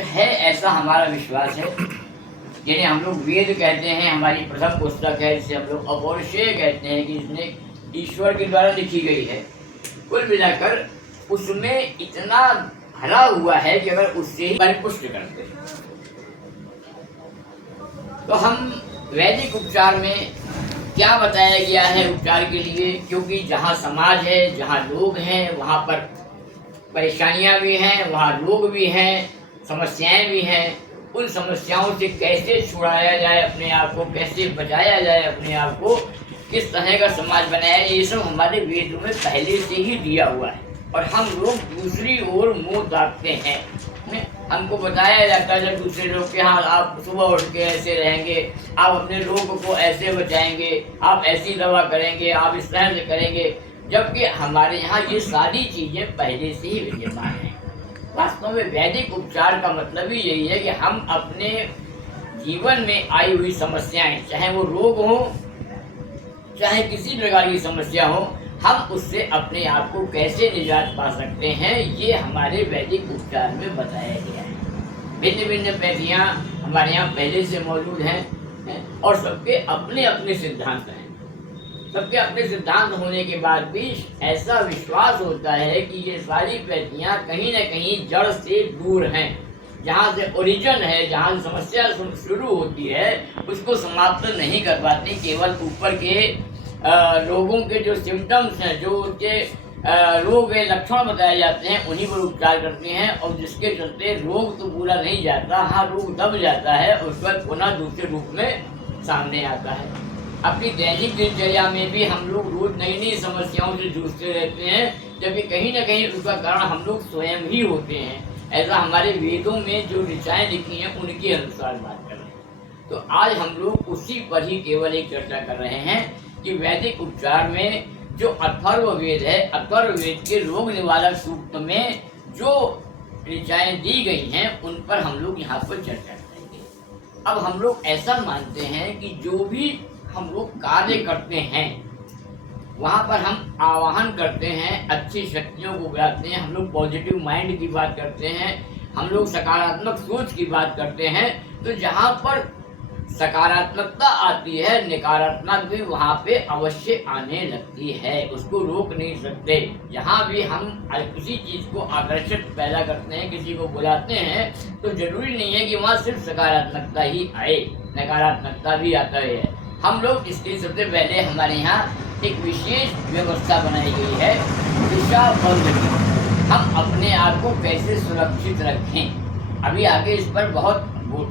सत्य है ऐसा हमारा विश्वास है, जिन्हें हम लोग वेद कहते हैं। हमारी प्रथम पुस्तक है जिसे हम लोग अपौरुषेय कहते हैं कि इसने ईश्वर के द्वारा लिखी गई है। कुल मिलाकर उसमें इतना भरा हुआ है कि अगर उससे ही परिपुष्ट करते तो हम वैदिक उपचार में क्या बताया गया है उपचार के लिए, क्योंकि जहाँ समाज है, जहाँ लोग हैं, वहाँ पर परेशानियाँ भी हैं, वहाँ रोग भी हैं, समस्याएं भी हैं। उन समस्याओं से कैसे छुड़ाया जाए अपने आप को, कैसे बचाया जाए अपने आप को, किस तरह का समाज बनाया, ये सब हमारे वेदों में पहले से ही दिया हुआ है। और हम लोग दूसरी ओर मुंह दागते हैं। हमको बताया जाता है जब दूसरे लोग के यहाँ आप सुबह उठ के ऐसे रहेंगे, आप अपने रोग को ऐसे बचाएंगे, आप ऐसी दवा करेंगे, आप इस तरह से करेंगे, जबकि हमारे यहाँ ये सारी चीजें पहले से ही विद्यमान हैं। वास्तव में वैदिक उपचार का मतलब ही यही है कि हम अपने जीवन में आई हुई समस्याएं, चाहे वो रोग हो, चाहे किसी प्रकार की समस्या हो, हम उससे अपने आप को कैसे निजात पा सकते हैं, ये हमारे वैदिक उपचार में बताया गया है। भिन्न भिन्न विधियाँ हमारे यहाँ पहले से मौजूद हैं और सबके अपने अपने सिद्धांत हैं। सबके अपने सिद्धांत होने के बाद भी ऐसा विश्वास होता है कि ये सारी विधियाँ कहीं न कहीं जड़ से दूर हैं। जहाँ से ओरिजिन है, जहाँ से समस्या शुरू होती है, उसको समाप्त नहीं कर पाती। केवल ऊपर के रोगों के जो सिम्टम्स हैं, जो उसके रोग के लक्षण बताए जाते हैं, उन्हीं पर उपचार करते हैं। और जिसके चलते रोग तो पूरा नहीं जाता, हाँ रोग दब जाता है, उस पर पुनः दूसरे रूप में सामने आता है। अपनी दैनिक दिनचर्या में भी हम लोग रोज नई नई समस्याओं से जूझते रहते हैं, जबकि कहीं ना कहीं उसका कारण हम लोग स्वयं ही होते हैं। ऐसा हमारे वेदों में जो ऋचाएं लिखी हैं उनके अनुसार बात कर रहे हैं। तो आज हम लोग उसी पर ही केवल एक चर्चा कर रहे हैं कि वैदिक उपचार में जो अथर्ववेद है, अथर्ववेद के रोग निवारक सूक्त में जो ऋचाएं दी गई हैं उन पर हम लोग यहाँ पर चर्चा करेंगे। अब हम लोग ऐसा मानते हैं कि जो भी हम लोग कार्य करते हैं वहाँ पर हम आवाहन करते हैं, अच्छी शक्तियों को बुलाते हैं, हम लोग पॉजिटिव माइंड की बात करते हैं, हम लोग सकारात्मक सोच की बात करते हैं। तो जहाँ पर सकारात्मकता आती है, नकारात्मक भी वहाँ पे अवश्य आने लगती है, उसको रोक नहीं सकते। जहाँ भी हम किसी चीज़ को आकर्षित पैदा करते हैं, किसी को बुलाते हैं, तो जरूरी नहीं है कि वहाँ सिर्फ सकारात्मकता ही आए, नकारात्मकता भी आता है। हम लोग इसके सबसे पहले हमारे यहाँ एक विशेष व्यवस्था बनाई गई है दिशा बंद की। हम अपने आप को कैसे सुरक्षित रखें, अभी आगे इस पर बहुत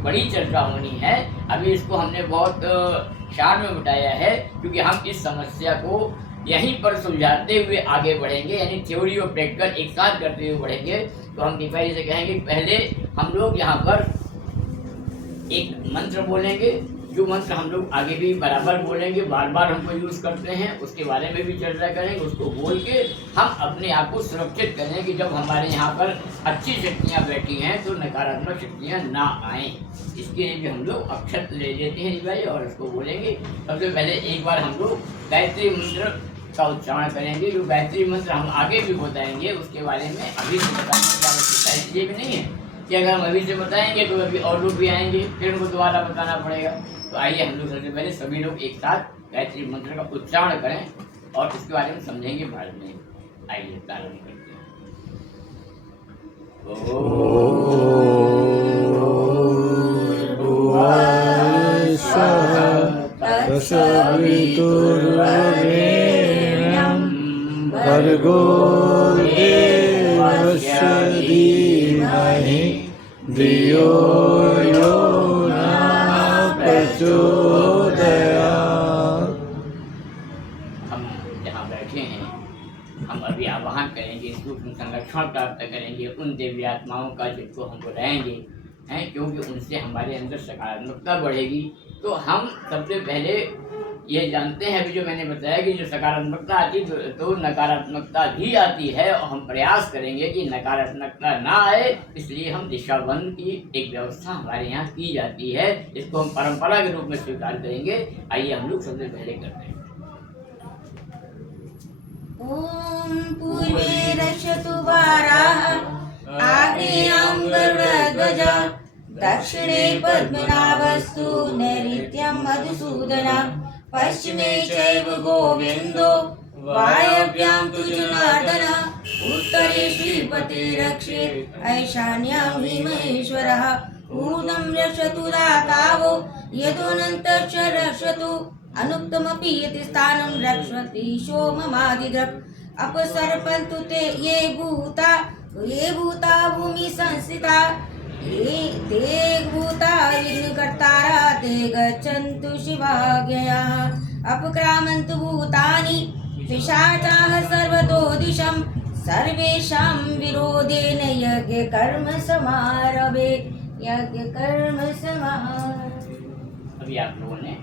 बड़ी चर्चा होनी है। अभी इसको हमने बहुत शार्ट में बताया है, क्योंकि हम इस समस्या को यहीं पर सुलझाते हुए आगे बढ़ेंगे, यानी थ्योरी और प्रैक्टिकल एक साथ करते हुए बढ़ेंगे। तो हम दीपाली से कहेंगे पहले हम लोग यहाँ पर एक मंत्र बोलेंगे, जो मंत्र हम लोग आगे भी बराबर बोलेंगे, बार बार हमको यूज करते हैं, उसके बारे में भी चर्चा करेंगे। उसको बोल के हम अपने आप को सुरक्षित करें कि जब हमारे यहाँ पर अच्छी शक्तियाँ बैठी हैं तो नकारात्मक शक्तियाँ ना आए। इसके लिए भी हम लोग अक्षत ले लेते हैं भाई और उसको बोलेंगे। सबसे पहले एक बार हम लोग गायत्री मंत्र का उच्चारण करेंगे। जो गायत्री मंत्र हम आगे भी बताएंगे, उसके बारे में अभी से बताने की आवश्यकता इसलिए भी नहीं है कि अगर हम अभी से बताएंगे तो अभी और लोग भी आएंगे, फिर उनको दोबारा बताना पड़ेगा। तो आइए हम लोग सबसे पहले सभी लोग एक साथ गायत्री मंत्र का उच्चारण करें और उसके बारे में समझेंगे बाद में। आइए प्रारंभ करते हैं। भर्गो देवस्य धीमहि धियो यो न प्रचोदयात्। हम जहाँ बैठे हैं हम अभी आवाहन करेंगे, सूक्ष्म संरक्षण प्राप्त करेंगे उन देवी आत्माओं का जिनको हम बुलाएंगे हैं, क्योंकि उनसे हमारे अंदर सकारात्मकता बढ़ेगी। तो हम सबसे पहले ये जानते हैं, अभी जो मैंने बताया कि जो सकारात्मकता आती तो नकारात्मकता भी आती है, और हम प्रयास करेंगे कि नकारात्मकता ना आए। इसलिए हम दिशाबंद की एक व्यवस्था हमारे यहाँ की जाती है, इसको हम परंपरा के रूप में स्वीकार करेंगे। आइए हम लोग सबसे पहले करते हैं। ओम पूर्वे रक्षतु वाराः आग्नेयं गरुडध्वज दक्षिणे पद्मनाभस्तु नैऋत्यं मधुसूदन पश्चिमे चैव गोविन्दो वायव्यां तु जनार्दन उत्तरे श्रीपते रक्षेत् ऐशान्यां हि महेश्वरः ऊर्ध्वं रक्षतु दातावो यदोऽनन्तश्च रक्षतु अनुक्तमपि यति स्थानं रक्षतीशो ममादिदृक् अपसर्पन्तु ते ये भूता भूमि संस्थिता ते भूता विघ्नकर्तारा ते गच्छन्तु शिवाज्ञया अपक्रामन्तु भूतानि पिशाचाः सर्वतो दिशं सर्वेषां विरोधेन यज्ञ कर्म समारभे यज्ञ कर्म समारभे। अभी आप लोगों ने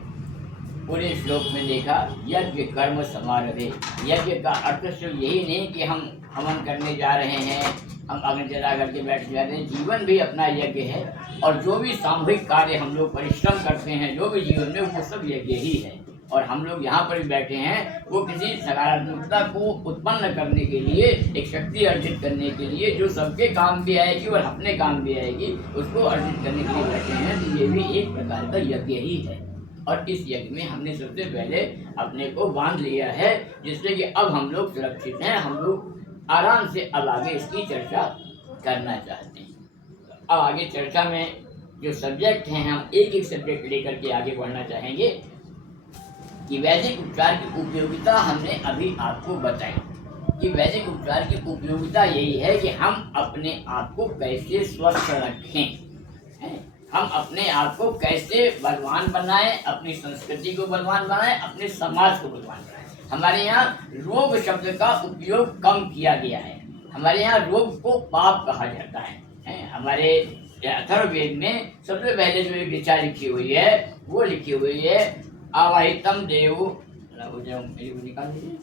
पूरे श्लोक में देखा यज्ञ कर्म समारभे। यज्ञ का अर्थ सिर्फ यही नहीं कि हम हवन करने जा रहे हैं, हम अग्नि जला करके बैठ जाते हैं। जीवन भी अपना यज्ञ है और जो भी सामूहिक कार्य हम लोग परिश्रम करते हैं जो भी जीवन में, वो सब यज्ञ ही है। और हम लोग यहाँ पर भी बैठे हैं वो किसी सकारात्मकता को उत्पन्न करने के लिए, एक शक्ति अर्जित करने के लिए जो सबके काम भी आएगी और अपने काम भी आएगी, उसको अर्जित करने के लिए बैठे हैं। तो ये भी एक प्रकार का यज्ञ ही है। और इस यज्ञ में हमने सबसे पहले अपने को बांध लिया है, जिससे कि अब हम लोग सुरक्षित हैं। हम लोग आराम से अब आगे इसकी चर्चा करना चाहते हैं। अब आगे चर्चा में जो सब्जेक्ट हैं, हम एक एक सब्जेक्ट लेकर के आगे बढ़ना चाहेंगे। कि वैदिक उपचार की उपयोगिता हमने अभी आपको बताई कि वैदिक उपचार की उपयोगिता यही है कि हम अपने आप को कैसे स्वस्थ रखें, हम अपने आप को कैसे बलवान बनाएं, अपनी संस्कृति को बलवान बनाएं, अपने समाज को बलवान बनाएं। हमारे यहाँ रोग शब्द का उपयोग कम किया गया है। हमारे यहाँ रोग को पाप कहा जाता है। हमारे अथर्ववेद में सबसे पहले जो एक ऋचा लिखी हुई है वो लिखी हुई है आवाहितम देव। निकाल दीजिए।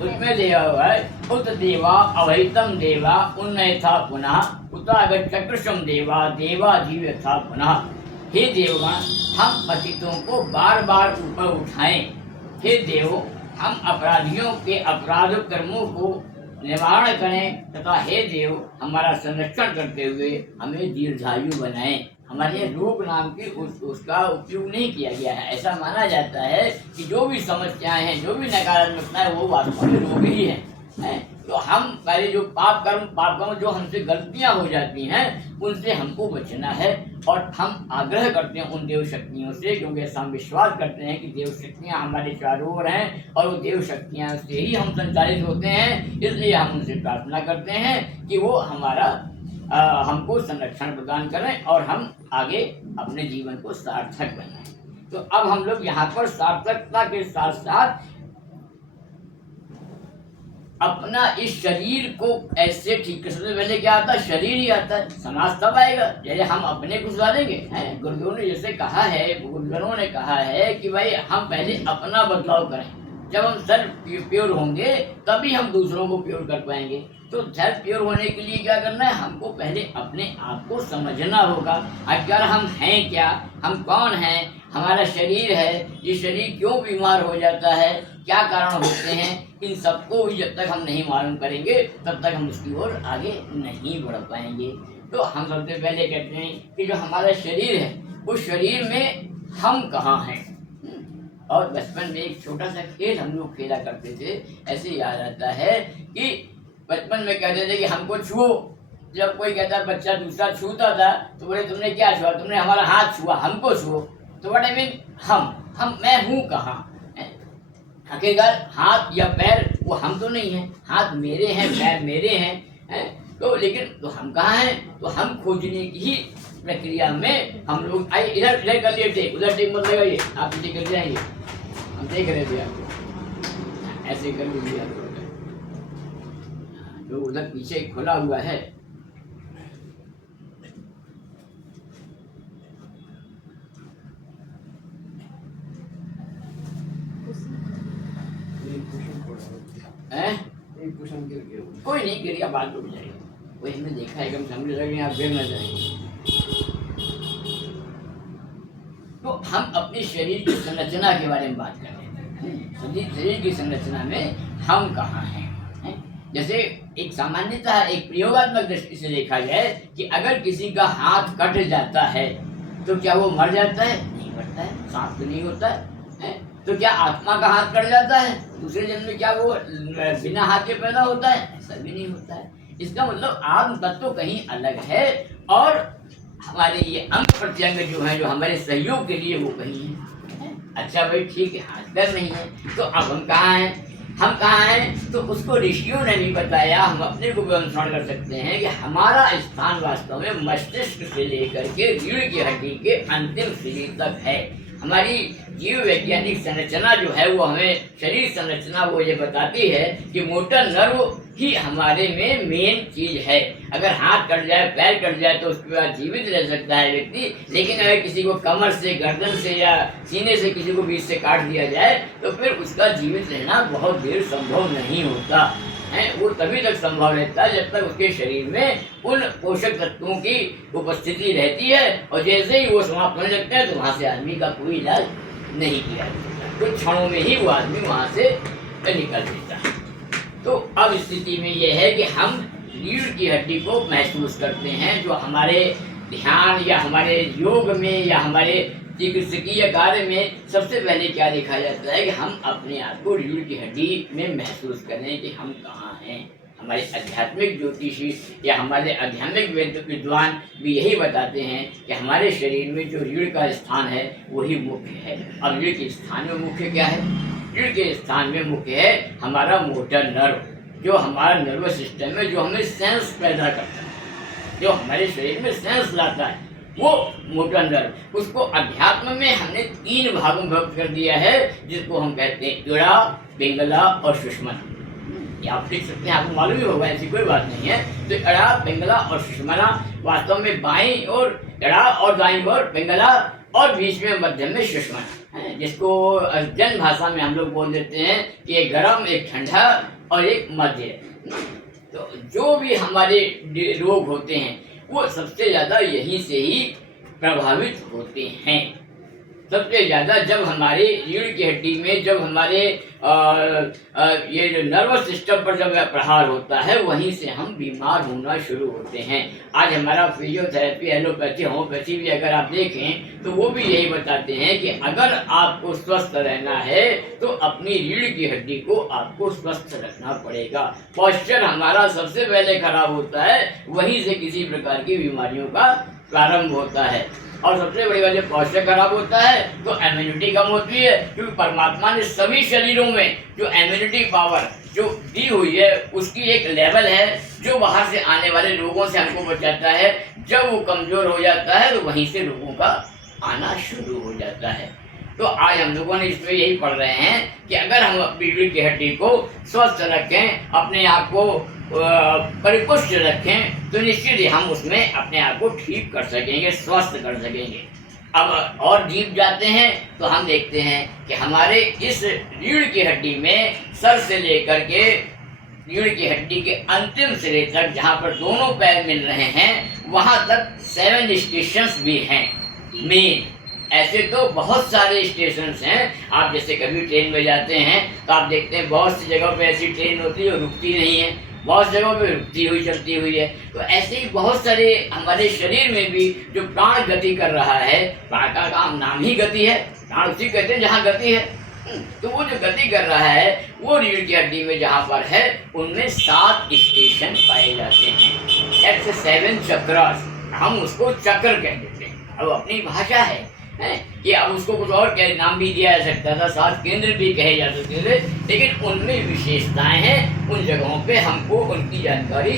उसमें दिया हुआ है उत देवा अवहितम देवा उन्नयथा पुनः उतागच्छकृष्ण देवा देवा जीव था पुनः। हे देवगण, हम पतितों को बार बार ऊपर उठाएं। हे देव, हम अपराधियों के अपराध कर्मों को निवारण करें तथा हे देव हमारा संरक्षण करते हुए हमें दीर्घायु बनाएं। हमारे रोग नाम की उसका उपयोग नहीं किया गया है। ऐसा माना जाता है कि जो भी समस्याएं हैं, जो भी नकारात्मकता है, वो वास्तव में रोग ही है। तो हम पहले जो पाप कर्म जो हमसे गलतियां हो जाती हैं उनसे हमको बचना है। और हम आग्रह करते हैं उन देव शक्तियों से, क्योंकि ऐसा हम विश्वास करते हैं कि देव शक्तियाँ हमारे चारों ओर हैं और वो देव शक्तियाँ से ही हम संचालित होते हैं। इसलिए हम उनसे प्रार्थना करते हैं कि वो हमको संरक्षण प्रदान करें और हम आगे अपने जीवन को सार्थक बनाएं। तो अब हम लोग यहाँ पर सार्थकता के साथ साथ अपना इस शरीर को ऐसे ठीक कर। सबसे पहले क्या आता है? शरीर ही आता है। समाज तब आएगा जैसे हम अपने को सुधारेंगे। गुरुदेव ने जैसे कहा है, गुरुजनों ने कहा है कि भाई हम पहले अपना बदलाव करें। जब हम सेल्फ प्योर होंगे तभी हम दूसरों को प्योर कर पाएंगे। तो सेल्फ प्योर होने के लिए क्या करना है? हमको पहले अपने आप को समझना होगा। अगर हम हैं क्या, हम कौन हैं, हमारा शरीर है, ये शरीर क्यों बीमार हो जाता है, क्या कारण होते हैं, इन सबको भी जब तक हम नहीं मालूम करेंगे तब तक हम उसकी ओर आगे नहीं बढ़ पाएंगे। तो हम सबसे पहले कहते हैं कि जो हमारा शरीर है उस शरीर में हम कहाँ हैं। और बचपन में एक छोटा सा खेल हम लोग खेला करते थे। ऐसे याद आता है कि बचपन में कहते थे कि हमको छुओ। जब कोई कहता बच्चा दूसरा छूता था तो बोले तुमने क्या छुआ, तुमने हमारा हाथ छुआ, हमको छुओ। तो व्हाट आई मीन, हम मैं हूँ कहाँ? हकीकत हाथ या पैर वो हम तो नहीं हैं। हाथ मेरे हैं, पैर मेरे हैं, तो लेकिन तो हम कहाँ हैं? तो हम खोजने की ही प्रक्रिया में हम लोग आइए। इधर इधर कर लिए टेक, उधर टेक मत लगाइए, आप पीछे कर जाएंगे। हम देख रहे थे आपको, ऐसे कर लीजिए आप। जो उधर पीछे खुला हुआ है कोई नहीं, गिरिया बात रुक जाएगी। वही हमने देखा है कि हम समझ लगे आप गिर न जाएंगे। तो हम अपने शरीर की संरचना के बारे में बात कर रहे हैं। शरीर की संरचना में हम कहाँ हैं? जैसे एक सामान्यतः एक प्रयोगात्मक दृष्टि से देखा जाए कि अगर किसी का हाथ कट जाता है तो क्या वो मर जाता है? नहीं मरता है, सांप तो नहीं होता है। तो क्या आत्मा का हाथ कट जाता है दूसरे जन्म में, क्या वो बिना हाथ के पैदा होता है? ऐसा भी नहीं होता है। इसका मतलब आत्म तत्व कहीं अलग है और हमारे ये अंग प्रत्यंग जो है, जो हमारे सहयोग के लिए, वो कहीं है। अच्छा भाई ठीक है, हाथ पैर नहीं है तो अब हम कहाँ हैं? हम कहाँ हैं? तो उसको ऋषियों ने भी बताया, हम अपने को भी अनुसरण कर सकते हैं कि हमारा स्थान वास्तव में मस्तिष्क से लेकर के रीढ़ की हड्डी के अंतिम शरीर तक है। हमारी जीव वैज्ञानिक संरचना जो है वो हमें, शरीर संरचना वो ये बताती है कि मोटर नर्व ही हमारे में मेन चीज है। अगर हाथ कट जाए, पैर कट जाए तो उसके बाद जीवित रह सकता है व्यक्ति, लेकिन अगर किसी को कमर से, गर्दन से या सीने से किसी को बीच से काट दिया जाए तो फिर उसका जीवित रहना बहुत देर संभव नहीं होता है। वो तभी तक संभव रहता है जब तक उसके शरीर में उन पोषक तत्वों की उपस्थिति रहती है, और जैसे ही वो समाप्त होने लगता है तो वहाँ से आदमी का कोई इलाज नहीं किया जाता, कुछ क्षणों में ही वो आदमी वहाँ से निकल देता है। तो अब स्थिति में यह है कि हम रीढ़ की हड्डी को महसूस करते हैं, जो हमारे ध्यान या हमारे योग में या हमारे चिकित्सकीय कार्य में सबसे पहले क्या देखा जाता है कि हम अपने आप को रीढ़ की हड्डी में महसूस करें कि हम कहाँ हैं। हमारे आध्यात्मिक ज्योतिषी या हमारे आध्यात्मिक विद्वान भी यही बताते हैं कि हमारे शरीर में जो रीढ़ का स्थान है वही मुख्य है। अब रीढ़ के स्थान में मुख्य क्या है? रीढ़ के स्थान में मुख्य है हमारा मोटर नर्व, जो हमारा नर्वस सिस्टम है, जो हमें सेंस पैदा करता है, जो हमारे शरीर में सेंस लाता है, वो मोटर नर्व। उसको अध्यात्म में हमने 3 भागों में विभक्त कर दिया है, जिसको हम कहते हैं इड़ा, पिंगला और सुषुम्ना। ये आप लिख सकते हैं, आपको मालूम ही होगा, ऐसी कोई बात नहीं है। तो इड़ा, पिंगला और सुषुम्ना वास्तव में बाईं ओर इड़ा और दाईं ओर पिंगला और बीच में मध्य में सुषुम्ना है, जिसको जन भाषा में हम लोग बोल देते हैं कि एक गर्म, एक ठंडा और एक मध्य। तो जो भी हमारे रोग होते हैं वो सबसे ज़्यादा यहीं से ही प्रभावित होते हैं। सबसे ज़्यादा जब हमारे रीढ़ की हड्डी में, जब हमारे ये जो नर्वस सिस्टम पर जब प्रहार होता है, वहीं से हम बीमार होना शुरू होते हैं। आज हमारा फिजियोथेरेपी, एलोपैथी, होम्योपैथी भी अगर आप देखें तो वो भी यही बताते हैं कि अगर आपको स्वस्थ रहना है तो अपनी रीढ़ की हड्डी को आपको स्वस्थ रखना पड़ेगा। पॉस्चर हमारा सबसे पहले खराब होता है, वहीं से किसी प्रकार की बीमारियों का प्रारंभ होता है। और सबसे बड़ी वजह पॉस्चर खराब होता है तो इम्यूनिटी कम होती है, क्योंकि परमात्मा ने सभी शरीरों में जो इम्यूनिटी पावर जो दी हुई है उसकी एक लेवल है जो बाहर से आने वाले रोगों से हमको बचाता है। जब वो कमजोर हो जाता है तो वहीं से रोगों का आना शुरू हो जाता है। तो आज हम लोगों ने इसमें यही पढ़ रहे हैं कि अगर हम अपनी रीढ़ की हड्डी को स्वस्थ रखें, अपने आप को परिपुष्ट रखें, तो निश्चित ही हम उसमें अपने आप को ठीक कर सकेंगे, स्वस्थ कर सकेंगे। अब और डीप जाते हैं तो हम देखते हैं कि हमारे इस रीढ़ की हड्डी में सर से लेकर के रीढ़ की हड्डी के अंतिम सिरे तक, जहाँ पर दोनों पैर मिल रहे हैं, वहाँ तक 7 स्टेशंस भी हैं मेन। ऐसे तो बहुत सारे स्टेशंस हैं। आप जैसे कभी ट्रेन में जाते हैं तो आप देखते हैं बहुत सी जगह पे ऐसी ट्रेन होती है और रुकती नहीं है, बहुत जगहों पे रुकती हुई चलती हुई है। तो ऐसे ही बहुत सारे हमारे शरीर में भी जो प्राण गति कर रहा है, प्राण का काम नाम ही गति है, प्राण उसी कहते हैं जहाँ गति है। तो वो जो गति कर रहा है वो रीढ़ की हड्डी में जहाँ पर है, उनमें 7 स्टेशन पाए जाते हैं। ऐसे 7 चक्रास, हम उसको चक्र कह देते हैं। अब अपनी भाषा है कि अब उसको कुछ और नाम भी दिया जा सकता था, 7 केंद्र भी कहे जा सकते थे, लेकिन उनमें विशेषताएं हैं। उन जगहों पे हमको उनकी जानकारी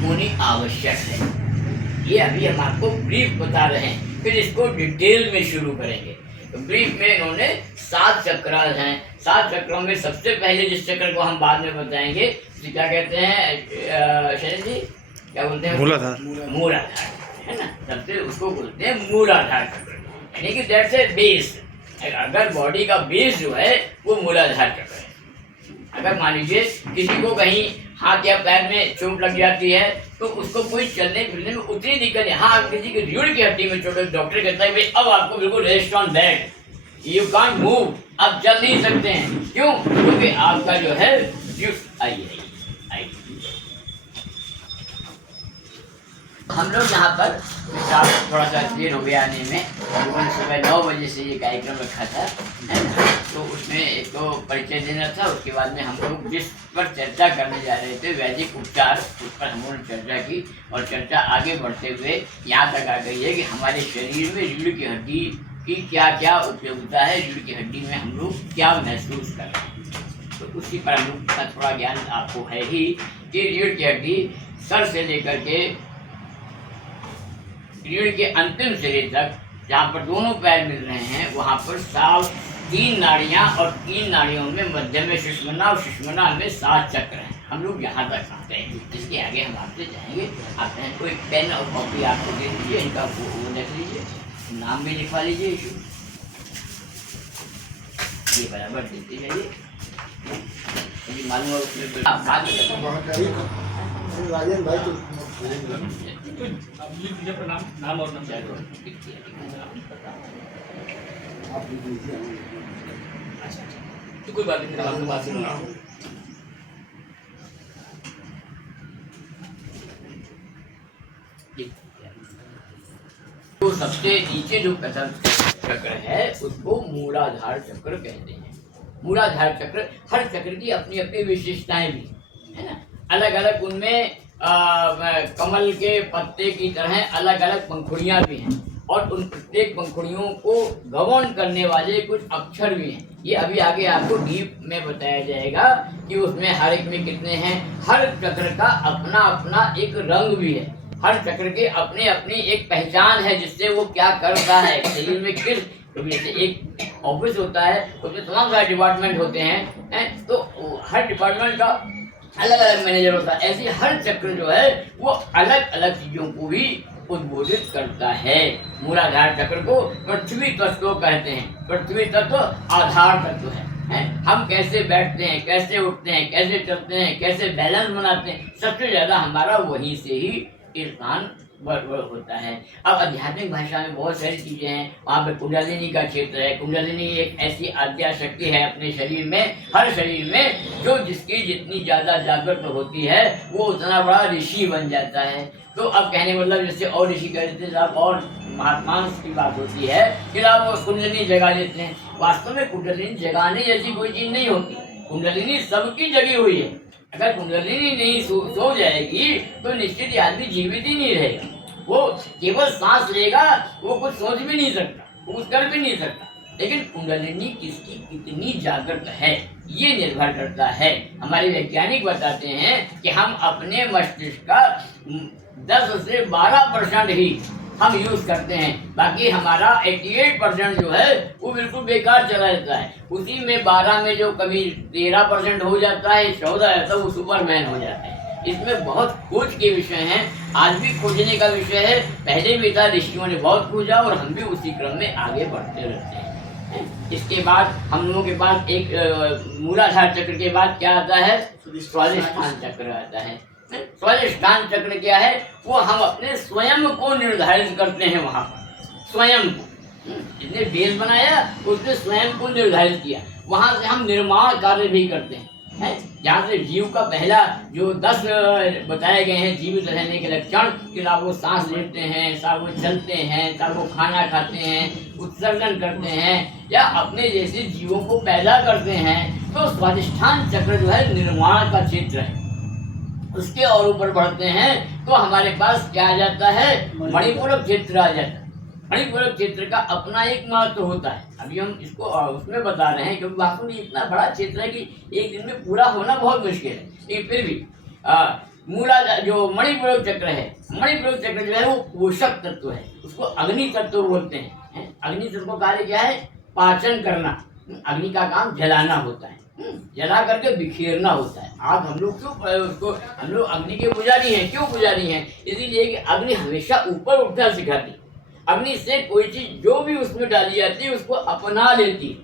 होनी आवश्यक है। ये अभी हम आपको ब्रीफ बता रहे हैं, फिर इसको डिटेल में शुरू करेंगे। तो ब्रीफ में इन्होंने 7 चक्रास हैं। 7 चक्रों में सबसे पहले जिस चक्र को हम बाद में बताएंगे, क्या कहते हैं शैलेश जी, क्या बोलते हैं? मूलाधार। मूलाधार है ना, सबसे उसको बोलते हैं मूलाधार चक्र, यानी कि दैट्स ए बेस। अगर बॉडी का बेस जो है वो मूलाधार चक्र है। अगर मान लीजिए किसी को कहीं हाथ या पैर में चोट लग जाती है तो उसको कोई चलने फिरने में उतनी दिक्कत है। हाँ, किसी की रीढ़ की हड्डी में चोट है, डॉक्टर कहता है भाई अब आपको बिल्कुल rest on bed, you can't move, आप चल नहीं सकते हैं। क्यों? क्योंकि आपका जो है आइए हम लोग यहाँ पर थोड़ा सा देर हो गया आने में, सुबह 9 बजे से ये कार्यक्रम रखा था, है ना। तो उसमें एक तो परिचय देना था, उसके बाद में हम लोग जिस पर चर्चा करने जा रहे थे वैदिक उपचार, उस पर हम लोगों ने चर्चा की और चर्चा आगे बढ़ते हुए यहाँ तक आ गई है कि हमारे शरीर में रीढ़ की हड्डी की क्या क्या उपयोगिता है, रीढ़ की हड्डी में हम लोग क्या महसूस कर रहे हैं। तो उसी पर हम लोग का थोड़ा ज्ञान आपको है ही कि रीढ़ की हड्डी सर से लेकर के रीढ़ के अंतिम सिरे तक, जहाँ पर दोनों पैर मिल रहे हैं, वहाँ पर 3 नाड़ियाँ और 3 नाड़ियों में मध्य में सुषुम्ना और सुषुम्ना में 7 चक्र हैं। हम लोग यहाँ तक आते हैं, इसके आगे हम आपसे जाएंगे। आप कोई पेन और कॉपी आपको दे दीजिए, इनका वो लिख लीजिए, नाम भी लिखवा लीजिए, ये बराबर देते जाइए। मालूम है उसमें राजन भाई तो नाम और तो कोई बात नहीं, आपके पास ही होगा। तो सबसे नीचे जो कथन चक्र है उसको मूलाधार चक्र कहते हैं। मूलाधार चक्र, हर चक्र की अपनी अपनी विशेषताएं भी है ना, अलग अलग उनमें कमल के पत्ते की तरह अलग अलग पंखुड़ियां भी हैं और उन प्रत्येक पंखुड़ियों को गवर्न करने वाले कुछ अक्षर भी हैं। ये अभी आगे आपको डीप में बताया जाएगा कि उसमें हर एक में कितने हैं। हर चक्र का अपना अपना एक रंग भी है, हर चक्र के अपने अपनी एक पहचान है जिससे वो क्या करता है शरीर में किस। तो जैसे एक ऑफिस होता है उसमें तमाम सारे डिपार्टमेंट होते हैं, तो हर डिपार्टमेंट का अलग अलग मैनेजर होता है। ऐसे हर चक्र जो है वो अलग अलग चीजों को भी उद्बोधित करता है। मूलाधार चक्र को पृथ्वी तत्व कहते हैं। पृथ्वी तत्व आधार तत्व है। हम कैसे बैठते हैं, कैसे उठते हैं, कैसे चलते हैं, कैसे बैलेंस बनाते हैं, सबसे ज्यादा हमारा वहीं से ही स्थान होता है। अब आध्यात्मिक भाषा में बहुत सारी चीजें हैं, वहाँ पे कुंडलिनी का क्षेत्र है। कुंडलिनी एक ऐसी आद्या शक्ति है अपने शरीर में, हर शरीर में, जो जिसकी जितनी ज्यादा जागृत होती है वो उतना बड़ा ऋषि बन जाता है। तो अब कहने मतलब जैसे और ऋषि कह देते हैं और महात्मा की बात होती है कि आप वो कुंडलिनी जगा देते हैं। वास्तव में कुंडलिनी जगाने जैसी कोई चीज नहीं होती, कुंडलिनी सबकी जगी हुई है। अगर कुंडलिनी नहीं सो जाएगी तो निश्चित आदमी जीवित ही नहीं रहेगा, वो केवल सांस लेगा, वो कुछ सोच भी नहीं सकता, वो कुछ कर भी नहीं सकता। लेकिन कुंडलिनी किसकी कितनी जागृत है ये निर्भर करता है। हमारे वैज्ञानिक बताते हैं कि हम अपने मस्तिष्क का 10 से 12% ही हम यूज करते हैं, बाकी हमारा 88% जो है वो बिल्कुल बेकार चला जाता है। उसी में 12 में जो कभी 13% हो जाता है, 14 है, तो वो सुपरमैन हो जाता है। इसमें बहुत खोज के विषय हैं, आज भी खोजने का विषय है। पहले भी था, ऋषियों ने बहुत खोजा और हम भी उसी क्रम में आगे बढ़ते रहते हैं। इसके बाद हम लोगों के पास एक मूलाधार चक्र के बाद क्या आता है, स्वादिष्ठान चक्र आता है। स्वादिष्ठान चक्र क्या है, वो हम अपने स्वयं को निर्धारित करते हैं। वहाँ पर स्वयं को जिसने बेस बनाया उसने स्वयं को निर्धारित किया, वहाँ से हम निर्माण कार्य भी करते हैं। जहाँ से जीव का पहला जो 10 बताए गए हैं जीवित रहने के लक्षण, कि ना वो सांस लेते हैं, ना वो चलते हैं, ना वो खाना खाते हैं, उत्सर्जन करते हैं या अपने जैसे जीवों को पैदा करते हैं। तो स्वादिष्ठान चक्र जो है निर्माण का क्षेत्र है। उसके और ऊपर बढ़ते हैं तो हमारे पास क्या आ जाता है, मणिपूरक क्षेत्र आ जाता है। मणिपूरक क्षेत्र का अपना एक महत्व होता है। अभी हम इसको उसमें बता रहे हैं क्योंकि वास्तव में इतना बड़ा क्षेत्र है कि एक दिन में पूरा होना बहुत मुश्किल है। लेकिन फिर भी मूला जो मणिपूरक चक्र है, मणिपूरक चक्र जो है वो पोषक तत्व है, उसको अग्नि तत्व बोलते हैं। अग्नि तत्व का कार्य क्या है, पाचन करना। अग्नि का काम जलाना होता है, जला करके बिखेरना होता है। आग हम लोग क्यों उसको, हम लोग अग्नि के पुजारी हैं। क्यों पुजारी हैं? इसीलिए कि अग्नि हमेशा ऊपर उठना सिखाती है। अग्नि से कोई चीज जो भी उसमें डाली जाती है उसको अपना लेती है।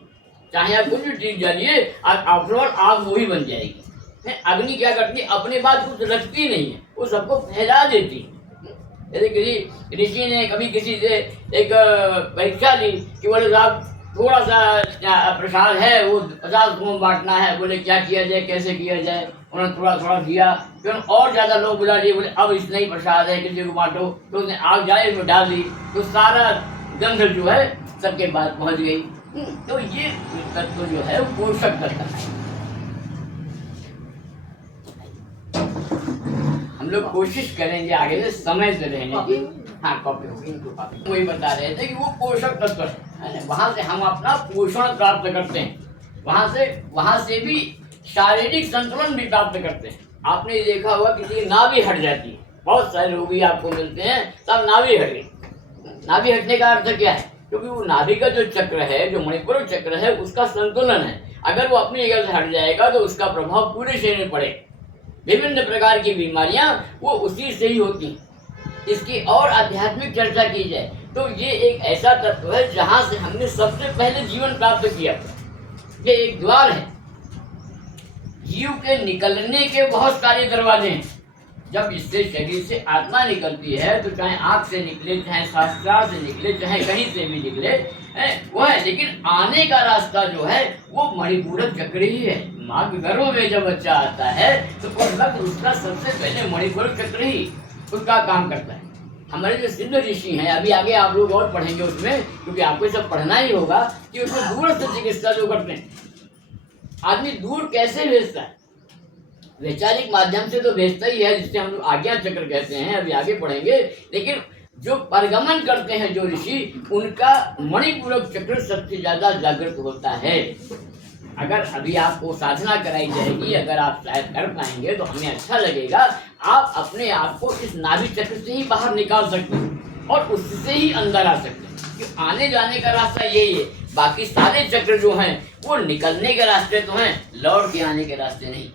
चाहे आप कुछ भी चीज डालिए, आफ्टर ऑल आग वही बन जाएगी। अग्नि क्या करती है, अपने बाद कुछ रखती नहीं है, वो सबको फैला देती है। यदि किसी ऋषि ने कभी किसी से एक परीक्षा ली कि बोले साहब थोड़ा सा प्रसाद है वो 50 को बांटना है, बोले क्या किया जाए, कैसे किया जाए, उन्होंने थोड़ा थोड़ा दिया, फिर और ज़्यादा लोग बुला लिए, बोले अब इतना ही प्रसाद है, किसी को बांटो, तो उसने आग जाए उसमें डाल दी, तो सारा गंध जो है सबके पास पहुंच गई। तो ये तत्व जो है वो पोषक तत्व है। हम लोग कोशिश करेंगे आगे से समय से रहने की। हाँ, कॉपी होगी इनको कॉपी। वही बता रहे थे कि वो पोषक तत्व है, वहां से हम अपना पोषण प्राप्त करते हैं, वहां से भी शारीरिक संतुलन भी प्राप्त करते हैं। आपने देखा होगा किसी की नाभि हट जाती है, बहुत सारे रोगी आपको मिलते हैं तब नाभि हट गई। नाभि हटने का अर्थ क्या है, क्योंकि वो नाभि का जो चक्र है, जो मणिपुर चक्र है, उसका संतुलन है, अगर वो अपनी जगह से हट जाएगा तो उसका प्रभाव पूरे शरीर में पड़ेगा। विभिन्न प्रकार की बीमारियां वो उसी से ही होती हैं। इसकी और आध्यात्मिक चर्चा की जाए तो ये एक ऐसा तत्व है जहां से हमने सबसे पहले जीवन प्राप्त किया। ये एक द्वार है, जीव के निकलने के बहुत सारे दरवाजे हैं। जब इससे शरीर से आत्मा निकलती है तो चाहे आँख से निकले, चाहे शास्त्रार्थ से निकले, चाहे कहीं से भी निकले वो है, लेकिन आने का रास्ता जो है वो मणिपूरक चक्र ही है। माँ के गर्भ में जब बच्चा आता है तो उसका सबसे पहले मणिपूरक चक्र ही उसका काम करता है। हमारे जो सिद्ध ऋषि हैं, अभी आगे आप लोग और पढ़ेंगे उसमें, क्योंकि आपको सब पढ़ना ही होगा कि उसमें दूरस्थ चिकित्सा जो करते हैं, आदमी दूर कैसे भेजता है, वैचारिक माध्यम से तो भेजता ही है, जिससे हम लोग आज्ञा चक्र कहते हैं, अभी आगे पढ़ेंगे। लेकिन जो परगमन करते हैं जो ऋषि, उनका मणिपूरक चक्र सबसे ज्यादा जागृत होता है। अगर अभी आपको साधना कराई जाएगी, अगर आप शायद कर पाएंगे तो हमें अच्छा लगेगा। आप अपने आप को इस नाभि चक्र से ही बाहर निकाल सकते हैं और उससे ही अंदर आ सकते हैं, कि आने जाने का रास्ता यही है। बाकी सारे चक्र जो हैं वो निकलने के रास्ते तो हैं, लौट के आने के रास्ते नहीं।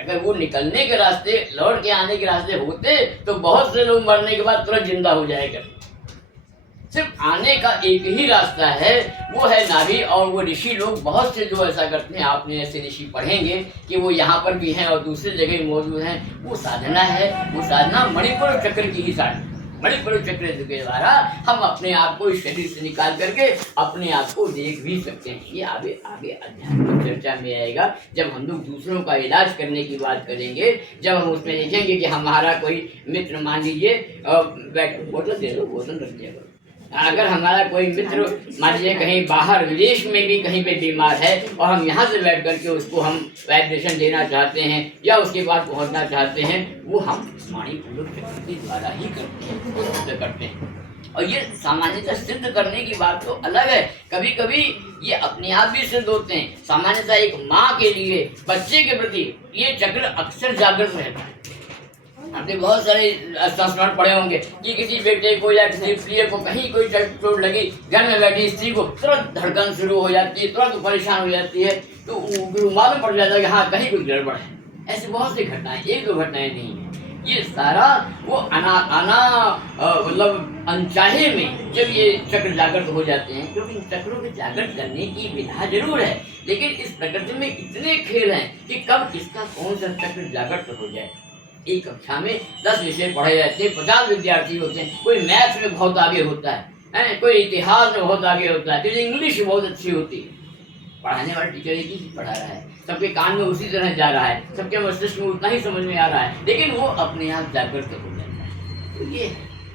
अगर वो निकलने के रास्ते, लौट के आने के रास्ते होते तो बहुत से लोग मरने के बाद तुरंत जिंदा हो जाएगा। सिर्फ आने का एक ही रास्ता है, वो है नाभि। और वो ऋषि लोग बहुत से जो ऐसा करते हैं, आपने ऐसे ऋषि पढ़ेंगे कि वो यहाँ पर भी हैं और दूसरी जगह भी मौजूद हैं। वो साधना है, वो साधना मणिपुर चक्र की ही साधना। मणिपुर चक्र के द्वारा हम अपने आप को इस शरीर से निकाल करके अपने आप को देख भी सकते हैं। ये आगे आगे आध्यात्मिक चर्चा में आएगा, जब हम लोग दूसरों का इलाज करने की बात करेंगे, जब हम उसमें देखेंगे कि हमारा कोई मित्र, मान लीजिए बोतल दे दो, बोतल रख दिया, अगर हमारा कोई मित्र मान लीजिए कहीं बाहर विदेश में भी कहीं पे बीमार है और हम यहाँ से बैठ करके उसको हम वाइब्रेशन देना चाहते हैं या उसके पास पहुँचना चाहते हैं, वो हम मणिपुर चक्र के द्वारा ही करते हैं, वो सिद्ध करते हैं। और ये सामान्यतः सिद्ध करने की बात तो अलग है, कभी कभी ये अपने आप भी सिद्ध होते हैं। सामान्यतः एक माँ के लिए बच्चे के प्रति ये चक्र अक्सर जागृत रहता है। आपने बहुत सारे संस्मरण पढ़े होंगे कि किसी बेटे को या किसी प्रिय को कहीं कोई चोट लगी, घर में बैठी स्त्री को तुरंत धड़कन शुरू हो जाती है, तुरंत परेशान हो जाती है, तो मालूम पड़ जाता है कि हाँ कहीं कुछ गड़बड़ है। ऐसी बहुत सी घटनाएं, एक दो घटनाएं नहीं है, ये सारा वो मतलब अनचाहे में जब ये चक्र जागृत हो जाते हैं। क्योंकि इन चक्रों के जागृत करने की विधा जरूर है, लेकिन इस प्रकृति में इतने खेल हैं कि कब किसका कौन सा चक्र जागृत हो जाए। एक कक्षा में 10 विषय पढ़े जाते हैं, 50 विद्यार्थी होते हैं। कोई मैथ्स में बहुत आगे होता है, कोई इतिहास में बहुत आगे होता है, कोई इंग्लिश बहुत अच्छी होती है। पढ़ाने वाला टीचर एक ही चीज पढ़ा रहा है, सबके कान में उसी तरह जा रहा है, सबके मस्तिष्क में उतना ही समझ में आ रहा है, लेकिन वो अपने आप जागृत हो जाता है। तो ये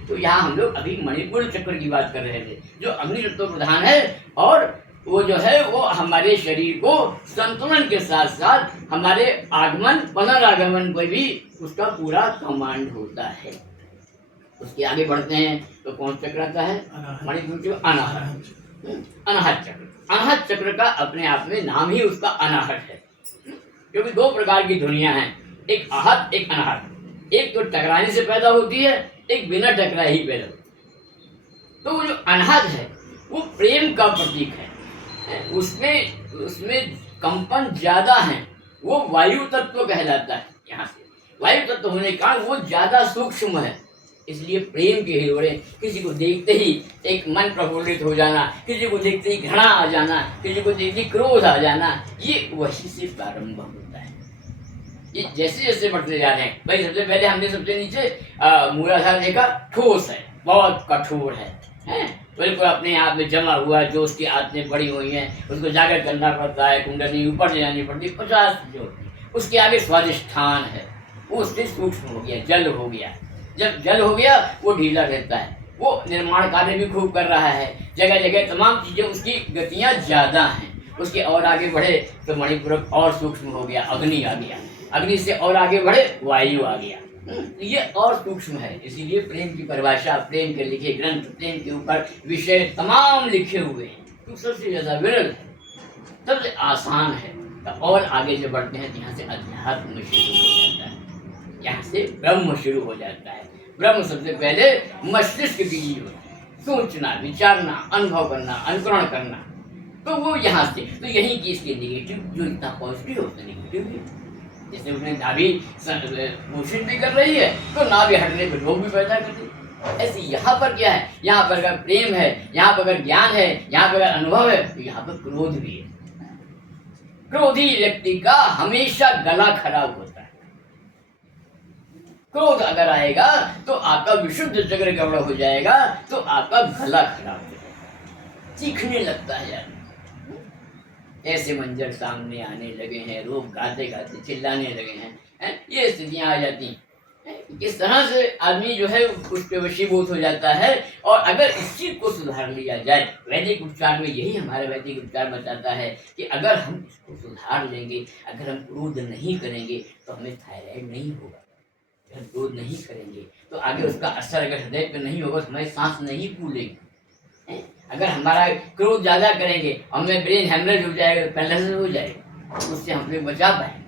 तो यहाँ हम लोग अभी मणिपुर चक्र की बात कर रहे थे, जो अग्नि तत्व प्रधान है, और वो जो है वो हमारे शरीर को संतुलन के साथ साथ हमारे आगमन पुनरागमन पर भी उसका पूरा कमांड होता है। उसके आगे बढ़ते हैं तो कौन चक्र आता है, मणिपुर अनाहत चक्र। अनाहत चक्र का अपने आप में नाम ही उसका अनाहत है, क्योंकि 2 प्रकार की ध्वनियां हैं, एक आहत एक अनाहत। एक तो टकराने से पैदा होती है, एक बिना टकराए ही पैदा होती है। तो वो जो अनाहत है वो प्रेम का प्रतीक है, उसमें कंपन ज्यादा है, वो वायु तत्व कहलाता है। यहाँ से वायु तत्व होने के कारण वो ज्यादा सूक्ष्म है, इसलिए प्रेम के हिलोरे, किसी को देखते ही एक मन प्रफुल्लित हो जाना, किसी को देखते ही घृणा आ जाना, किसी को देखते ही क्रोध आ जाना, ये वही से प्रारंभ होता है। ये जैसे जैसे बढ़ते जा रहे हैं भाई, सबसे पहले हमने सबसे नीचे मूलाधार देखा, ठोस है, बहुत कठोर है, बिल्कुल अपने आप में जमा हुआ, जो उसकी आदतें बड़ी हुई हैं उसको जाकर करना पड़ता है, कुंडली ऊपर ले जानी पड़ती है, 50 जो। उसके आगे स्वादिष्ठान है, वो उससे सूक्ष्म हो गया, जल हो गया। जब जल हो गया वो ढीला रहता है, वो निर्माण कार्य भी खूब कर रहा है, जगह जगह तमाम चीजें उसकी गतियां ज्यादा हैं। उसके और आगे बढ़े तो मणिपुर और सूक्ष्म हो गया, अग्नि आ गया, अग्नि से और आगे बढ़े वायु आ गया, ये और सूक्ष्म है। इसीलिए प्रेम की परिभाषा, प्रेम के लिखे ग्रंथ, प्रेम के ऊपर विषय तमाम लिखे हुए हैं, तो सबसे ज्यादा विरल है, सबसे आसान है। तो और आगे जो बढ़ते हैं यहाँ से अध्यात्म शुरू हो जाता है, यहाँ से ब्रह्म शुरू हो जाता है। ब्रह्म सबसे पहले मस्तिष्क की चीज होती है, सोचना, विचारना, अनुभव करना, अनुकरण करना, तो वो यहाँ से, तो यही की इसके निगेटिव जो इतना पॉजिटिव होता है निगेटिव भी, जैसे उसने नाभि पोषित भी कर रही है तो नाभि हटने पर रोग भी पैदा कर रही है। ऐसे यहाँ पर क्या है, यहाँ पर अगर प्रेम है, यहाँ पर अगर ज्ञान है, यहाँ पर अगर अनुभव है, तो यहाँ पर क्रोध भी है। क्रोधी व्यक्ति का हमेशा गला खराब होता है। क्रोध अगर आएगा तो आपका विशुद्ध चक्र गड़बड़ हो जाएगा, तो आपका गला खराब हो जाएगा, चीखने लगता है यार। ऐसे मंजर सामने आने लगे हैं, लोग गाते गाते चिल्लाने लगे हैं, ये स्थितियां आ जाती हैं। किस तरह से आदमी जो है उस पर वशीभूत हो जाता है। और अगर इस चीज को सुधार लिया जाए, वैदिक उपचार में यही हमारा वैदिक उपचार बताता है कि अगर हम इसको सुधार लेंगे, अगर हम क्रोध नहीं करेंगे तो हमें थायराइड नहीं होगा। अगर हम क्रोध नहीं करेंगे तो आगे उसका असर अगर हृदय पर नहीं होगा तो हमारी सांस नहीं फूलेगी। अगर हमारा क्रोध ज्यादा करेंगे, हमें ब्रेन हेमरेज हो जाएगा, पैरालिसिस हो जाएगा, उससे हम लोग बचा पाएंगे।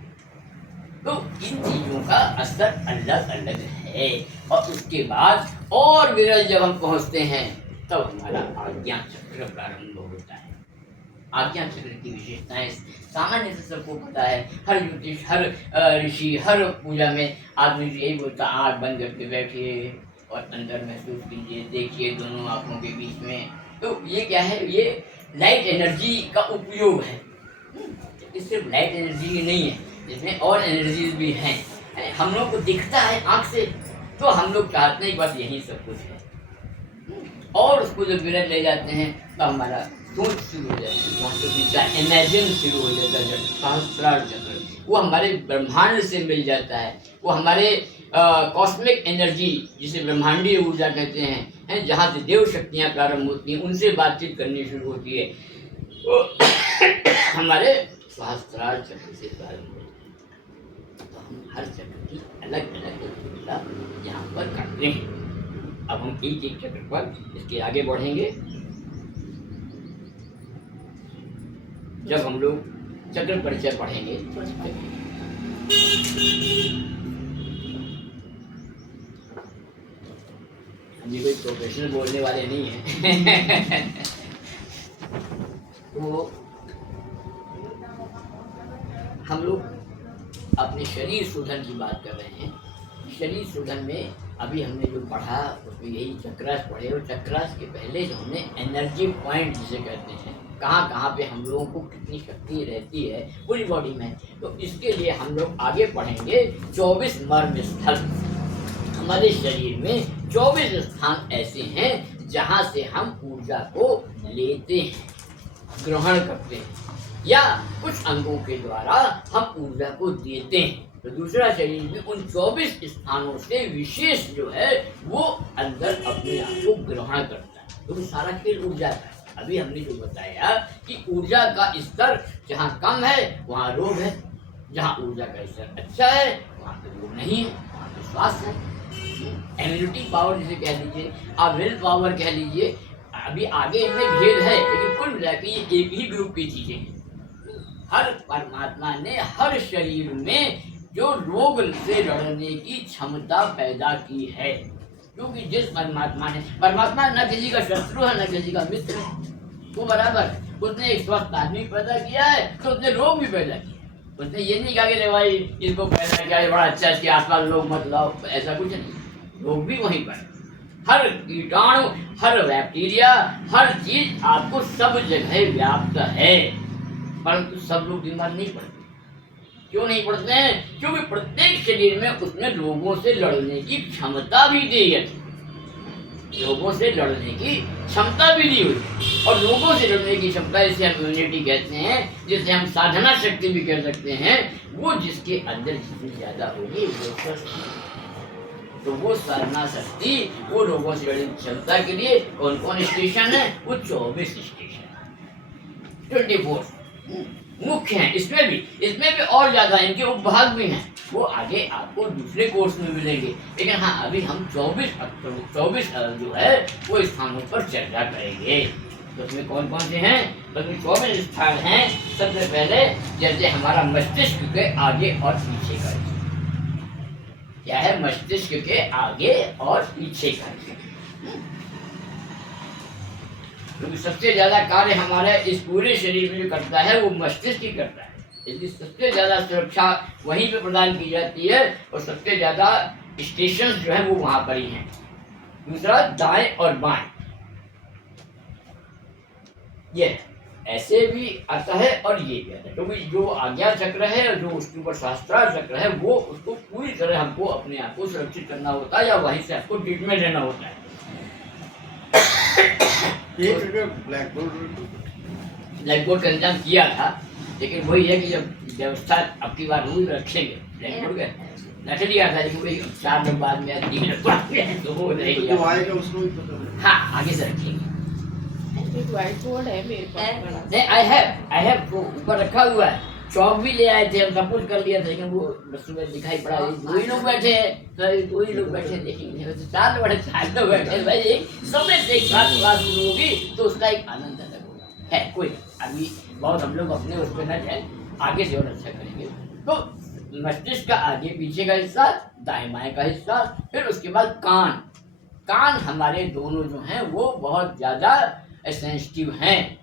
तो इन चीजों का असर अलग अलग है। और उसके बाद और विरल जब हम पहुंचते हैं तब हमारा आज्ञा चक्र प्रारंभ होता है। आज्ञा चक्र की विशेषताएं सामान्य से सबको पता है। हर ज्योतिष, हर ऋषि, हर पूजा में आदमी यही बोलता, आँख बंद करके बैठिए और अंदर महसूस कीजिए, देखिए दोनों आँखों के बीच में। तो ये क्या है, ये लाइट एनर्जी का उपयोग है। इस सिर्फ लाइट एनर्जी ही नहीं है, जिसमें और एनर्जीज भी हैं। हम लोग को दिखता है आँख से, तो हम लोग चाहते हैं बस यही सब कुछ है। और उसको जब विरल ले जाते हैं तो हमारा सोच शुरू हो जाती है, वहाँ से विचार, इमेजिन शुरू हो जाता है। सहस्त्रार चक्र वो हमारे ब्रह्मांड से मिल जाता है, वो हमारे कॉस्मिक एनर्जी जिसे ब्रह्मांडीय ऊर्जा कहते हैं, जहाँ से देव शक्तियाँ प्रारंभ होती हैं, उनसे बातचीत करनी शुरू होती है, वो हमारे सहस्त्रार चक्र से प्रारंभ होती है। तो हम हर चक्र की अलग अलग ऊर्जा यहाँ पर करते हैं। अब हम एक एक चक्र पर इसके आगे बढ़ेंगे। जब हम लोग चक्र परिचय पढ़ेंगे हम ये कोई प्रोफेशनल बोलने वाले नहीं हैं। तो हम लोग अपने शरीर शोधन की बात कर रहे हैं। शरीर शोधन में अभी हमने जो पढ़ा उसमें यही चक्रास पढ़े, और चक्रास के पहले जो हमने एनर्जी पॉइंट जिसे कहते हैं, कहाँ कहाँ पे हम लोगों को कितनी शक्ति रहती है पूरी बॉडी में, तो इसके लिए हम लोग आगे पढ़ेंगे 24 मर्म स्थल। हमारे शरीर में 24 स्थान ऐसे हैं जहाँ से हम ऊर्जा को लेते हैं, ग्रहण करते हैं, या कुछ अंगों के द्वारा हम ऊर्जा को देते हैं। तो दूसरा शरीर में उन 24 स्थानों से विशेष जो है वो अंदर अपने आप को ग्रहण करता है। तो सारा खेल ऊर्जा का है। अभी हमने जो बताया कि ऊर्जा का स्तर जहाँ कम है वहाँ रोग है, जहाँ ऊर्जा का स्तर अच्छा है वहाँ पे रोग नहीं है, वहाँ पे स्वास्थ्य है। इम्यूनिटी पावर जिसे कह लीजिए, आप विल पावर कह लीजिए, अभी आगे इनमें भेद है, लेकिन कुल मिला के ये एक ही ग्रुप की चीजें हैं। हर परमात्मा ने हर शरीर में जो रोग से लड़ने की क्षमता पैदा की है, क्योंकि जिस परमात्मा न किसी का शत्रु है न किसी का मित्र है, वो बराबर। उसने एक स्वस्थ आदमी पैदा किया है तो उसने रोग भी पैदा किया। उसने ये नहीं कहा कि भाई इसको पैदा किया है बड़ा अच्छा, इसके आसपास लोग मत लाओ, ऐसा कुछ नहीं। रोग भी वहीं पर, हर कीटाणु, हर बैक्टीरिया, हर चीज आपको सब जगह व्याप्त है, परंतु सब लोग बीमार नहीं पड़ते। क्यों नहीं पढ़ते हैं? क्योंकि प्रत्येक शरीर में उसने लोगों से लड़ने की क्षमता भी दी है, लोगों से लड़ने की क्षमता भी दी हुई। और लोगों से लड़ने की क्षमता जिसे हम इम्यूनिटी कहते हैं, जिसे हम साधना शक्ति भी कह सकते हैं, वो जिसके अंदर जितनी ज्यादा होगी वो स्वस्थ। तो वो साधना शक्ति, वो लोगों से लड़ने की क्षमता के लिए कौन कौन स्टेशन है? वो 24 स्टेशन, 24 मुख्य हैं। इसमें भी और ज्यादा इनके उपभाग भी हैं, वो आगे आपको दूसरे कोर्स में मिलेंगे। लेकिन हाँ, अभी हम 24 जो है वो स्थानों पर चर्चा करेंगे। तो उसमें कौन कौन से हैं? तो उसमें 24 स्थान हैं। सबसे पहले जैसे हमारा मस्तिष्क के आगे और पीछे का, क्या है? मस्तिष्क के आगे और पीछे का, क्योंकि सबसे ज्यादा कार्य हमारे इस पूरे शरीर में जो करता है वो मस्तिष्क ही करता है, इसलिए सबसे ज्यादा सुरक्षा वहीं पे प्रदान की जाती है और सबसे ज्यादा स्टेशन जो है वो वहां पर ही हैं। दूसरा दाएं और बाएं, ये ऐसे भी आता है और ये भी आता है, क्योंकि जो आज्ञा चक्र है और जो उसके ऊपर शास्त्रार्थ चक्र है वो उसको पूरी तरह हमको अपने आप को सुरक्षित करना होता है, या वहीं से आपको ट्रीटमेंट लेना होता है। ब्लैक बोर्ड का इंतजाम किया था, लेकिन वही है कि जब व्यवस्था अब की बार हुई रखेंगे ब्लैक बोर्ड का रख लिया था, लेकिन वही 4 लोग बाद में 3 लोग बाद में तो वो नहीं लिया। हाँ, आगे से रखेंगे। व्हाइट बोर्ड है मेरे पास बड़ा। नहीं, आई हैव वो ऊपर रखा हुआ है। चौक भी ले आए थे, हम सब कुछ कर लिया था, लेकिन वो बस सुबह दिखाई पड़ा। 2 ही लोग बैठे हैं, तो 2 ही लोग बैठे देखेंगे, वैसे 4 लोग बैठे, 4 लोग बैठे भाई, एक समय से एक साथ क्लास शुरू होगी तो उसका एक आनंद अलग होगा। है कोई अभी बहुत हम लोग अपने उस पर न जाए, आगे से और अच्छा करेंगे। तो मस्तिष्क का आगे पीछे का हिस्सा, दाएं बाएं का हिस्सा, फिर उसके बाद कान हमारे दोनों जो हैं वो बहुत ज्यादा सेंसिटिव हैं।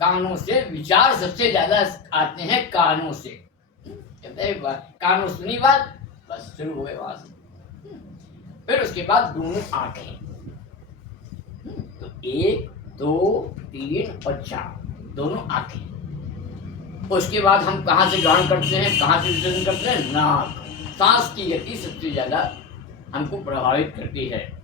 कानों से विचार सबसे ज्यादा आते हैं, कानों से। कहते हैं कानों सुनी बात, बस शुरू हो गए वहां से। फिर उसके बाद दोनों आंखें, तो 1 2 3 और 4 दोनों आंखें। उसके बाद हम कहाँ से ग्रहण करते हैं, कहाँ से विसर्जन करते हैं? नाक। सांस की गति सबसे ज्यादा हमको प्रभावित करती है।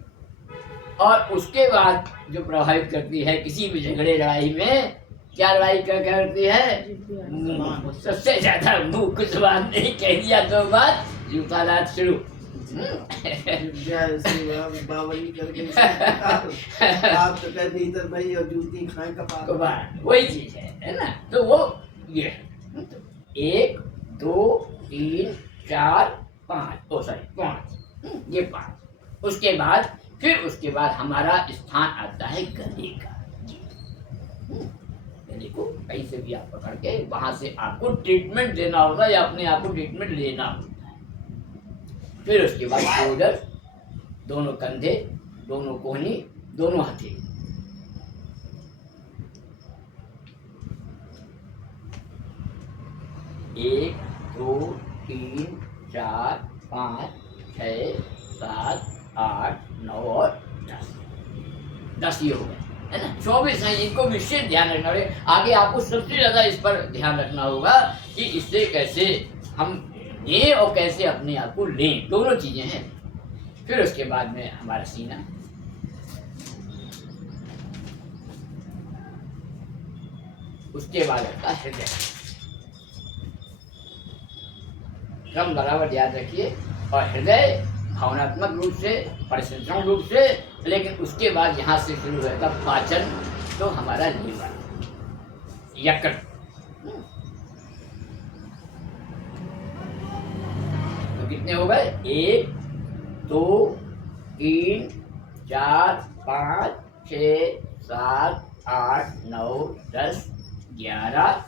और उसके बाद जो प्रभावित करती है किसी भी झगड़े लड़ाई में, क्या लड़ाई क्या करती है? मुंह। सबसे ज्यादा मुंह। कुछ बात नहीं कह दिया तो बात जूता दांत शुरू। बावली करके आप तो कहते इधर भाई और जूती खाए कपाल, वही चीज है ना? तो वो ये 1 2 3 4 5 5 ये 5। उसके बाद हमारा स्थान आता है गले का। गले को कहीं से भी आप पकड़ के वहां से आपको ट्रीटमेंट देना होगा या अपने आप को ट्रीटमेंट लेना होता है। फिर उसके बाद शोल्डर, दोनों कंधे, दोनों कोहनी, दोनों हथेली। एक 2 3 4 5 6 7 8 9 और 10 ये हो गए, है ना? 24 हैं, इनको विशेष ध्यान रखना होगा। आगे आपको सबसे ज्यादा इस पर ध्यान रखना होगा कि इससे कैसे हम लें और कैसे अपने आप को लें, दोनों चीजें हैं। फिर उसके बाद में हमारा सीना, उसके बाद आता है हृदय। क्रम बराबर याद रखिए। और हृदय भावनात्मक रूप से, परिसंचरण रूप से, लेकिन उसके बाद यहाँ से शुरू होगा पाचन, तो हमारा लीवर, यकृत। तो कितने हो गए? 1 2 3 4 5 6 7 8 9 10 11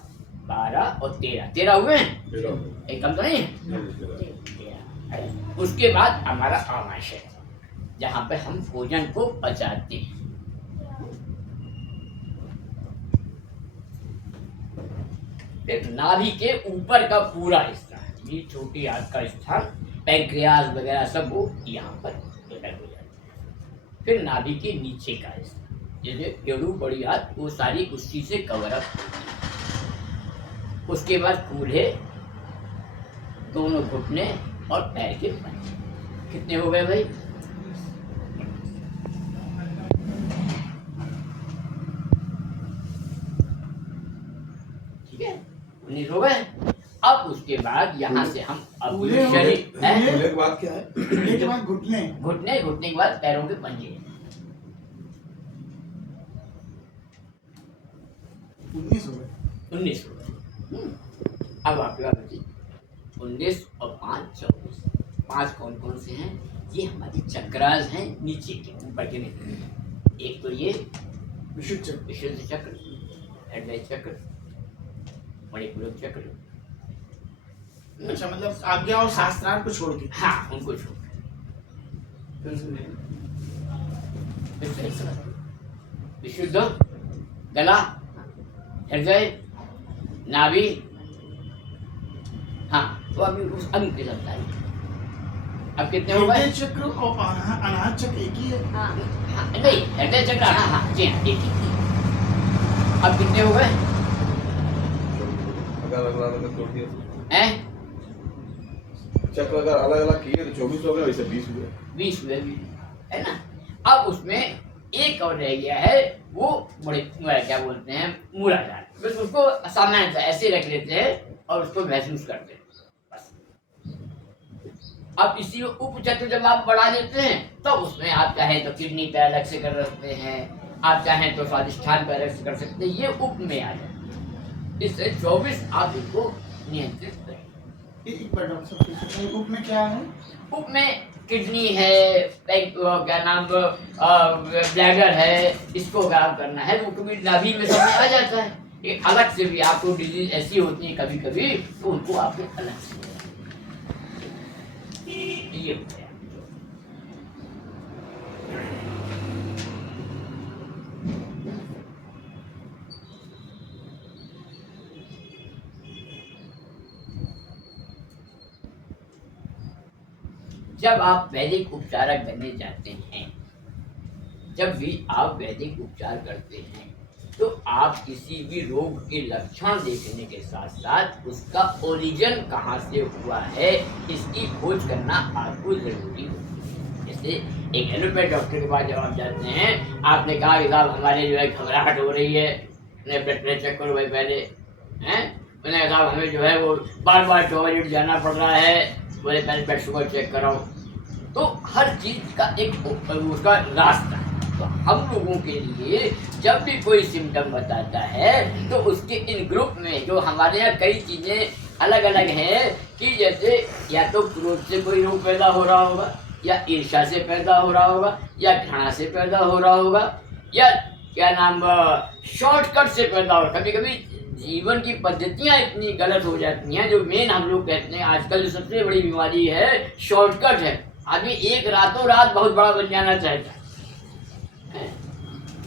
12 और 13 हुए हैं, एकदम तो नहीं है? उसके बाद हमारा आमाशय, जहाँ पे हम भोजन को पचाते हैं। फिर नाभि के ऊपर का पूरा हिस्सा, ये छोटी आंत का स्थान, पैंक्रियाज वगैरह सब वो यहाँ पर अलग हो जाता है। फिर नाभि के नीचे का हिस्सा, जैसे केड़ू बड़ी आंत, वो सारी उसी से कवर अप। उसके बाद कूल्हे, दोनों घुटने और पैर के पंजे। कितने हो गए भाई? ठीक है, 19 हो गए। अब उसके बाद यहाँ से हम अपने शरीर के बाद क्या है? के बाद घुटने घुटने, घुटने के बाद पैरों के पंजे। 19 हो गए। 19 हो गए। अब आपके पास बची 19 और 5 24। 5 कौन कौन से हैं? ये हमारी चक्रास हैं, नीचे के, ऊपर के नहीं। एक तो ये विशुद्ध चक्र, विशुद्ध चक्र, हृदय चक्र, मणिपुर चक्र। अच्छा मतलब आज्ञा और शास्त्रार्थ को छोड़ के। हाँ, उनको छोड़। विशुद्ध गला, हृदय, नाभि। हाँ, तो अभी उस अंग के चलता है। अब कितने हो गए? हृदय चक्र और अनाहत चक्र एक ही है। हाँ, नहीं, हृदय चक्र, हाँ जी हाँ, एक ही। अब कितने हो गए? अगर अलग अलग तोड़ दिया तो हैं? चक्र अगर अलग अलग किए तो 24 हो गए, वैसे 20 हुए। 20 हुए भी, है ना? अब उसमें एक और रह गया है, वो बड़े क्या बोलते हैं, मूलाधार। बस उसको सामान्यतः ऐसे रख लेते हैं और उसको महसूस करते हैं बस। अब इसी उप चक्र जब आप बढ़ा लेते हैं तो उसमें आप चाहे तो किडनी पे अलग से कर सकते हैं, आप चाहें तो स्वादिष्ठान पे अलग से कर सकते हैं। ये उप में आ जाए। इससे 24 आप इनको नियंत्रित करें। एक बार डॉक्टर साहब फिर से उप में क्या है? उप में किडनी है, क्या नाम, ब्लैडर है, इसको अगर करना है वो कभी नाभि में समझ आ जाता है। एक अलग से भी आपको डिजीज ऐसी होती है कभी कभी, तो उनको आपके अलग से ये होता है। जब आप वैदिक उपचारक बनने जाते हैं, जब भी आप वैदिक उपचार करते हैं, तो आप किसी भी रोग के लक्षण देखने के साथ साथ उसका ओरिजिन कहाँ से हुआ है, इसकी खोज करना आपको जरूरी होती है। जैसे एक एलोपैथ डॉक्टर के पास जब आप जाते हैं, आपने कहा कि साहब हमारे जो है घबराहट हो रही है, ब्लड प्रेशर चेक करो भाई पहले, हैं? मैंने कहा साहब हमें जो है वो बार बार टॉयलेट जाना पड़ रहा है, बोले पहले ब्लड शुगर चेक कराओ। तो हर चीज का एक उसका रास्ता है। तो हम लोगों के लिए जब भी कोई सिम्टम बताता है तो उसके इन ग्रुप में जो हमारे यहाँ कई चीजें अलग अलग हैं कि जैसे या तो क्रोध से कोई रोग पैदा हो रहा होगा, या ईर्ष्या से पैदा हो रहा होगा, या घृणा से पैदा हो रहा होगा, या क्या नाम शॉर्टकट से पैदा हो। कभी कभी जीवन की पद्धतियाँ इतनी गलत हो जाती हैं, जो मेन हम लोग कहते हैं आजकल जो सबसे बड़ी बीमारी है शॉर्टकट है। आदमी एक रातों रात बहुत बड़ा बन जाना चाहता है।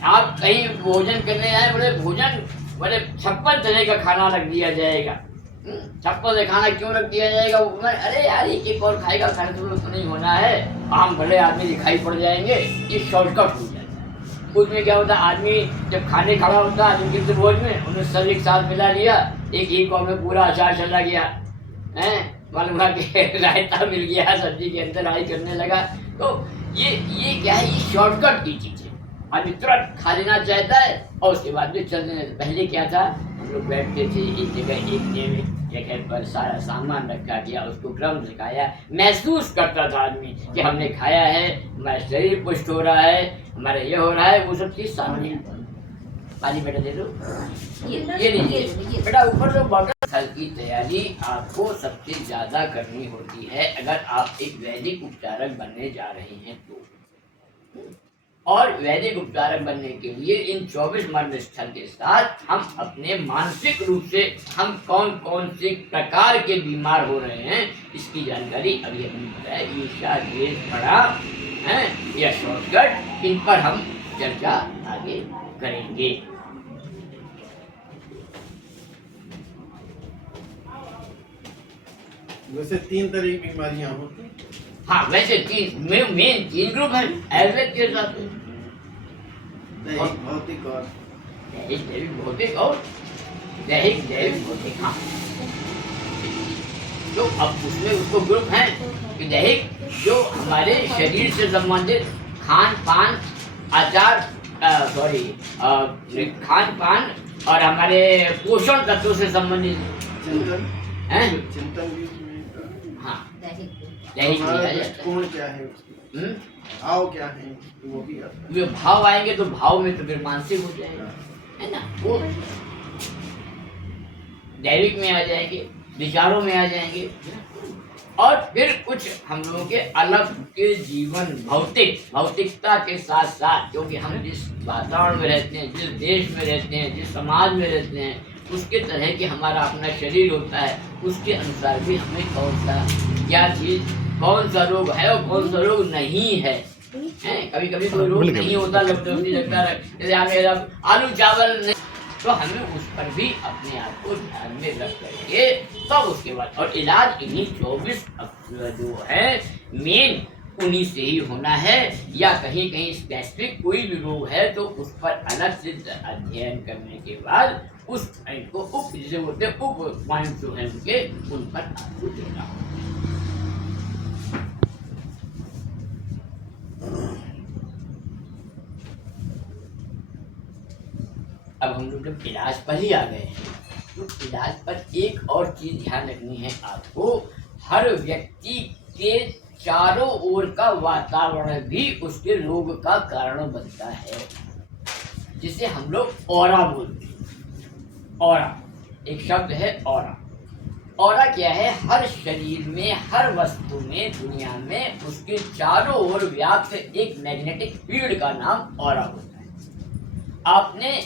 आप कहीं भोजन करने आए, बोले भोजन, बोले 56 तरह का खाना रख दिया जाएगा। 56 खाना क्यों रख दिया जाएगा? अरे यार एक और खाएगा, खाने तो नहीं होना है, आम भले आदमी दिखाई पड़ जाएंगे, ये शॉर्टकट हो जाता है। उसमें क्या होता है, आदमी जब खाने खड़ा होता है आदमी के भोज में उन्हें सब एक साथ मिला लिया, एक और में पूरा अचार चला गया, है मालूम हुआ कि रायता मिल गया, सब्जी के अंदर आई करने लगा। तो ये क्या है, ये शॉर्टकट की चीज है। आदमी तुरंत खा लेना चाहता है और उसके बाद में चल देना। पहले क्या था, हम लोग बैठते थे एक जगह, एक जगह पर सारा सामान रखा गया, उसको क्रम सिखाया, महसूस करता था आदमी कि हमने खाया है, हमारा शरीर पुष्ट हो रहा है, हमारा ये हो रहा है, वो सब चीज सामने। पानी बेटा दे दो, ये लीजिए बेटा, ऊपर जो बॉटल। फल की तैयारी आपको सबसे ज्यादा करनी होती है अगर आप एक वैदिक उपचारक बनने जा रहे हैं तो। और वैदिक उपचारक बनने के लिए इन 24 मर्म स्थल के साथ हम अपने मानसिक रूप से हम कौन कौन से प्रकार के बीमार हो रहे हैं इसकी जानकारी अभी हमने बताया। ईर्ष्या, द्वेष, बड़ा है या शॉर्टकट, इन पर हम चर्चा आगे करेंगे। वैसे 3 तरह की बीमारियां होती हैं। हाँ, वैसे मेन 3 ग्रुप हैं आयुर्वेद के हिसाब से, दैहिक, भौतिक और दैहिक, भौतिक और दैहिक, भौतिक। हाँ, तो अब उसमें उसको ग्रुप हैं कि दैहिक जो हमारे शरीर से संबंधित खान पान आचार खान पान और हमारे पोषण तत्वों से संबंधित चिंतन हैं। चिंतन भी उसमें। हाँ दैहिक दैहिक हमारा लिया जाता है। दृष्टिकोण क्या है उसकी, हम्म? भाव क्या है, वो भी आता है। जो भाव आएंगे तो भाव में तो फिर मानसिक हो जाएगा, है ना, वो दैविक में आ जाएंगे, विचारों में आ जाएंगे। और फिर कुछ हम लोगों के अलग के जीवन भौतिकता के साथ साथ, क्योंकि हम जिस वातावरण में रहते हैं, जिस देश में रहते हैं, जिस समाज में रहते हैं, उसके तरह के हमारा अपना शरीर होता है, उसके अनुसार भी हमें कौन सा क्या चीज, कौन सा रोग है और कौन सा रोग नहीं है। कभी कभी कोई रोग नहीं होता, जबरदस्ती लगता है, जैसे हमें आलू चावल नहीं, तो हमें उस पर भी अपने आप को ध्यान में रख करके तब उसके बाद, और इलाज इन्हीं 24 जो है मेन उन्हीं से ही होना है, या कहीं कहीं स्पेसिफिक कोई भी रोग है तो उस पर अलग से अध्ययन करने के बाद उस पॉइंट को उप जिसे बोलते हैं उप पॉइंट जो है उनके उन पर आपको देना होगा। अब हम लोग जब इलाज पर ही आ गए हैं तो इलाज पर एक और चीज ध्यान रखनी है आपको, हर व्यक्ति के चारों ओर का वातावरण भी उसके रोग का कारण बनता है, जिसे हम लोग ऑरा बोलते हैं। ऑरा एक शब्द है, ऑरा। ऑरा क्या है? हर शरीर में, हर वस्तु में, दुनिया में उसके चारों ओर व्याप्त एक मैग्नेटिक फील्ड का नाम ऑरा होता है। आपने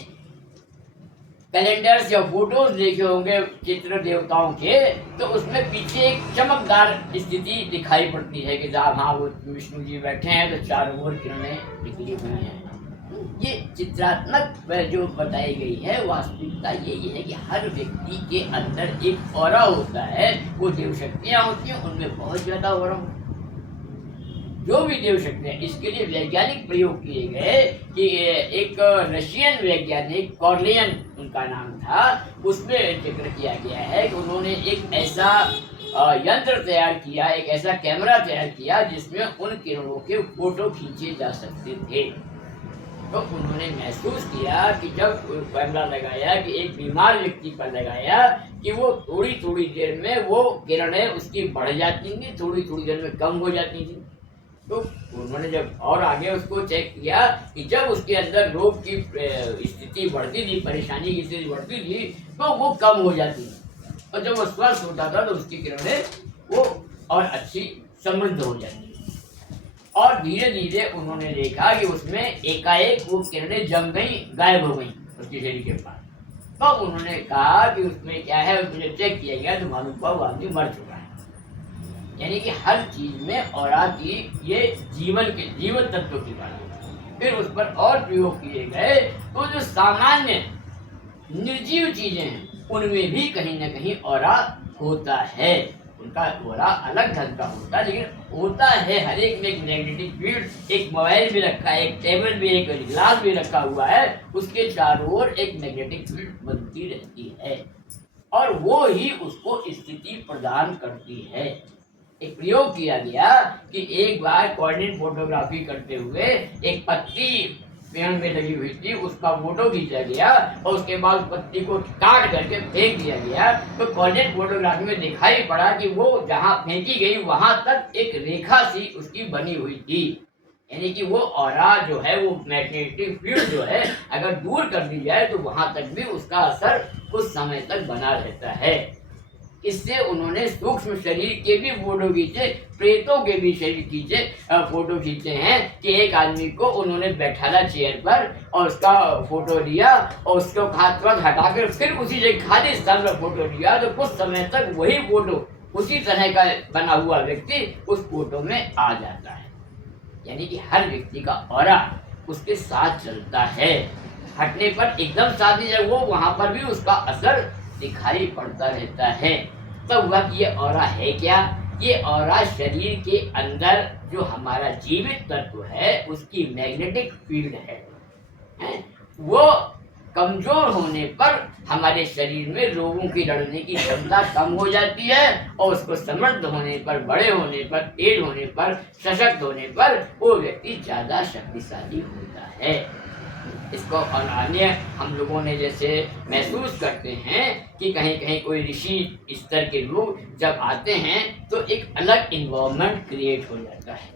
कैलेंडर्स या फोटोज देखे होंगे चित्र देवताओं के, तो उसमें पीछे एक चमकदार स्थिति दिखाई पड़ती है कि साहब हाँ वो विष्णु जी बैठे हैं तो चारों ओर किरणें निकली हुई हैं। ये चित्रात्मक जो बताई गई है, वास्तविकता यही है कि हर व्यक्ति के अंदर एक ऑरा होता है, वो देव शक्तियाँ होती हैं, उनमें बहुत ज्यादा ऑरा होता है। जो भी देव शक्ति है, इसके लिए वैज्ञानिक प्रयोग किए गए कि एक रशियन वैज्ञानिक कॉर्लियन उनका नाम था, उसमें जिक्र किया गया है कि उन्होंने एक ऐसा यंत्र तैयार किया, एक ऐसा कैमरा तैयार किया जिसमें उन किरणों के फोटो खींचे जा सकते थे। तो उन्होंने महसूस किया कि जब कैमरा लगाया कि एक बीमार व्यक्ति पर लगाया कि वो थोड़ी थोड़ी देर में वो किरणें उसकी बढ़ जाती थी, थोड़ी थोड़ी देर में कम हो जाती थी। तो उन्होंने जब और आगे उसको चेक किया कि जब उसके अंदर रोग की स्थिति बढ़ती थी, परेशानी की स्थिति बढ़ती थी, तो वो कम हो जाती थी, और जब वो स्वस्थ होता था तो उसकी किरणें वो और अच्छी समृद्ध हो जाती। और धीरे धीरे उन्होंने देखा कि उसमें एकाएक वो किरणें जम गई, गायब हो गई उसके शरीर के पास। तो उन्होंने कहा कि उसमें क्या है, उसने चेक किया गया तो मालूम हुआ वो आदमी मर चुका है। यानी कि हर चीज में ऑरा की ये जीवन तत्व की बात है। फिर उस पर और प्रयोग किए गए तो जो सामान्य निर्जीव चीजें हैं उनमें भी कहीं ना कहीं ऑरा होता है। उनका ऑरा अलग ढंग का होता है, लेकिन होता है। हर एक में एक मैग्नेटिक फील्ड, एक मोबाइल भी रखा है, एक टेबल भी, एक गिलास भी रखा हुआ है, उसके चारों ओर एक मैग्नेटिक फील्ड बनती रहती है और वो ही उसको स्थिति प्रदान करती है। एक प्रयोग किया गया कि एक बार कोऑर्डिनेट फोटोग्राफी करते हुए एक पत्ती पेड़ में लगी हुई थी, उसका फोटो खींचा गया और उसके बाद उस पत्ती को काट करके फेंक दिया गया। तो कोऑर्डिनेट फोटोग्राफी में दिखाई पड़ा कि वो जहाँ फेंकी गई वहां तक एक रेखा सी उसकी बनी हुई थी। यानी कि वो ऑरा जो है, वो मैग्नेटिक फील्ड जो है, अगर दूर कर दी जाए तो वहां तक भी उसका असर कुछ समय तक बना रहता है। इससे उन्होंने सूक्ष्म शरीर के भी फोटो खींचे, प्रेतों के भी शरीर खींचे, फोटो खींचे हैं कि एक आदमी को उन्होंने बैठाला चेयर पर और उसका फोटो लिया और उसको हाथ तुरंत हटाकर फिर उसी जगह खाली स्थान पर फोटो लिया, तो कुछ समय तक वही फोटो उसी तरह का बना हुआ व्यक्ति उस फोटो में आ जाता है। यानी कि हर व्यक्ति का ऑरा उसके साथ चलता है, हटने पर एकदम साथ नहीं जाए, वो वहां पर भी उसका असर दिखाई पड़ता रहता है। तो वह ये ऑरा है क्या? ये ऑरा शरीर के अंदर जो हमारा जीवित तत्व है उसकी मैग्नेटिक फील्ड है। वो कमजोर होने पर हमारे शरीर में रोगों की लड़ने की क्षमता कम हो जाती है, और उसको समृद्ध होने पर, बड़े होने पर, तेज होने पर, सशक्त होने पर वो व्यक्ति ज्यादा शक्तिशाली होता है। इसको और अन्य हम लोगों ने जैसे महसूस करते हैं कि कहीं कहीं कोई ऋषि स्तर के लोग जब आते हैं तो एक अलग इन्वायरमेंट क्रिएट हो जाता है,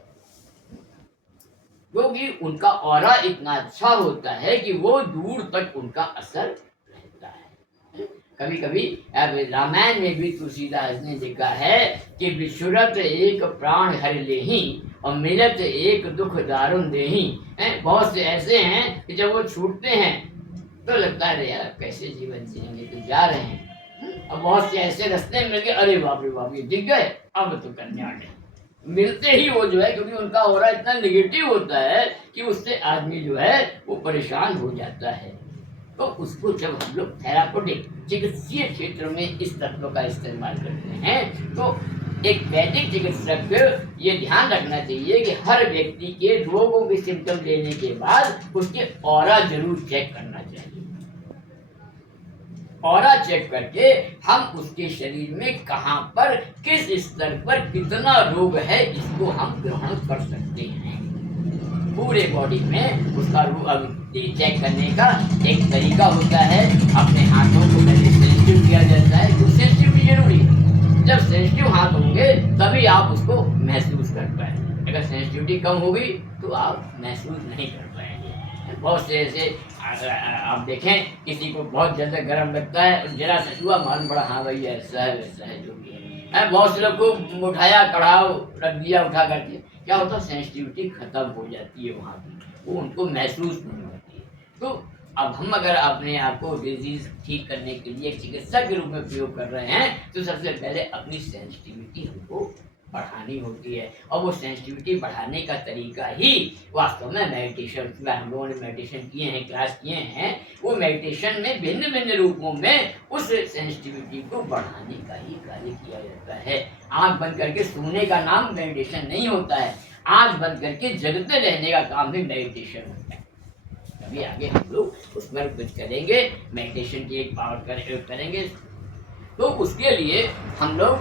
क्योंकि उनका ऑरा इतना अच्छा होता है कि वो दूर तक उनका असर रहता है। कभी कभी रामायण में भी तुलसीदास ने लिखा है कि विश्वरत एक प्राण हर लेही और मिलत एक दुख दारुण देही। बहुत से ऐसे हैं कि जब वो छूटते हैं तो लगता है यार कैसे जीवन जिएंगे, तो जा रहे हैं। और बहुत से ऐसे रास्ते मिल गए, अरे बाप रे बाप, ये दिख गए, अब तो कल्याण है। मिलते ही वो जो है, क्योंकि उनका ऑरा इतना नेगेटिव होता है कि उससे आदमी जो है वो परेशान हो जाता है। तो उसको जब हम लोग थेरापेटिक चिकित्सीय क्षेत्र में इस तत्व का इस्तेमाल करते हैं तो एक वैदिक चिकित्सक को ये ध्यान रखना चाहिए कि हर व्यक्ति के रोगों के सिम्टम लेने के बाद उसके ऑरा जरूर चेक करना चाहिए। ऑरा चेक करके हम उसके शरीर में कहाँ पर, किस स्तर पर कितना रोग है, इसको हम ग्रहण कर सकते हैं। पूरे बॉडी में उसका चेक करने का एक तरीका होता है। अपने हाथों को पहले सेंसिटिव किया जाता है, तो सेंसिटिविटी जरूरी है। जब सेंसिटिव हाथ होंगे तभी आप उसको महसूस कर पाएंगे। अगर सेंसिटिविटी कम होगी तो आप महसूस नहीं कर पाएंगे। बहुत से ऐसे आप देखें, किसी को बहुत ज़्यादा गर्म लगता है, जरा सा छुआ मालूम पड़ा, हाँ भाई ऐसा है वैसा है, जो भी है। बहुत से लोग को उठाया, कढ़ाव रख दिया, उठा करके क्या होता है, सेंसिटिविटी खत्म हो जाती है वहाँ की, वो उनको महसूस नहीं होती है। तो अब हम अगर अपने आप को डिजीज ठीक करने के लिए एक चिकित्सक के रूप में प्रयोग कर रहे हैं तो सबसे पहले अपनी सेंसिटिविटी हमको बढ़ानी होती है। और वो सेंसिटिविटी बढ़ाने का तरीका ही वास्तव में मेडिटेशन, हम लोगों ने मेडिटेशन किए हैं, क्लास किए हैं, वो मेडिटेशन में भिन्न भिन्न रूपों में उस सेंसिटिविटी को बढ़ाने का ही कार्य किया जाता है। आंख बंद करके सोने का नाम मेडिटेशन नहीं होता है, आंख बंद करके जगते रहने का काम भी मेडिटेशन होता है। अभी आगे हम लोग उसमें कुछ करेंगे, मेडिटेशन की एक पावर करेंगे। तो उसके लिए हम लोग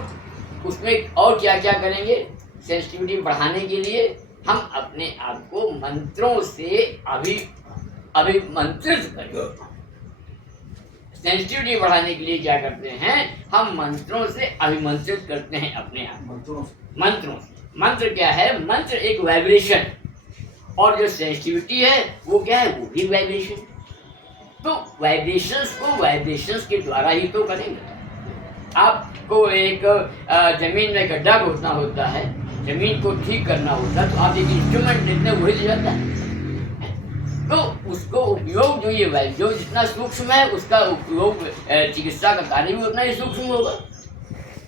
उसमें और क्या क्या करेंगे, सेंसिटिविटी बढ़ाने के लिए हम अपने आप को मंत्रों से अभिमंत्रित करेंगे। सेंसिटिविटी बढ़ाने के लिए क्या करते हैं, हम मंत्रों से अभिमंत्रित करते हैं अपने आप को। मंत्रों से, मंत्र क्या है, मंत्र एक वाइब्रेशन, और जो सेंसिटिविटी है वो क्या है, वो भी वाइब्रेशन। तो वाइब्रेशंस को वाइब्रेशंस के द्वारा ही तो करेंगे। आपको एक जमीन में गड्ढा खोदना होता है, जमीन को ठीक करना होता है, तो आप एक इंस्ट्रूमेंट लेते हैं, वही ले जाता है। तो उसको उपयोग जो ये जो जितना सूक्ष्म है उसका उपयोग चिकित्सा का कार्य भी उतना ही सूक्ष्म होगा।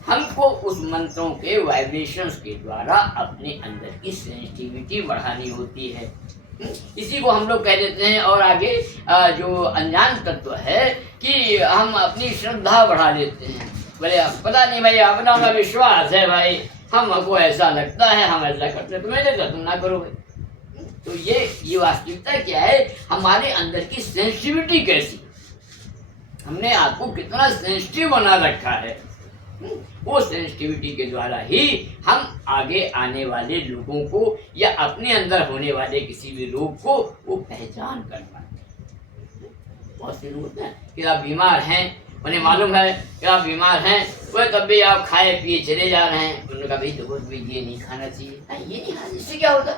हमको उस मंत्रों के वाइब्रेशंस के द्वारा अपने अंदर की सेंसिटिविटी बढ़ानी होती है। इसी को हम लोग कह देते हैं। और आगे जो अनजान तत्व है कि हम अपनी श्रद्धा बढ़ा देते हैं। बोले पता नहीं भाई, अपना का विश्वास है भाई, हमको ऐसा लगता है, हम ऐसा करते हैं, तुम्हें लगता तुम ना करोगे। तो ये वास्तविकता क्या है, हमारे अंदर की सेंसिटिविटी कैसी, हमने आपको कितना सेंसिटिव बना रखा है। वो सेंसिटिविटी के द्वारा ही हम आगे आने वाले लोगों को या अपने अंदर होने वाले किसी भी रोग को वो पहचान कर पाते हैं। बहुत से लोग होते हैं कि आप बीमार हैं, उन्हें मालूम है कि आप बीमार हैं, वह तब भी आप खाए पिए चले जा रहे हैं। उन्होंने कहा भाई देखो भी ये नहीं खाना चाहिए, ये नहीं खाना, इससे क्या होता,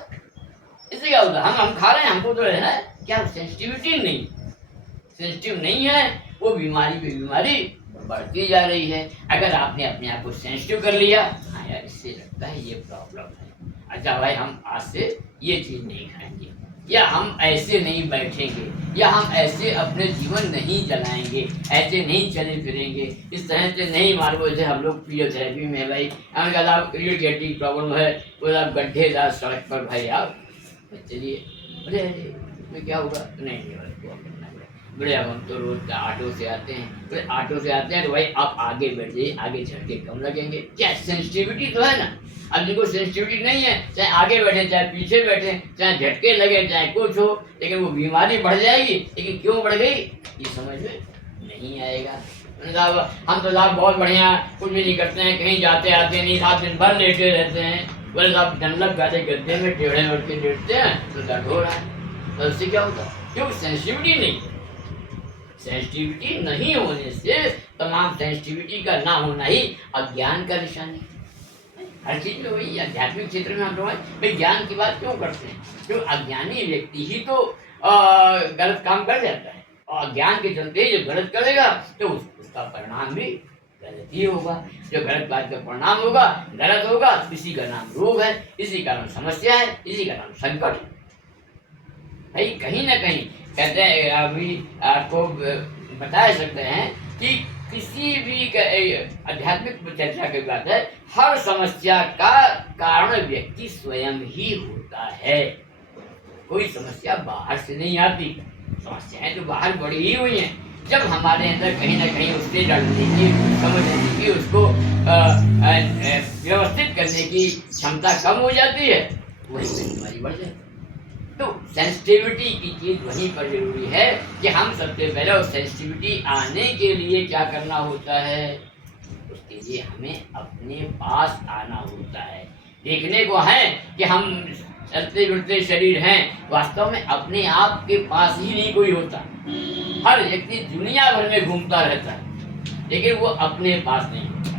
इससे क्या होता, हम खा रहे हैं, हमको तो रहना है। क्या सेंसिटिविटी नहीं, सेंसिटिव नहीं है, वो बीमारी पे बीमारी बढ़ती जा रही है। अगर आपने अपने आप को सेंसिटिव कर लिया, हाँ यार इससे लगता है ये प्रॉब्लम है, अच्छा भाई हम आज से ये चीज़ नहीं खाएंगे, या हम ऐसे नहीं बैठेंगे, या हम ऐसे अपने जीवन नहीं चलाएंगे, ऐसे नहीं चले फिरेंगे, इस तरह से नहीं। मालूम जैसे हम लोग फिजियोथेरेपी में भाई, हमें कहा आप रीढ़ की हड्डी प्रॉब्लम है, वो आप गड्ढेदार सड़क पर भाई आप चलिए, अरे इसमें क्या होगा, नहीं बोले अब हम तो रोज ऑटो से आते हैं। बोले ऑटो से आते हैं तो भाई आप आगे बैठ जाइए, आगे झटके कम लगेंगे। क्या सेंसिटिविटी तो है ना। अब जिनको सेंसिटिविटी नहीं है, चाहे आगे बैठे चाहे पीछे बैठे, चाहे झटके लगे चाहे कुछ हो, लेकिन वो बीमारी बढ़ जाएगी। लेकिन क्यों बढ़ गई ये समझ में नहीं आएगा। साहब हम तो साहब बहुत बढ़िया, कुछ भी नहीं करते हैं, कहीं जाते आते नहीं, साहब दिन भर लेटे रहते हैं। बोले साहब डंडक गाले गद्दे में टेढ़े बैठ के लेटते हैं तो दर्द हो रहा है। तो उससे क्या होता है? क्यों? सेंसिटिविटी नहीं। सेंसिटिविटी नहीं होने से, तमाम सेंसिटिविटी का ना होना ही अज्ञान का निशानी है। हर चीज में वही आध्यात्मिक क्षेत्र में हम लोग भाई ज्ञान की बात क्यों करते हैं? जो अज्ञानी व्यक्ति ही तो गलत काम कर जाता है, और अज्ञान के चलते जो गलत करेगा तो उसका परिणाम भी गलत ही होगा। जो गलत बात का परिणाम होगा गलत होगा, इसी का नाम रोग है, इसी का नाम समस्या है, इसी का नाम संकट है। भाई कहीं ना कहीं कहते हैं, अभी आपको बता सकते हैं कि किसी भी आध्यात्मिक चर्चा की बात है, हर समस्या का कारण व्यक्ति स्वयं ही होता है। कोई समस्या बाहर से नहीं आती। समस्याएं तो बाहर बढ़ी ही हुई हैं। जब हमारे अंदर कहीं ना कहीं उससे लड़ने की, समझने की, उसको व्यवस्थित करने की क्षमता कम हो जाती है, वही बीमारी बढ़ जाती है। तो सेंसिटिविटी की चीज वहीं पर जरूरी है कि हम सबसे पहले उस सेंसिटिविटी आने के लिए क्या करना होता है, उसके लिए हमें अपने पास आना होता है। देखने को है कि हम चलते फिरते शरीर हैं, वास्तव में अपने आप के पास ही नहीं कोई होता। हर व्यक्ति दुनिया भर में घूमता रहता है, लेकिन वो अपने पास नहीं होता।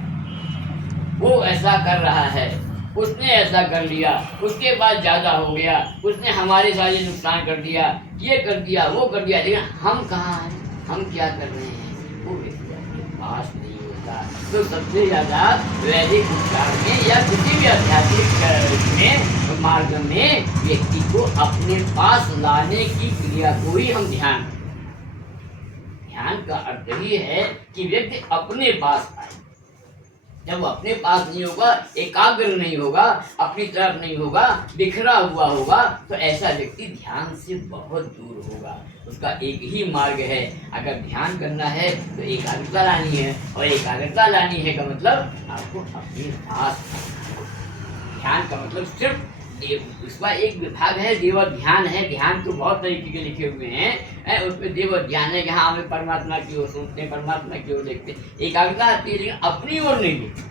वो ऐसा कर रहा है, उसने ऐसा कर लिया, उसके बाद ज्यादा हो गया, उसने हमारे साथ ये नुकसान कर दिया, ये कर दिया, वो कर दिया, लेकिन हम कहाँ हैं, हम क्या कर रहे हैं, वो व्यक्ति अपने पास नहीं होता। तो सबसे ज्यादा वैदिक उपचार में या किसी भी आध्यात्मिक में मार्ग में व्यक्ति को अपने पास लाने की क्रिया को ही हम ध्यान का अर्थ ही है कि व्यक्ति अपने पास आए। जब वो अपने पास नहीं होगा, एकाग्र नहीं होगा, अपनी तरफ नहीं होगा, बिखरा हुआ होगा, तो ऐसा व्यक्ति ध्यान से बहुत दूर होगा। उसका एक ही मार्ग है, अगर ध्यान करना है तो एकाग्रता लानी है, और एकाग्रता लानी है का मतलब आपको अपने पास। ध्यान का मतलब सिर्फ उसका एक विभाग है, देव ध्यान है। ध्यान तो बहुत तरीके के लिखे हुए हैं, उसमें देव ध्यान है कि हाँ हमें परमात्मा की ओर सोचते हैं, परमात्मा की ओर देखते हैं, एकाग्रता आती है, लेकिन अपनी ओर नहीं देखते।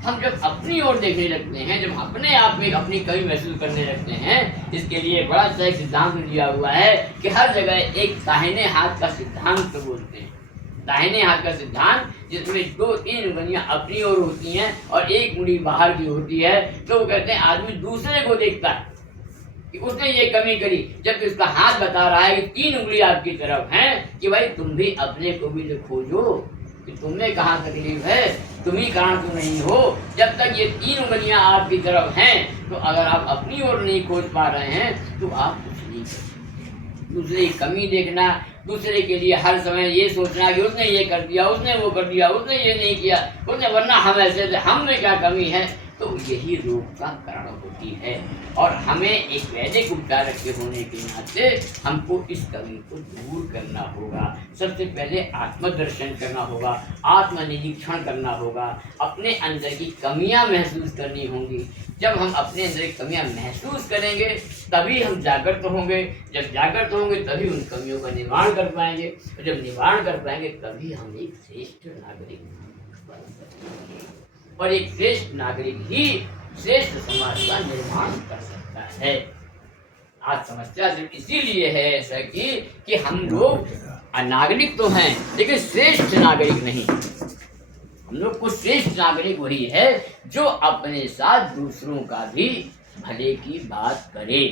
हम जब अपनी ओर देखने लगते हैं, जब अपने आप में अपनी कमी महसूस करने लगते हैं, इसके लिए बड़ा सा एक सिद्धांत दिया हुआ है कि हर जगह एक दाहिने हाथ का सिद्धांत बोलते हैं। दाहिने हाथ का सिद्धांत, जिसमें 2-3 उंगलियां अपनी ओर होती हैं और एक उंगली बाहर की होती है। तो वो कहते हैं आदमी दूसरे को देखता है कि उसने ये कमी करी, जबकि उसका हाथ बता रहा है कि 3 उंगली आपकी तरफ हैं, कि भाई तुम भी अपने को भी खोजो कि तुम्हें कहाँ तकलीफ है, तुम ही कारण तो नहीं हो। जब तक ये 3 उंगलियां आपकी तरफ हैं, तो अगर आप अपनी ओर नहीं खोज पा रहे हैं तो आप कुछ नहीं कर। दूसरे की कमी देखना, दूसरे के लिए हर समय ये सोचना कि उसने ये कर दिया, उसने वो कर दिया, उसने ये नहीं किया, उसने, वरना हम ऐसे थे, हमने क्या कमी है, तो यही रोग का कारण होती है। और हमें एक वैदिक उपचारक के होने के नाते हमको इस कमी को दूर करना होगा। सबसे पहले आत्मदर्शन करना होगा, आत्मनिरीक्षण करना होगा, अपने अंदर की कमियां महसूस करनी होंगी। जब हम अपने अंदर की कमियां महसूस करेंगे तभी हम जागृत होंगे, जब जागृत होंगे तभी उन कमियों का निवारण कर पाएंगे, और जब निवारण कर पाएंगे तभी हम एक श्रेष्ठ नागरिक बन सकेंगे। और एक श्रेष्ठ नागरिक ही श्रेष्ठ समाज का निर्माण कर सकता है। आज समस्या सिर्फ इसीलिए है ऐसा कि हम लोग नागरिक तो हैं लेकिन श्रेष्ठ नागरिक नहीं। हम लोग को श्रेष्ठ नागरिक वही है जो अपने साथ दूसरों का भी भले की बात करे।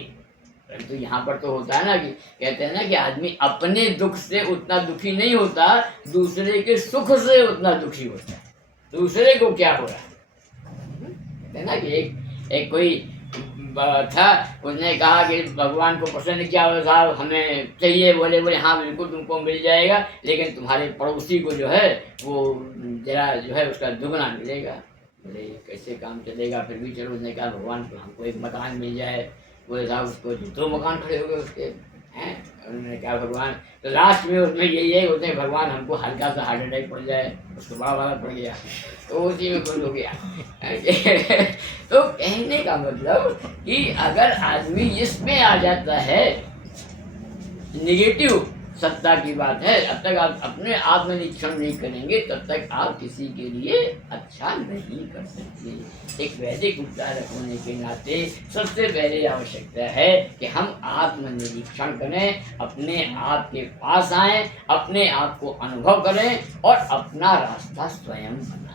परंतु यहाँ पर तो होता है ना कि कहते हैं ना कि आदमी अपने दुख से उतना दुखी नहीं होता, दूसरे के सुख से उतना दुखी होता है। दूसरे को क्या हो रहा है, कहते हैं ना कि एक कोई था, उसने कहा कि भगवान को पसंद किया हो साहब, हमें चाहिए, बोले हाँ बिल्कुल तुमको मिल जाएगा, लेकिन तुम्हारे पड़ोसी को जो है वो जरा जो है उसका दुगना मिलेगा। बोले कैसे काम चलेगा, फिर भी चलो। उसने कहा भगवान को हमको एक मकान मिल जाए। बोले साहब उसको 2 मकान खड़े हो गए उसके हैं, उन्होंने कहा भगवान, तो लास्ट में उसमें यही होते हैं, भगवान हमको हल्का सा हार्ट अटैक पड़ जाए, उसको बड़ा वाला पड़ गया तो उसी में खुश हो गया। तो कहने का मतलब कि अगर आदमी इसमें आ जाता है, नेगेटिव सत्ता की बात है, अब तक आप अपने आत्मनिरीक्षण नहीं करेंगे तब तक आप किसी के लिए अच्छा नहीं कर सकते। एक वैदिक उपचारक होने के नाते सबसे पहले आवश्यकता है कि हम आत्मनिरीक्षण करें, अपने आप के पास आएं, अपने आप को अनुभव करें और अपना रास्ता स्वयं बनाएं।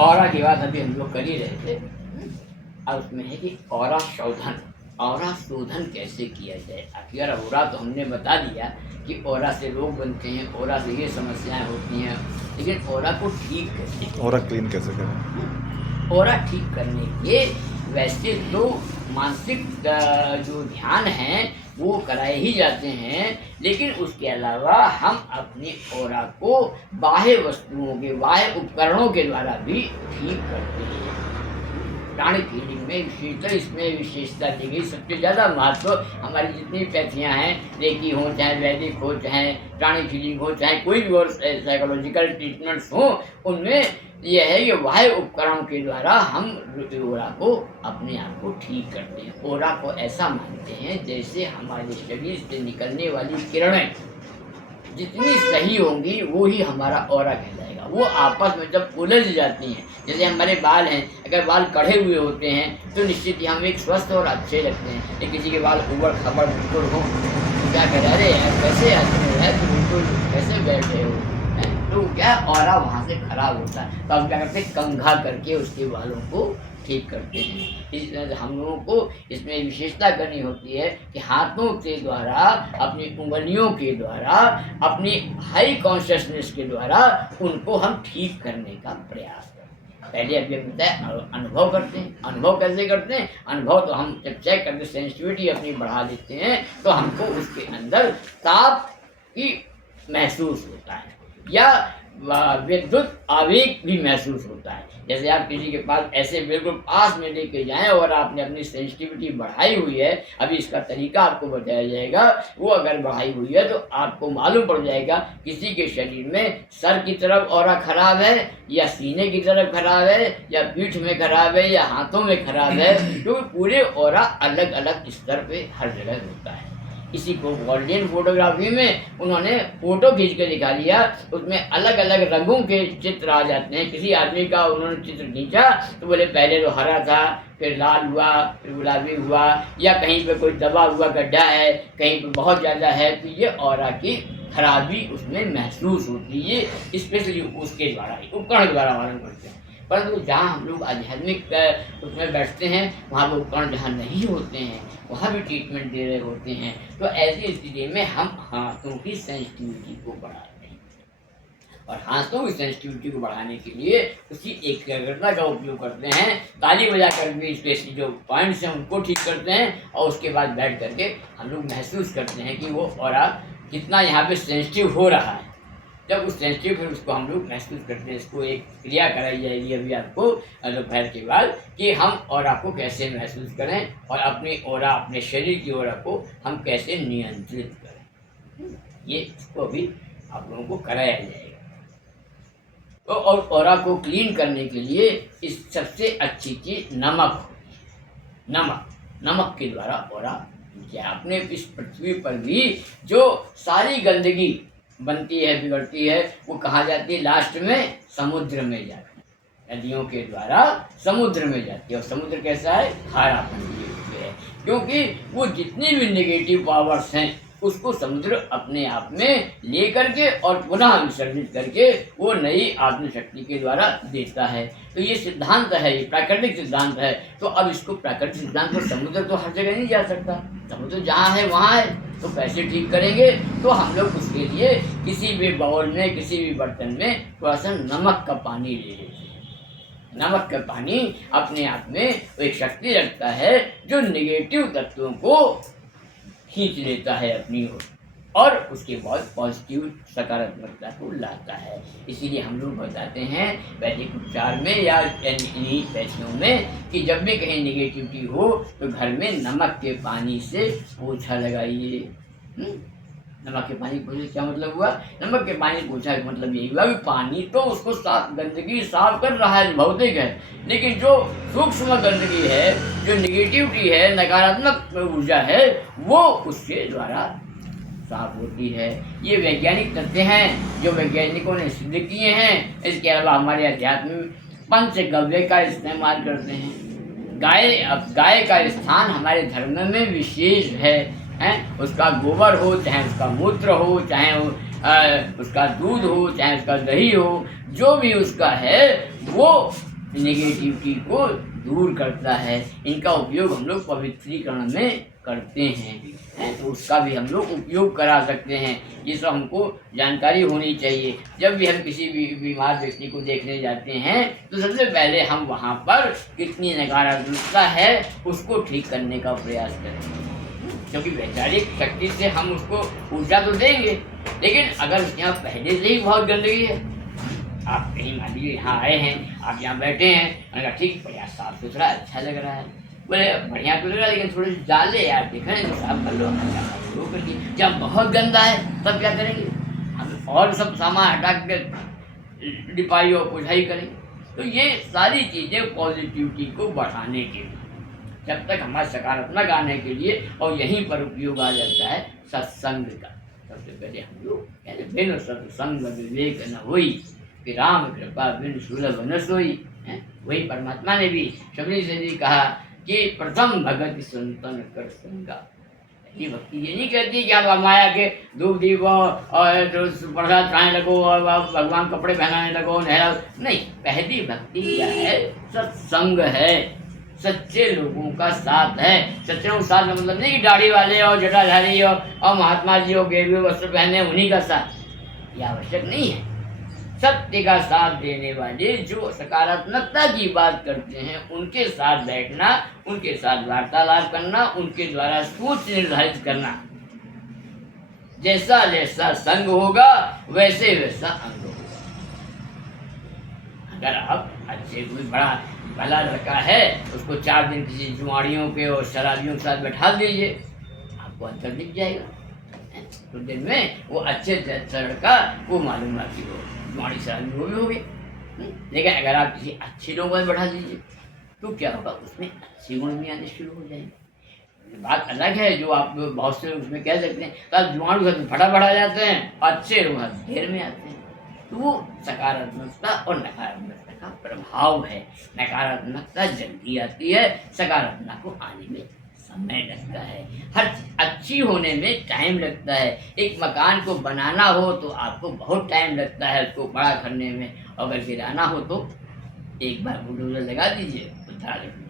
औरा की बात अभी हम लोग कर ही रहे थे। अब उसमें है कि औरा शोधन, औरा शोधन कैसे किया जाए। आखिर औरा तो हमने बता दिया कि औरा से रोग बनते हैं, औरा से ये समस्याएं होती हैं, लेकिन औरा को ठीक कैसे, और क्लीन कैसे करें? औरा ठीक करने के वैसे तो मानसिक जो ध्यान है वो कराए ही जाते हैं, लेकिन उसके अलावा हम अपने औरा को बाह्य वस्तुओं के, बाह्य उपकरणों के द्वारा भी ठीक करते हैं। प्राणिक हीलिंग में विशेषता, इसमें विशेषता दी गई। सबसे ज़्यादा महत्व हमारी जितनी पैथियाँ हैं, रेकी हो, चाहे वैदिक हो, चाहे प्राणिक हीलिंग हो, चाहे कोई भी और साइकोलॉजिकल ट्रीटमेंट्स हो, उनमें यह है कि बाह्य उपकरणों के द्वारा हम ओरा को, अपने आप को ठीक करते हैं। ओरा को ऐसा मानते हैं जैसे हमारे शरीर से निकलने वाली किरणें जितनी सही होंगी वो ही हमारा ओरा कहलाएगा। वो आपस में जब उलझ जाती हैं, जैसे हमारे बाल हैं, अगर बाल कढ़े हुए होते हैं तो निश्चित ही हम एक स्वस्थ और अच्छे लगते हैं। लेकिन किसी के बाल उबड़ खबड़ बिल्कुल हो, क्या कह रहे यार कैसे आदमी है, तो बिल्कुल कैसे बैठ रहे हो, तो क्या औरा वहाँ से खराब होता है। तो हम क्या करते हैं, कंघा करके उसके बालों को ठीक करते हैं। इस तरह से हम लोगों को इसमें विशेषता करनी होती है कि हाथों के द्वारा, अपनी उंगलियों के द्वारा, अपनी हाई कॉन्शियसनेस के द्वारा उनको हम ठीक करने का प्रयास करते हैं। पहले अभी हम बताया अनुभव करते हैं। अनुभव कैसे करते हैं? अनुभव तो हम जब चेक करते, सेंसिटिविटी अपनी बढ़ा देते हैं तो हमको उसके अंदर ताप की महसूस होता है या विद्युत आवेग भी महसूस होता है। जैसे आप किसी के पास ऐसे बिल्कुल पास में लेके जाएं और आपने अपनी सेंसिटिविटी बढ़ाई हुई है, अभी इसका तरीका आपको बताया जाएगा, वो अगर बढ़ाई हुई है तो आपको मालूम पड़ जाएगा किसी के शरीर में सर की तरफ औरा खराब है या सीने की तरफ खराब है या पीठ में खराब है या हाथों में खराब है, क्योंकि पूरे औरा अलग अलग स्तर पे हर जगह होता है। इसी को गोल्डन फोटोग्राफी में उन्होंने फोटो खींच के दिखा दिया, उसमें अलग अलग रंगों के चित्र आ जाते हैं। किसी आदमी का उन्होंने चित्र खींचा तो बोले पहले तो हरा था, फिर लाल हुआ, फिर गुलाबी हुआ, या कहीं पे कोई दबा हुआ गड्ढा है, कहीं पे बहुत ज़्यादा है, तो ये औरा की खराबी उसमें महसूस होती है। स्पेशली उसके द्वारा ही, उपकरण द्वारा मालूम करते हैं। परंतु जहाँ हम लोग आध्यात्मिक उसमें बैठते हैं, वहाँ वो उपकरण जहाँ नहीं होते हैं, वहाँ भी ट्रीटमेंट दे रहे होते हैं, तो ऐसी स्थिति में हम हाथों की सेंसिटिविटी को बढ़ाते हैं। और हाथों की सेंसिटिविटी को बढ़ाने के लिए उसी एकाग्रता का उपयोग करते हैं। ताली बजा कर भी स्पेशली जो पॉइंट्स हैं उनको ठीक करते हैं, और उसके बाद बैठ करके हम लोग महसूस करते हैं कि वो औरा कितना यहाँ पे सेंसिटिव हो रहा है। जब उस सेंसिटिव फिर उसको हम लोग महसूस करते हैं। इसको एक क्रिया कराई जाएगी अभी आपको दोपहर के बाद, कि हम औरा को कैसे महसूस करें और अपनी औरा, अपने शरीर की औरा को हम कैसे नियंत्रित करें। ये इसको अभी आप लोगों को कराया जाएगा। तो और औरा को क्लीन करने के लिए इस सबसे अच्छी चीज़ नमक, नमक के द्वारा औरा क्या, अपने इस पृथ्वी पर भी जो सारी गंदगी बनती है, बिगड़ती है, वो कहाँ जाती है? लास्ट में समुद्र में जाती है। नदियों के द्वारा समुद्र में जाती है। और समुद्र कैसा है? खारा पानी है, क्योंकि वो जितनी भी नेगेटिव पावर्स हैं उसको समुद्र अपने आप में ले करके और पुनः विसर्जित करके वो नई आत्मशक्ति के द्वारा देता है। तो ये सिद्धांत है, ये प्राकृतिक सिद्धांत है। तो अब इसको प्राकृतिक सिद्धांत पर समुद्र तो हर जगह नहीं जा सकता, समुद्र जहाँ है वहाँ है। तो कैसे ठीक करेंगे? तो हम लोग उसके लिए किसी भी बाउल में, किसी भी बर्तन में थोड़ा सा नमक का पानी ले लेते हैं। नमक का पानी अपने आप में एक शक्ति रखता है जो नेगेटिव तत्वों को खींच लेता है अपनी ओर। और उसके बाद पॉजिटिव सकारात्मकता को लाता है। इसीलिए हम लोग बताते हैं वैदिक उपचार में या इन्हीं पैसों में कि जब भी कहीं निगेटिविटी हो तो घर में नमक के पानी से पोछा लगाइए। नमक के पानी पोछे क्या मतलब हुआ? नमक के पानी पोछा का मतलब यही हुआ कि पानी तो उसको साफ, गंदगी साफ कर रहा है, भौतिक है, लेकिन जो सूक्ष्म गंदगी है, जो निगेटिविटी है, नकारात्मक ऊर्जा है, वो उसके द्वारा साफ होती है। ये वैज्ञानिक तथ्य हैं जो वैज्ञानिकों ने सिद्ध किए हैं। इसके अलावा हमारे अध्यात्म में पंचगव्य का इस्तेमाल करते हैं। गाय का स्थान हमारे धर्म में विशेष है। उसका गोबर हो, चाहे उसका मूत्र हो, चाहे उसका दूध हो, चाहे उसका दही हो, जो भी उसका है वो नेगेटिविटी को दूर करता है। इनका उपयोग हम लोग पवित्रीकरण में करते हैं, तो उसका भी हम लोग उपयोग करा सकते हैं। ये सब हमको जानकारी होनी चाहिए। जब भी हम किसी भी बीमार व्यक्ति को देखने जाते हैं तो सबसे पहले हम वहाँ पर कितनी नकारात्मकता है उसको ठीक करने का प्रयास करें, क्योंकि वैचारिक शक्ति से हम उसको ऊर्जा तो देंगे, लेकिन अगर उसके यहाँ पहले से ही बहुत गंदगी है, आप कहीं मान लीजिए यहाँ आए हैं, आप यहाँ बैठे हैं, मैंने कहा ठीक बढ़िया साफ सुथरा अच्छा लग रहा है, बोले बढ़िया तो लग रहा है लेकिन थोड़ी सी डाले यार, देखें तो साफ कर लो, वो करके। जब बहुत गंदा है तब क्या करेंगे? हम और सब सामान हटा के लिपाई और पुछाई करेंगे। तो ये सारी चीज़ें पॉजिटिविटी को बढ़ाने के लिए, जब तक हमारा सकारात्मक आने के लिए, और यहीं पर उपयोग आ जाता है सत्संग का। सबसे पहले हम लोग कहते बिन सत्संग विवेक न होई, कि राम कृपा बिन सुलभ न सोई। वही परमात्मा ने भी शबरी से भी कहा कि प्रथम भगत संतन कर संगा। ये भक्ति ये नहीं कहती कि आप माया के धूप दीप और प्रसाद खाने लगो और भगवान कपड़े पहनाने लगो, नहला नहीं। पहली भक्ति क्या है? सत्संग है, सच्चे लोगों का साथ है। सच्चे लोगों का साथ का मतलब नहीं कि दाढ़ी वाले और जटाधारी और महात्मा जी और गेरुए वस्त्र पहने उन्हीं का साथ, यह आवश्यक नहीं है। सत्य का साथ देने वाले जो सकारात्मकता की बात करते हैं उनके साथ बैठना, उनके साथ वार्तालाप करना, उनके द्वारा सोच निर्धारित करना। जैसा जैसा संग होगा वैसे वैसा अंग होगा। अगर आप अच्छे कोई बड़ा भला लड़का है उसको 4 दिन किसी जुआड़ियों के और शराबियों के साथ बैठा दीजिए, आपको अंतर दिख जाएगा। कुछ दिन में वो अच्छे लड़का वो मालूम आपकी हो जुआड़ी शराबी वो भी हो गए। लेकिन अगर आप किसी अच्छे लोगों में बैठा दीजिए तो क्या होगा? उसमें अच्छे गुण भी आने शुरू हो जाएंगे। बात अलग है जो आप बहुत से उसमें कह सकते हैं तो आप जुआड़ू घर में फटाफट आ जाते हैं, अच्छे लोग देर में आते हैं। तो वो सकारात्मकता और नकारात्मकता का प्रभाव है। नकारात्मकता जल्दी आती है, सकारात्मकता को आने में समय लगता है। हर अच्छी होने में टाइम लगता है। एक मकान को बनाना हो तो आपको बहुत टाइम लगता है उसको बड़ा करने में, अगर गिराना हो तो एक बार बुलडोजर लगा दीजिए उतार दीजिए।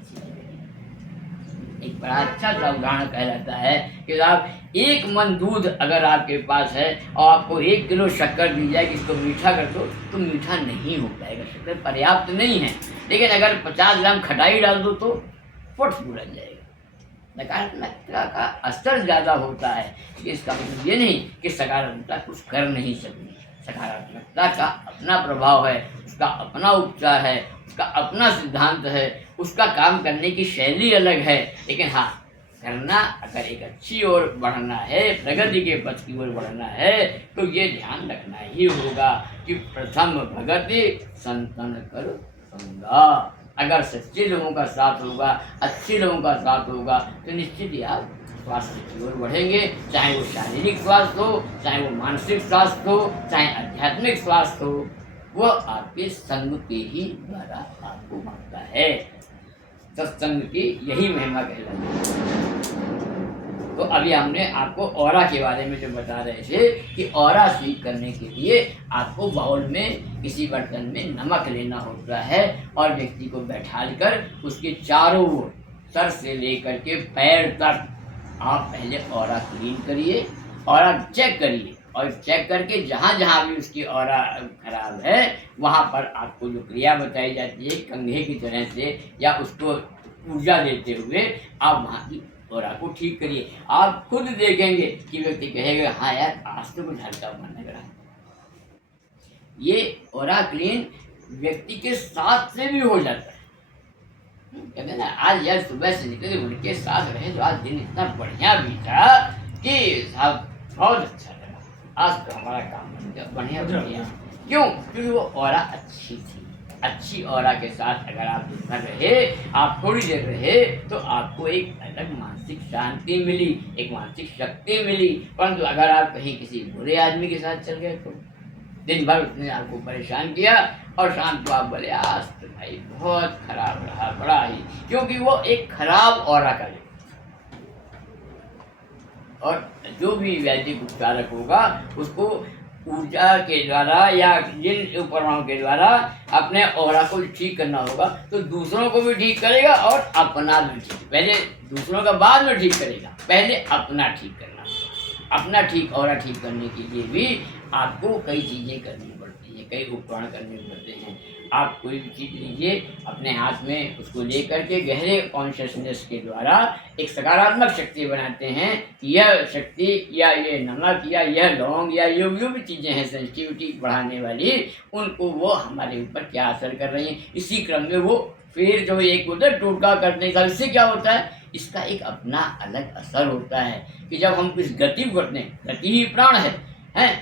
एक बड़ा अच्छा सा उदाहरण कहलाता है कि आप 1 मन दूध अगर आपके पास है और आपको 1 किलो शक्कर दी जाए कि इसको मीठा कर दो तो मीठा नहीं हो पाएगा, शक्कर पर्याप्त नहीं है। लेकिन अगर 50 ग्राम खटाई डाल दो तो फट बुलझ जाएगा। नकारात्मकता का असर ज़्यादा होता है। इसका मतलब ये नहीं कि सकारात्मकता कुछ कर नहीं सकती। सकारात्मकता का अपना प्रभाव है, उसका अपना उपचार है, उसका अपना सिद्धांत है, उसका काम करने की शैली अलग है। लेकिन हाँ, करना अगर एक अच्छी ओर बढ़ना है, प्रगति के पथ की ओर बढ़ना है तो ये ध्यान रखना ही होगा कि प्रथम भगति संतन कर संगा। अगर सच्चे लोगों का साथ होगा, अच्छे लोगों का साथ होगा तो निश्चित ही आप स्वास्थ्य की ओर बढ़ेंगे। चाहे वो शारीरिक स्वास्थ्य हो, चाहे वो मानसिक स्वास्थ्य हो, चाहे आध्यात्मिक स्वास्थ्य हो, वह आपके संग के ही द्वारा आपको मिलता है। सत्संग की यही महिमा कहलाती है। तो अभी हमने आपको ऑरा के बारे में जो बता रहे थे कि ऑरा ठीक करने के लिए आपको बाउल में किसी बर्तन में नमक लेना होता है और व्यक्ति को बैठाकर उसके चारों ओर सर से लेकर के पैर तक आप पहले ऑरा क्लीन करिए, ऑरा चेक करिए और चेक करके जहाँ जहाँ भी उसकी ऑरा खराब है वहाँ पर आपको जो क्रिया बताई जाती है कंघे की तरह से या उसको ऊर्जा देते हुए आप वहाँ की और आपको ठीक करिए। आप खुद देखेंगे कि व्यक्ति कहेगा हाँ यार आज तो कुछ हल्का मन लग रहा है। ये ऑरा क्लीन व्यक्ति के साथ से भी हो जाता है। कहते हैं ना आज यार सुबह से निकले उनके साथ रहे तो आज दिन इतना बढ़िया बीता कि साहब बहुत अच्छा लगा, आज तो हमारा काम बन गया बढ़िया बढ़िया। क्यों? क्योंकि वो ऑरा अच्छी थी। अच्छी ऑरा के साथ अगर आप दिन भर रहे, आप थोड़ी देर रहे तो आपको एक अलग मानसिक शांति मिली, एक मानसिक शक्ति मिली। परंतु अगर आप कहीं किसी बुरे आदमी के साथ चल गए तो दिन भर उसने आपको परेशान किया और शाम को आप बोले आज तो भाई बहुत खराब रहा बड़ा ही, क्योंकि वो एक खराब ऑरा का व्यक्ति। और जो भी वैदिक उपचारक होगा उसको ऊर्जा के द्वारा या जिन उपकरणों के द्वारा अपने ऑरा को ठीक करना होगा तो दूसरों को भी ठीक करेगा और अपना भी ठीक, पहले दूसरों का बाद में ठीक करेगा, पहले अपना ठीक करना। अपना ठीक ऑरा ठीक करने के लिए भी आपको कई चीज़ें करनी पड़ती हैं, कई उपकरण करने पड़ते हैं। आप कोई भी चीज़ लीजिए अपने हाथ में, उसको लेकर के गहरे कॉन्शियसनेस के द्वारा एक सकारात्मक शक्ति बनाते हैं कि यह शक्ति या ये नमक या यह लौंग या जो भी चीज़ें हैं सेंसिटिविटी बढ़ाने वाली, उनको वो हमारे ऊपर क्या असर कर रही हैं। इसी क्रम में वो फिर जो एक होता है टोटका करने का, इससे क्या होता है, इसका एक अपना अलग असर होता है कि जब हम इस गति को करते हैं, गति ही प्राण है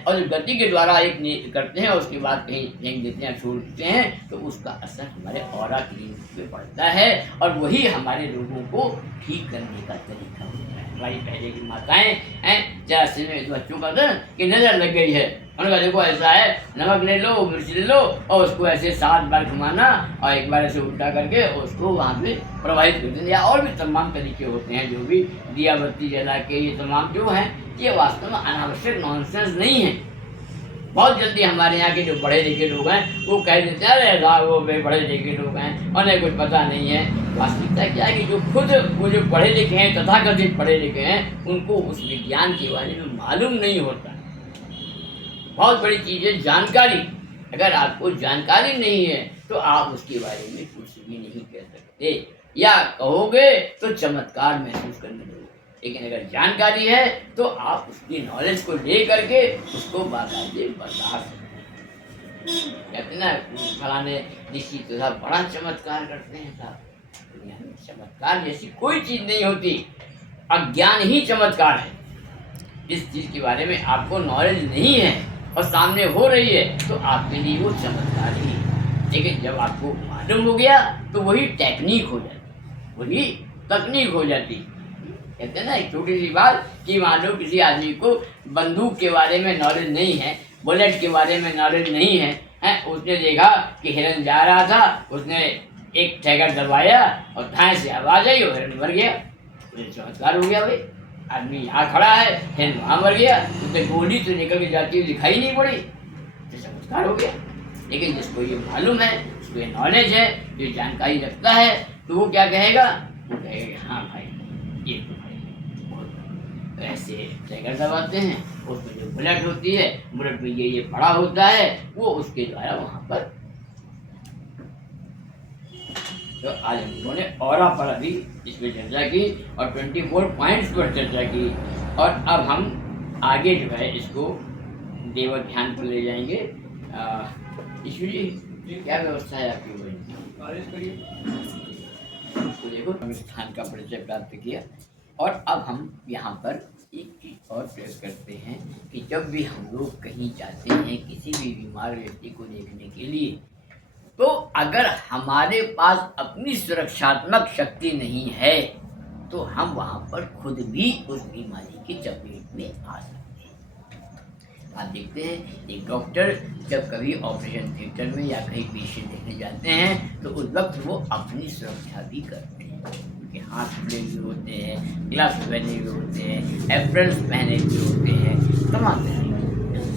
और गति के द्वारा एक करते हैं और उसके बाद कहीं फेंक देते हैं, छोड़ देते हैं, तो उसका असर हमारे ऑरा क्लीन पे पड़ता है और वही हमारे लोगों को ठीक करने का तरीका होता है। हमारी पहले की माताएं हैं जरा से में बच्चों का था कि नजर लग गई है, उनका देखो ऐसा है, नमक ले लो, मिर्च ले लो और उसको ऐसे 7 बार घुमाना और एक बार ऐसे उल्टा करके उसको वहाँ पे प्रवाहित कर देना। या और भी तमाम तरीके होते हैं, जो भी दिया बत्ती जला के ये तमाम जो हैं, ये वास्तव में अनावश्यक नॉनसेंस नहीं है। बहुत जल्दी हमारे यहाँ के जो पढ़े लिखे लोग हैं वो कह देते हैं अरे वाह वो बड़े लिखे लोग हैं, उन्हें कुछ पता नहीं है। वास्तविकता क्या है कि जो खुद वो जो पढ़े लिखे हैं, तथाकथित पढ़े लिखे हैं, उनको उस विज्ञान के बारे में मालूम नहीं होता। बहुत बड़ी चीज़ है जानकारी। अगर आपको जानकारी नहीं है तो आप उसके बारे में कुछ भी नहीं कह सकते, या कहोगे तो चमत्कार महसूस करने लगोगे। लेकिन अगर जानकारी है तो आप उसकी नॉलेज को ले करके उसको बाकायदे बता सकते हैं। कहते ना फलाने ऋषि तो साहब बड़ा चमत्कार करते हैं साहब, दुनिया में चमत्कार जैसी कोई चीज़ नहीं होती, अज्ञान ही चमत्कार है। इस चीज़ के बारे में आपको नॉलेज नहीं है और सामने हो रही है तो आपके लिए वो चमत्कार ही है। लेकिन जब आपको मालूम हो गया तो वही टेक्निक हो जाती, वही तकनीक हो जाती। कहते हैं ना एक छोटी सी बात कि मान लो किसी आदमी को बंदूक के बारे में नॉलेज नहीं है, बुलेट के बारे में नॉलेज नहीं है, उसने देखा कि हिरन जा रहा था, उसने एक ट्रैगर दबाया और धाएं से आवाज आई और हिरन मर गया, उसे चमत्कार हो गया। भाई आदमी यहाँ खड़ा है, हिरन वहाँ मर गया, उसने गोली तो निकल के जाती हुई दिखाई नहीं पड़ी, तो चमत्कार हो गया। लेकिन जिसको ये मालूम है, जिसको ये नॉलेज है, जो जानकारी रखता है, तो वो क्या कहेगा, वो कहेगा हाँ भाई ये तो भाई ऐसे ट्रैगर दबाते हैं, उसमें जो बुलेट होती है, बुलेट में ये पड़ा होता है, वो उसके द्वारा वहाँ पर। तो आज हम लोगों ने ऑरा पर अभी इस पर चर्चा की और 24 पॉइंट्स पर चर्चा की, और अब हम आगे जो है इसको देव ध्यान पर ले जाएंगे। ईश्वरी क्या व्यवस्था है आपकी? तो देखो हम स्थान का परिचय प्राप्त किया और अब हम यहाँ पर एक चीज और प्रयोग करते हैं कि जब भी हम लोग कहीं जाते हैं किसी भी बीमार व्यक्ति को देखने के लिए, तो अगर हमारे पास अपनी सुरक्षात्मक शक्ति नहीं है तो हम वहाँ पर खुद भी उस बीमारी की चपेट में आ सकते हैं। आप देखते हैं एक डॉक्टर जब कभी ऑपरेशन थिएटर में या कहीं पेशेंट देखने जाते हैं तो उस वक्त वो अपनी सुरक्षा भी करते हैं, उनके हाथ खुले हुए होते हैं, ग्लव्स पहने हुए होते हैं, एप्रन्स पहने हुए होते हैं, तमाम तरह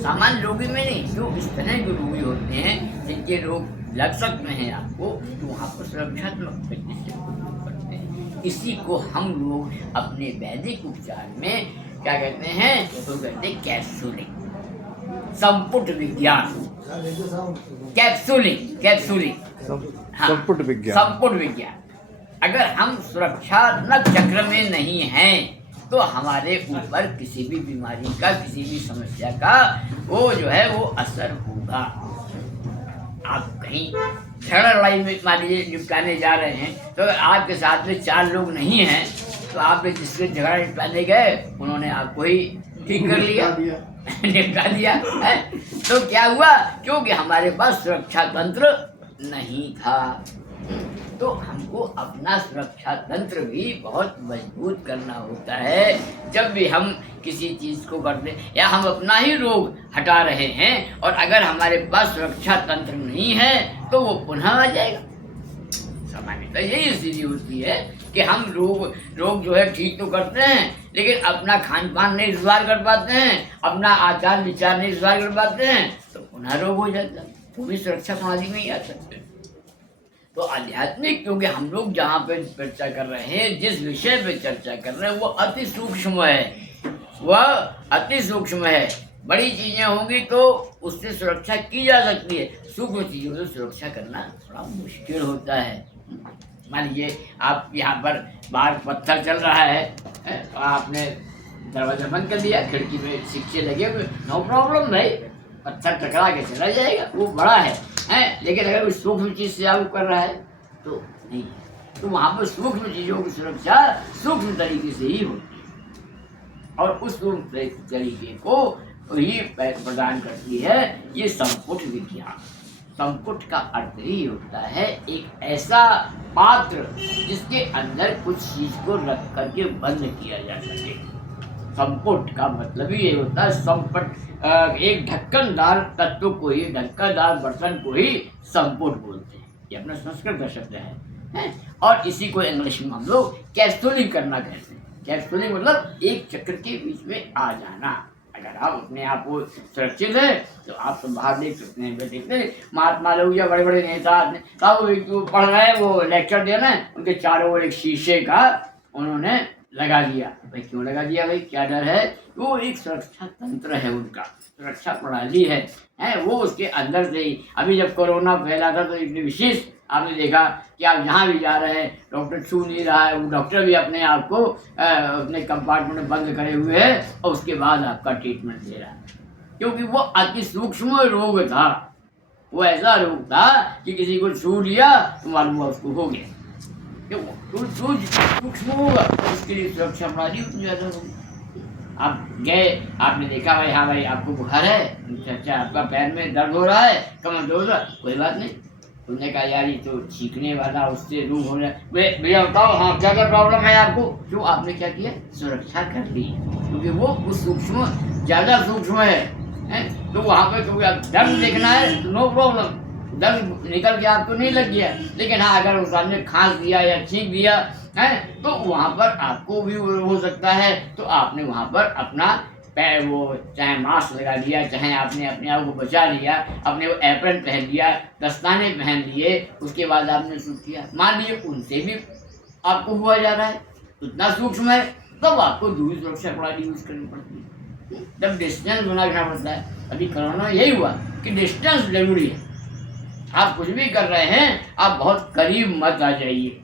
सामान्य रोगी में नहीं, जो इस तरह के रोगी होते हैं जिनके रोग लग सकते हैं आपको, तो वहाँ पर सुरक्षात्मक तरीके से करते हैं। इसी को हम लोग अपने वैदिक उपचार में क्या कहते हैं, तो कहते हैं कैप्सूलिंग, संपुट विज्ञान, कैप्सूलिंग, हाँ, संपुट विज्ञान। अगर हम सुरक्षात्मक चक्र में नहीं हैं तो हमारे ऊपर किसी भी बीमारी का, किसी भी समस्या का वो जो है वो असर होगा। आप कहीं झगड़ा लड़ाई में मान लीजिए निपटाने जा रहे हैं, तो अगर आपके साथ में 4 लोग नहीं हैं तो आप जिसके झगड़ा निपटाने गए उन्होंने आपको ही ठीक कर लिया, निपटा दिया है। तो क्या हुआ? क्योंकि हमारे पास सुरक्षा तंत्र नहीं था। तो हमको अपना सुरक्षा तंत्र भी बहुत मजबूत करना होता है। जब भी हम किसी चीज़ को करते या हम अपना ही रोग हटा रहे हैं और अगर हमारे पास सुरक्षा तंत्र नहीं है तो वो पुनः आ जाएगा। सामान्यतः यही स्थिति होती है कि हम रोग जो है ठीक तो करते हैं, लेकिन अपना खान पान नहीं सुधार कर पाते हैं, अपना आचार विचार नहीं सुधार कर पाते हैं, तो पुनः रोग हो जाता है। वो भी सुरक्षा प्रणाली में ही आ सकते हैं। तो आध्यात्मिक, क्योंकि हम लोग जहाँ पे चर्चा कर रहे हैं, जिस विषय पे चर्चा कर रहे हैं वो अति सूक्ष्म है, वह अति सूक्ष्म है। बड़ी चीजें होंगी तो उससे सुरक्षा की जा सकती है, सूक्ष्म चीजों से सुरक्षा करना थोड़ा मुश्किल होता है। मान लीजिए आप यहाँ पर बाहर पत्थर चल रहा है तो आपने दरवाजा बंद कर दिया, खिड़की में शीशे लगे हुए, नो प्रॉब्लम भाई, पत्थर टकरा के चला जाएगा, वो बड़ा है। लेकिन अगर कोई सूक्ष्म चीज से आप कर रहा है तो नहीं है। तो वहाँ पर सूक्ष्म चीजों की सुरक्षा सूक्ष्म तरीके से ही होती है और उस सूक्ष्म तरीके को ही प्रदान करती है ये संपुट विज्ञान। संपुट का अर्थ ही होता है एक ऐसा पात्र जिसके अंदर कुछ चीज को रख करके बंद किया जा सके। संपुट का मतलब ही ये होता है संपट, एक ढक्कनदार तत्व को ही, ढक्कनदार बर्तन को ही संपुट बोलते हैं। ये अपना संस्कृत का शब्द है और इसी को इंग्लिश में हम लोग कैप्सूलिंग करना कहते हैं। कैप्सूलिंग मतलब एक चक्र के बीच में आ जाना। अगर आप अपने आप को सुरक्षित है तो आप तो बाहर देख सकते हैं। देखते हैं महात्मा लोग या बड़े बड़े नेता पढ़ रहे हैं, वो लेक्चर दे रहे हैं, उनके चारों ओर एक शीशे का उन्होंने लगा दिया। भाई क्यों लगा दिया? भाई क्या डर है? वो एक सुरक्षा तंत्र है, उनका सुरक्षा प्रणाली है वो उसके अंदर से ही। अभी जब कोरोना फैला था तो इतनी विशेष आपने देखा कि आप जहाँ भी जा रहे हैं डॉक्टर छू नहीं रहा है, वो डॉक्टर भी अपने आप को अपने कंपार्टमेंट में बंद करे हुए है और उसके बाद आपका ट्रीटमेंट दे रहा है, क्योंकि वो अति सूक्ष्म रोग था। वो ऐसा रोग था कि किसी को छू लिया तो मालूम हुआ उसको हो गया। सूक्ष्म होगा उसके लिए सुरक्षा प्रणाली उतनी ज़्यादा होगी। आप गए, आपने देखा भाई हाँ भाई आपको बुखार है, अच्छा आपका पैर में दर्द हो रहा है, कमर दर्द हो रहा है, कोई बात नहीं। उन्होंने कहा यार ये तो छींकने वाला, उससे रूह हो रहा है, भैया बताओ हाँ क्या क्या प्रॉब्लम है आपको? क्यों? आपने क्या किया? सुरक्षा कर ली, क्योंकि वो उस सूक्ष्म ज़्यादा सूक्ष्म है तो वहाँ पर क्योंकि आप दर्द देखना है तो नो प्रॉब्लम, दर्द निकल के आपको नहीं लग गया। लेकिन हाँ अगर उस आदमी ने खांस दिया या छींक दिया है तो वहाँ पर आपको भी हो सकता है, तो आपने वहाँ पर अपना पैर वो चाहे मास्क लगा लिया, चाहे आपने अपने आप को बचा लिया, अपने वो एप्रन पहन लिया, दस्ताने पहन लिए, उसके बाद आपने सूख किया। मान लीजिए उनसे भी आपको हुआ जा रहा है, उतना सूक्ष्म है, तब आपको दूसरी सुरक्षा प्रणाली यूज करनी पड़ती है, जब डिस्टेंस बना रखना पड़ता है। अभी कोरोना यही हुआ कि डिस्टेंस जरूरी है। आप कुछ भी कर रहे हैं आप बहुत करीब मत आ जाइए,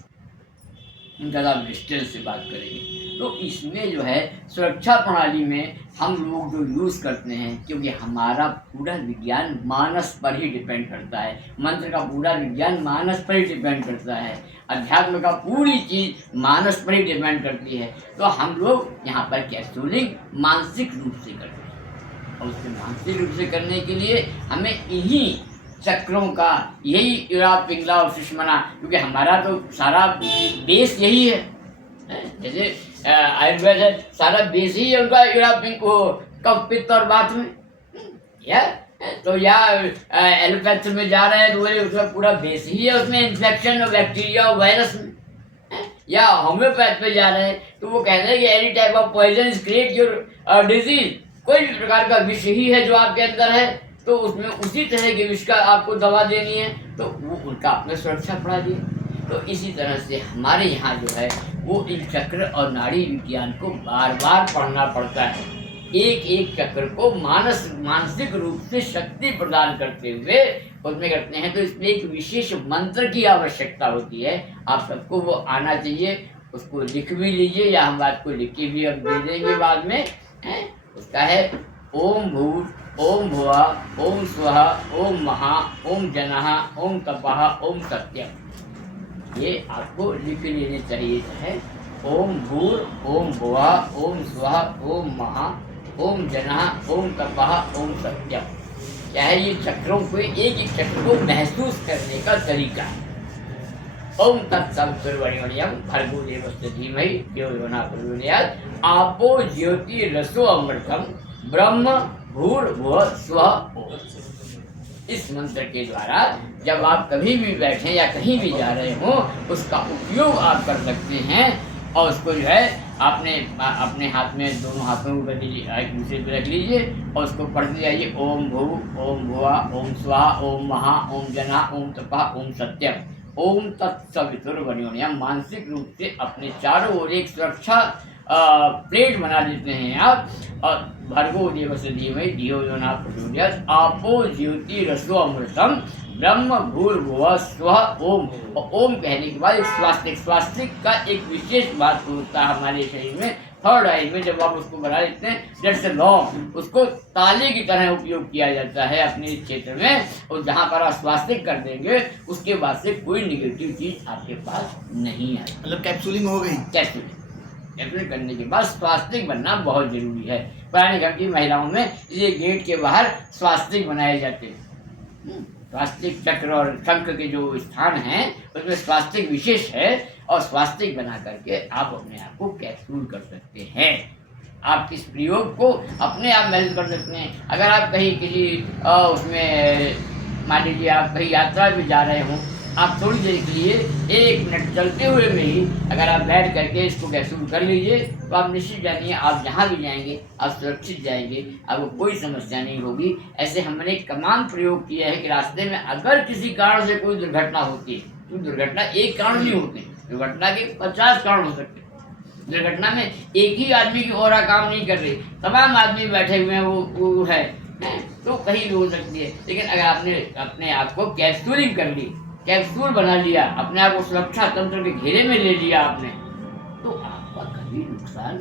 ज़्यादा डिस्टेंस से बात करेंगे। तो इसमें जो है सुरक्षा प्रणाली में हम लोग जो यूज़ करते हैं, क्योंकि हमारा पूरा विज्ञान मानस पर ही डिपेंड करता है, मंत्र का पूरा विज्ञान मानस पर ही डिपेंड करता है, अध्यात्म का पूरी चीज़ मानस पर ही डिपेंड करती है। तो हम लोग यहाँ पर कैप्सूलिंग मानसिक रूप से करते हैं और उसके मानसिक रूप से करने के लिए हमें इन्हीं चक्रों का, यही युरा पिंगला और सुषमना, क्योंकि हमारा तो सारा बेस यही है। जैसे आयुर्वेद है, सारा बेस ही है उनका युरा पिंग, कफ पित्त और बात में या तो या एलोपैथ में जा रहे हैं तो उसका पूरा बेस ही है, उसमें इन्फेक्शन और बैक्टीरिया और वायरस में। या होम्योपैथ पे जा रहे हैं तो वो कहते हैं कि any type of poison is create your disease, कोई भी प्रकार का विष ही है जो आपके अंदर है, तो उसमें उसी तरह के विष का आपको दवा देनी है, तो वो उनका अपना सुरक्षा प्रणाली है। तो इसी तरह से हमारे यहाँ जो है वो इन चक्र और नाड़ी विज्ञान को बार बार पढ़ना पड़ता है, एक एक चक्र को मानसिक रूप से शक्ति प्रदान करते हुए उसमें करते हैं, तो इसमें एक विशेष मंत्र की आवश्यकता होती है। आप सबको वो आना चाहिए, उसको लिख भी लीजिए या हम बात को लिख के भी अब दे देंगे बाद में, हैं? उसका है ओम भूर ओम भुवः ओम स्वः ओम महा ओम जनः ओम तपः ओम सत्यम। ये आपको लिख लेने चाहिए है। ओम भूर ओम भुवः ओम स्वः ओम महा ओम जनः ओम तपः ओम सत्यम। क्या है, ये चक्रों को एक चक्र को महसूस करने का तरीका है। ओम तत्सवितुर्वरेण्यं भर्गो देवस्य धीमहि धियो यो न प्रचोदयात्। आपो ज्योति रसो अमृतम ब्रह्म भूर्भुवः स्वः ओम। इस मंत्र के द्वारा जब आप कभी भी बैठे या कहीं भी जा रहे हो, उसका उपयोग आप कर सकते हैं। और उसको जो है आपने अपने हाथ में, दोनों हाथों को एक दूसरे पे रख लीजिए और उसको पढ़ते जाइए। ओम भू ओम भुवः ओम स्वः ओम महा ओम जनः ओम तपः ओम सत्यम। ओम तत्सवितुर्वरेण्यं। मानसिक रूप से अपने चारों ओर एक सुरक्षा प्लेट बना देते हैं आप। और भर्गो देवस्य धीमहि धियो यो न प्रचोदयात्। आपो ज्योति रसो अमृतम ब्रह्म भूर्भुवः स्वः ओम। और ओम कहने के बाद एक स्वास्तिक का एक विशेष बात होता है हमारे शरीर में। थर्ड आई में जब आप उसको बना देते हैं, दैट्स अ लॉन्ग, उसको ताले की तरह उपयोग किया जाता है अपने क्षेत्र में। और जहाँ पर आप स्वास्तिक कर देंगे, उसके बाद से कोई निगेटिव चीज आपके पास नहीं आएगी। मतलब कैप्सूलिंग हो गई। कैप्सूलिंग करने के बाद स्वास्तिक बनना बहुत जरूरी है। पुराने घर की महिलाओं में ये गेट के बाहर स्वास्तिक बनाए जाते हैं। स्वास्तिक चक्र और शंख के जो स्थान हैं उसमें स्वास्तिक विशेष है। और स्वास्तिक बना करके आप अपने आप को कैप्सूल कर सकते हैं। आप इस प्रयोग को अपने आप महसूस कर सकते हैं। अगर आप कहीं किसी उसमें मान लीजिए आप कहीं यात्रा में जा रहे हों, आप थोड़ी देर के लिए 1 मिनट चलते हुए में ही अगर आप बैठ करके इसको कैप्सूल कर लीजिए, तो आप निश्चित जानिए आप जहाँ भी जाएंगे आप सुरक्षित जाएंगे, आपको कोई समस्या नहीं होगी। ऐसे हमने तमाम प्रयोग किया है कि रास्ते में अगर किसी कारण से कोई दुर्घटना होती है, तो दुर्घटना एक कारण नहीं होती, दुर्घटना के 50 कारण हो सकते हैं। दुर्घटना में एक ही आदमी की ओरा काम नहीं कर रही, तमाम आदमी बैठे हुए हैं, वो है, तो कहीं भी हो सकती है। लेकिन अगर आपने अपने आप को कैप्सूलिंग कर ली, कैप्सूल बना लिया, अपने आप को सुरक्षा तंत्र के घेरे में ले लिया आपने, तो आपका कभी नुकसान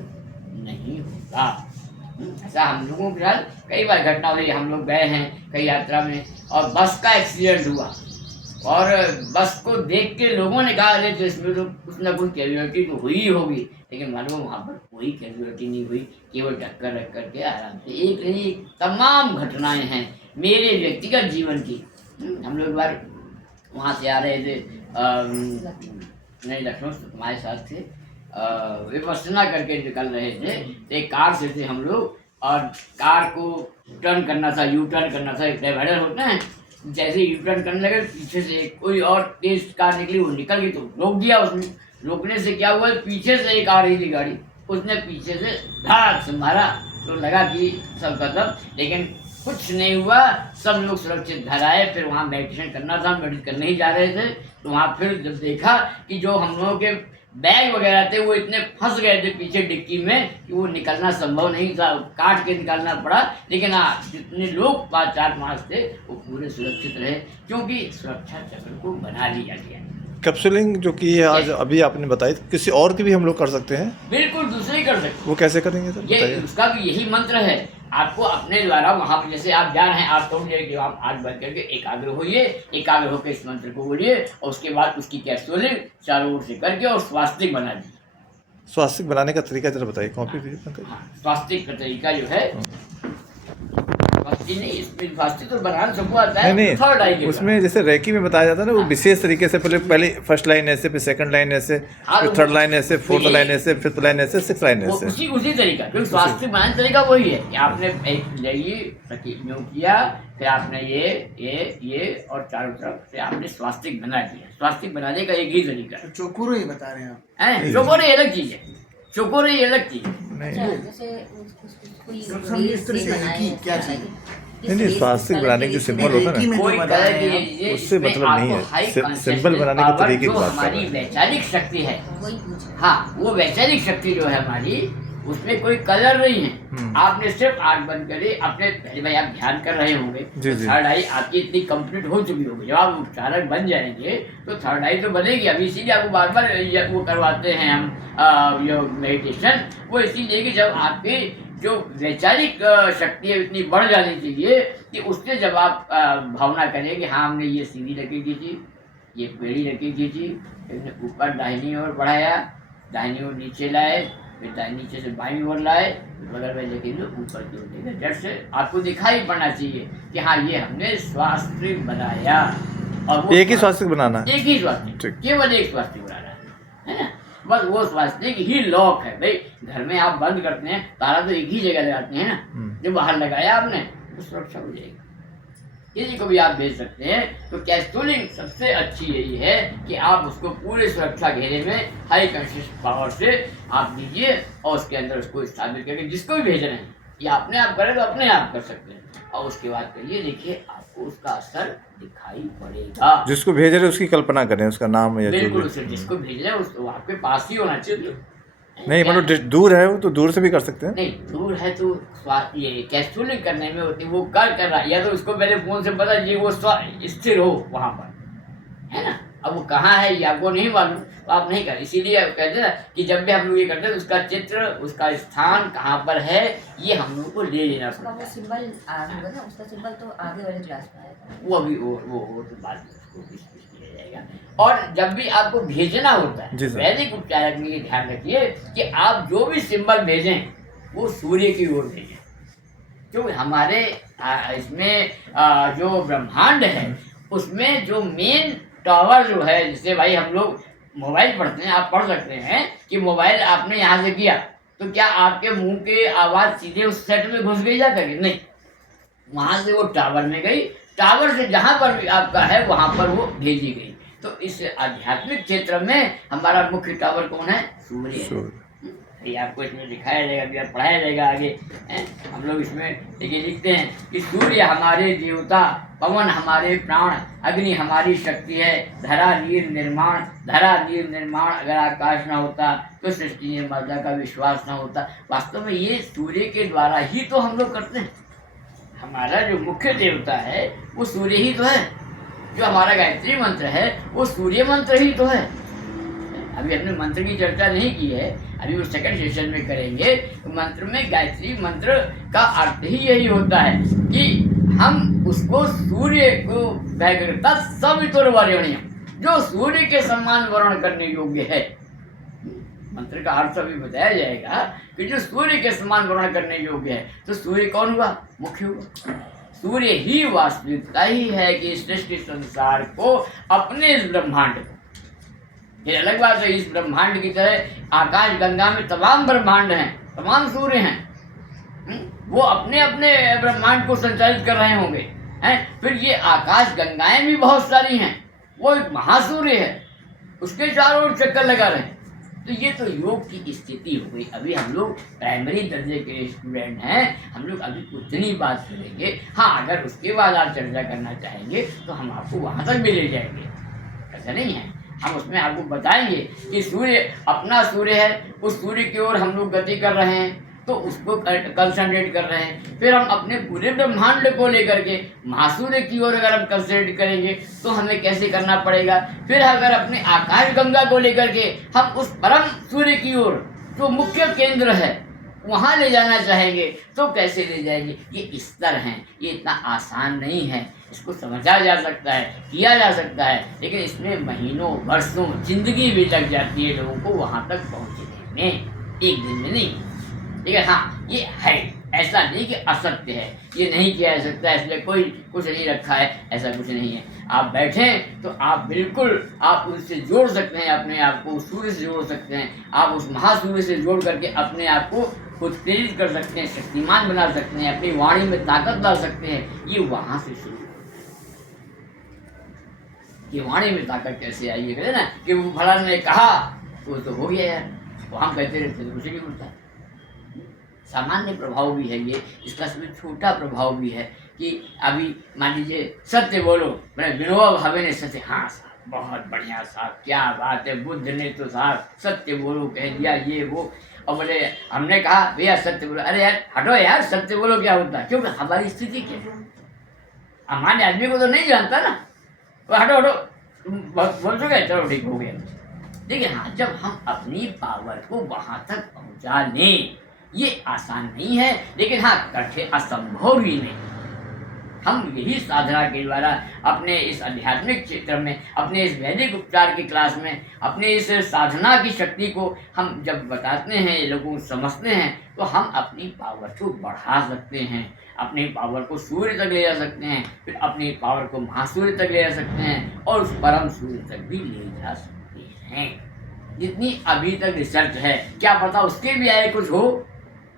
नहीं होगा। ऐसा हम लोगों के साथ कई बार घटना हुई। हम लोग गए हैं कई यात्रा में और बस का एक्सीडेंट हुआ और बस को देख के लोगों ने कहा अरे तो इसमें तो कुछ ना कुछ कैजुअलिटी तो हुई होगी, लेकिन मालूम वहाँ पर कोई कैजुअलिटी नहीं हुई, केवल टक्कर रख करके आराम से। एक नहीं तमाम घटनाएं हैं मेरे व्यक्तिगत जीवन की। हम लोग एक बार वहाँ से आ रहे थे, नहीं लखनऊ से तुम्हारे साथ थे, विपස්සना करके निकल रहे थे, तो एक कार से थे हम लोग और कार को टर्न करना था, यू टर्न करना था, एक डिवाइडर होते हैं, जैसे यू टर्न करने लगे पीछे से कोई और तेज कार निकली, वो निकल गई तो रोक दिया। उसमें रोकने से क्या हुआ, पीछे से एक आ रही थी गाड़ी, उसने पीछे से धाक से मारा तो लगा कि सब खत्म, लेकिन कुछ नहीं हुआ, सब लोग सुरक्षित घर आए। फिर वहाँ मेडिटेशन करना था, मेडिटेशन करने ही जा रहे थे, तो वहाँ फिर जब देखा कि जो हम लोगों के बैग वगैरह थे वो इतने फंस गए थे पीछे डिक्की में कि वो निकलना संभव नहीं था, काट के निकालना पड़ा। लेकिन हाँ, जितने लोग 5-4 थे वो पूरे सुरक्षित रहे, क्योंकि सुरक्षा चक्र को बना लिया गया। कैप्सूलिंग जो की है आज अभी आपने बताई, किसी और की भी हम लोग कर सकते हैं? बिल्कुल दूसरे ही कर सकते हैं। वो कैसे करेंगे सर, ये बताइए। उसका भी यही मंत्र है, आपको अपने द्वारा वहाँ पे जैसे आप जा रहे हैं, आप थोड़ी देर के आप आँख बंद करके एकाग्र होइए, एकाग्र होकर इस मंत्र को बोलिए और उसके बाद उसकी कैप्सूलिंग चारों ओर से करके और स्वास्तिक बना दीजिए। स्वास्तिक बनाने का तरीका जरा बताइए, कॉपी भी। स्वास्तिक का तरीका जो है, स्वास्तिक तो बनाना सबको आता है, नहीं थर्ड आई उसमें जैसे रेकी में बताया जाता है ना, वो विशेष तरीके से पहले फर्स्ट लाइन ऐसे, फिर सेकंड लाइन ऐसे, फिर थर्ड लाइन ऐसे, फोर्थ लाइन ऐसे, फिफ्थ लाइन ऐसे, सिक्स्थ लाइन ऐसे, उसी तरीका। क्योंकि स्वास्तिक बनाने तरीका वही है कि आपने एक यूं किया, फिर आपने ये और चारों तरफ से आपने स्वास्तिक बना दिया। स्वास्तिक बनाने का एक ही तरीका है। चोकुरो ही बता रहे हैं आप? चोकोरे अलग चीज है, चोकोरे अलग चीज है। नहीं, स्वास्तिक बनाने की जो सिंबल होता है ना, कोई उससे मतलब नहीं है, सिंबल बनाने के तरीके की बात कर रहे हैं। हमारी वैचारिक शक्ति है, हाँ वो वैचारिक शक्ति जो है हमारी, उसमें कोई कलर नहीं है। आपने सिर्फ आंख बंद करी, अपने पहले भाई आप ध्यान कर रहे होंगे, जी, जी। थर्ड आई आपकी इतनी कंप्लीट हो चुकी होगी। जब आप उपचारक बन जाएंगे तो थर्ड आई तो बनेगी। अभी इसीलिए आपको बार बार वो करवाते हैं हम यो मेडिटेशन, वो इसीलिए कि जब आपकी जो वैचारिक शक्ति है इतनी बढ़ जानी चाहिए कि उससे जब आप भावना करें कि हाँ हमने ये सीढ़ी रखी की थी, ये पेड़ी रखी की थी, फिर ऊपर दाहिनी ओर बढ़ाया, दाहिनी ओर नीचे लाए, फिर दाहिनी नीचे से बाईं ओर लाए, बगल में लेके ऊपर की ओर लेकर जड़ से आपको दिखाई पड़ना चाहिए कि हाँ ये हमने स्वास्थ्य बनाया। और वो एक ही स्वास्थ्य बनाना है। एक ही स्वास्थ्य, ठीक। केवल एक स्वास्थ्य बनाना है ना। बस वो स्वास्थ्य ही लॉक है भाई। घर में आप बंद करते हैं, ताला तो एक ही जगह लगाते हैं ना, जो बाहर लगाया आपने तो सुरक्षा हो जाएगी। किसी को भी आप भेज सकते हैं। तो कैस्टूलिंग सबसे अच्छी यही है कि आप उसको पूरे सुरक्षा घेरे में हाई कॉन्शियस पावर से आप दीजिए और उसके अंदर उसको स्थापित करके जिसको भी भेज रहे हैं, या अपने आप करें तो अपने आप कर सकते हैं, और उसके बाद करिए, देखिए आपको उसका असर दिखाई पड़ेगा। जिसको भेज रहे उसकी कल्पना करें, उसका नाम या जो बिल्कुल, भी। उसे जिसको भेज रहे हैं उसको आपके पास ही होना चाहिए। नहीं मतलब दूर है वो तो दूर से भी कर सकते हैं। नहीं, दूर है तो ये कैस्टूलिंग करने में होती वो कर रहा है, या तो उसको पहले फोन से पता ये वो स्थिर हो वहां पर, है ना। अब वो कहाँ है ये आपको नहीं मालूम तो आप नहीं कर। इसीलिए आप कहते हैं ना कि जब भी हम लोग ये करते हैं उसका चित्र, उसका स्थान कहाँ पर है, ये हम लोग को ले लेना उसका वो पड़ता है। सिंबल होगा ना, उसका सिंबल तो आगे वाले क्लास में आएगा। वो अभी वो तो बाद में उसको बीच में जाएगा। और जब भी आपको भेजना होता है जी सर। वैदिक उपचारक में ये ध्यान रखिए कि आप जो भी सिंबल भेजें वो सूर्य की ओर भेजें, क्योंकि हमारे इसमें जो ब्रह्मांड है उसमें जो मेन टावर जो है, जिससे भाई हम लोग मोबाइल पढ़ते हैं, आप पढ़ सकते हैं कि मोबाइल आपने यहाँ से किया तो क्या आपके मुंह के आवाज़ सीधे उस सेट में घुस गई जा करके? नहीं, वहाँ से वो टावर में गई, टावर से जहाँ पर भी आपका है वहाँ पर वो भेजी गई। तो इस आध्यात्मिक क्षेत्र में हमारा मुख्य टावर कौन है? सूर्य है। ये आपको इसमें दिखाया जाएगा, अभी आप पढ़ाया जाएगा आगे। हम लोग इसमें देखिए लिखते हैं कि सूर्य हमारे देवता, पवन हमारे प्राण, अग्नि हमारी शक्ति है, धरा नीर निर्माण। धरा नीर निर्माण अगर आकाश ना होता तो सृष्टि निर्माता का विश्वास ना होता। वास्तव में ये सूर्य के द्वारा ही तो हम लोग करते हैं। हमारा जो मुख्य देवता है वो सूर्य ही तो है। जो हमारा गायत्री मंत्र है वो सूर्य मंत्र ही तो है। अभी हमने मंत्र की चर्चा नहीं की है, अभी वो सेकंड सेशन में करेंगे। तो मंत्र में गायत्री मंत्र का अर्थ ही यही होता है कि हम उसको सूर्य को तत्सवितुर्वरेण्यम, जो सूर्य के समान वर्ण करने योग्य है। मंत्र का अर्थ अभी बताया जाएगा कि जो सूर्य के समान वर्ण करने योग्य है। तो सूर्य कौन हुआ? मुख्य हुआ। सूर्य ही वास्तविकता ही है कि सृष्टि संसार को अपने इस ब्रह्मांड को, ये अलग बात है, इस ब्रह्मांड की तरह आकाश गंगा में तमाम ब्रह्मांड हैं, तमाम सूर्य हैं, वो अपने अपने ब्रह्मांड को संचालित कर रहे होंगे, हैं। फिर ये आकाश गंगाएं भी बहुत सारी हैं, वो एक महासूर्य है, उसके चारों ओर चक्कर लगा रहे हैं। तो ये तो योग की स्थिति हो गई। अभी हम लोग प्राइमरी दर्जे के स्टूडेंट हैं, हम लोग अभी उतनी बात करेंगे। हाँ, अगर उसके बाद आप चर्चा करना चाहेंगे तो हम आपको वहाँ तक भी ले जाएंगे, ऐसा नहीं है। हम उसमें आपको बताएंगे कि सूर्य अपना सूर्य है, उस सूर्य की ओर हम लोग गति कर रहे हैं तो उसको कंसंट्रेट कर रहे हैं। फिर हम अपने पूरे ब्रह्मांड को लेकर के महासूर्य की ओर अगर हम कंसंट्रेट करेंगे तो हमें कैसे करना पड़ेगा। फिर अगर अपने आकाश गंगा को लेकर के हम उस परम सूर्य की ओर जो मुख्य केंद्र है वहाँ ले जाना चाहेंगे तो कैसे ले जाएंगे। ये स्तर हैं, ये इतना आसान नहीं है। इसको समझा जा सकता है, किया जा सकता है, लेकिन इसमें महीनों वर्षों जिंदगी भी लग जाती है लोगों को वहाँ तक पहुँचने में, एक दिन में नहीं। ठीक है, हाँ ये है, ऐसा नहीं कि असत्य है, ये नहीं किया जा सकता है इसलिए कोई कुछ नहीं रखा है, ऐसा कुछ नहीं है। आप बैठें तो आप बिल्कुल आप उससे जोड़ सकते हैं, अपने आप को सूर्य से जोड़ सकते हैं, आप उस महासूर्य से जोड़ करके अपने आप को उत्प्रेरित कर सकते हैं, शक्तिमान बना सकते हैं, अपनी वाणी में ताकत ला सकते हैं। ये वहाँ से शुरू, ये वाणी में ताकत कैसे आई है, कहते ना कि वो फलाना ने कहा वो तो हो गया यार, वो हम कहते रहते तो कुछ नहीं होता। सामान्य प्रभाव भी है ये, इसका सबसे छोटा प्रभाव भी है कि अभी मान लीजिए सत्य बोलो, मैंने विनोबा भावे ने सत्य, हाँ साहब बहुत बढ़िया साहब क्या बात है, बुद्ध ने तो साहब सत्य बोलो कह दिया ये वो, और बोले, हमने कहा भैया सत्य बोलो। अरे यार हटो यार, सत्य बोलो क्या होता है, क्योंकि हमारी स्थिति क्या है, हमारे आदमी को तो नहीं जानता ना। तो हटो हटो, तुम बोल चुके, चलो ठीक हो गया। देखिए हाँ, जब हम अपनी पावर को वहाँ तक पहुँचा लें, ये आसान नहीं है, लेकिन हाँ कठिन असंभव भी नहीं। हम यही साधना के द्वारा अपने इस आध्यात्मिक क्षेत्र में, अपने इस वैदिक उपचार की क्लास में, अपने इस साधना की शक्ति को हम जब बताते हैं, लोगों को समझते हैं, तो हम अपनी पावर को बढ़ा सकते हैं, अपनी पावर को सूर्य तक ले जा सकते हैं, फिर अपनी पावर को महासूर्य तक ले जा सकते हैं, और उस परम सूर्य तक भी ले जा सकते हैं। जितनी अभी तक रिसर्च है, क्या पता उसके भी आए कुछ हो,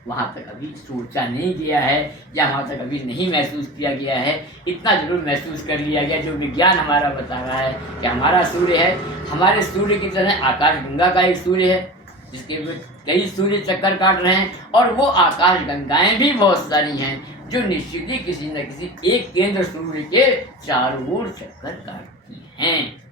वहाँ तक अभी सोचा नहीं गया है, या वहाँ तक अभी नहीं महसूस किया गया है। इतना जरूर महसूस कर लिया गया, जो विज्ञान हमारा बता रहा है कि हमारा सूर्य है, हमारे सूर्य की तरह आकाश गंगा का एक सूर्य है, जिसके कई सूर्य चक्कर काट रहे हैं, और वो आकाश गंगाएं भी बहुत सारी हैं, जो निश्चित ही किसी न किसी एक केंद्र सूर्य के चारों ओर चक्कर काटती हैं।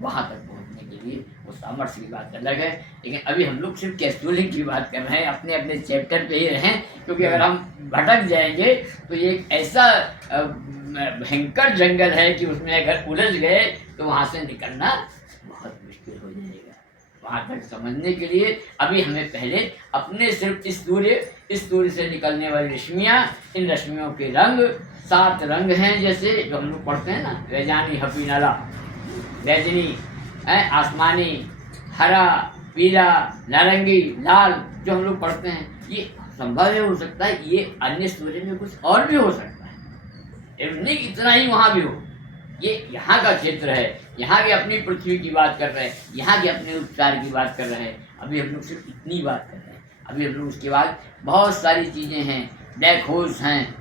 वहाँ तक पहुँचने के लिए वो सामर्थ्य की बात अलग है, लेकिन अभी हम लोग सिर्फ कैस्ट्रोलिंग की बात कर रहे हैं, अपने अपने चैप्टर पे ही रहें, क्योंकि अगर हम भटक जाएंगे तो ये एक ऐसा भयंकर जंगल है कि उसमें अगर उलझ गए तो वहाँ से निकलना बहुत मुश्किल हो जाएगा। वहाँ तक समझने के लिए अभी हमें पहले अपने सिर्फ इस सूर्य से निकलने वाली रश्मियाँ, इन रश्मियों के रंग 7 रंग हैं, जैसे जो हम लोग पढ़ते हैं ना, वैजानी हपीनाला, बैजनी, आसमानी, हरा, पीला, नारंगी, लाल, जो हम लोग पढ़ते हैं, ये संभव है, हो सकता है ये अन्य सूर्य में कुछ और भी हो सकता है, नहीं इतना ही वहाँ भी हो। ये यहाँ का क्षेत्र है, यहाँ की अपनी पृथ्वी की बात कर रहे हैं, यहाँ के अपने उपचार की बात कर रहे हैं। अभी हम लोग सिर्फ इतनी बात कर रहे हैं, अभी हम लोग उसके बाद बहुत सारी चीज़ें हैं, ब्लैक होल्स हैं,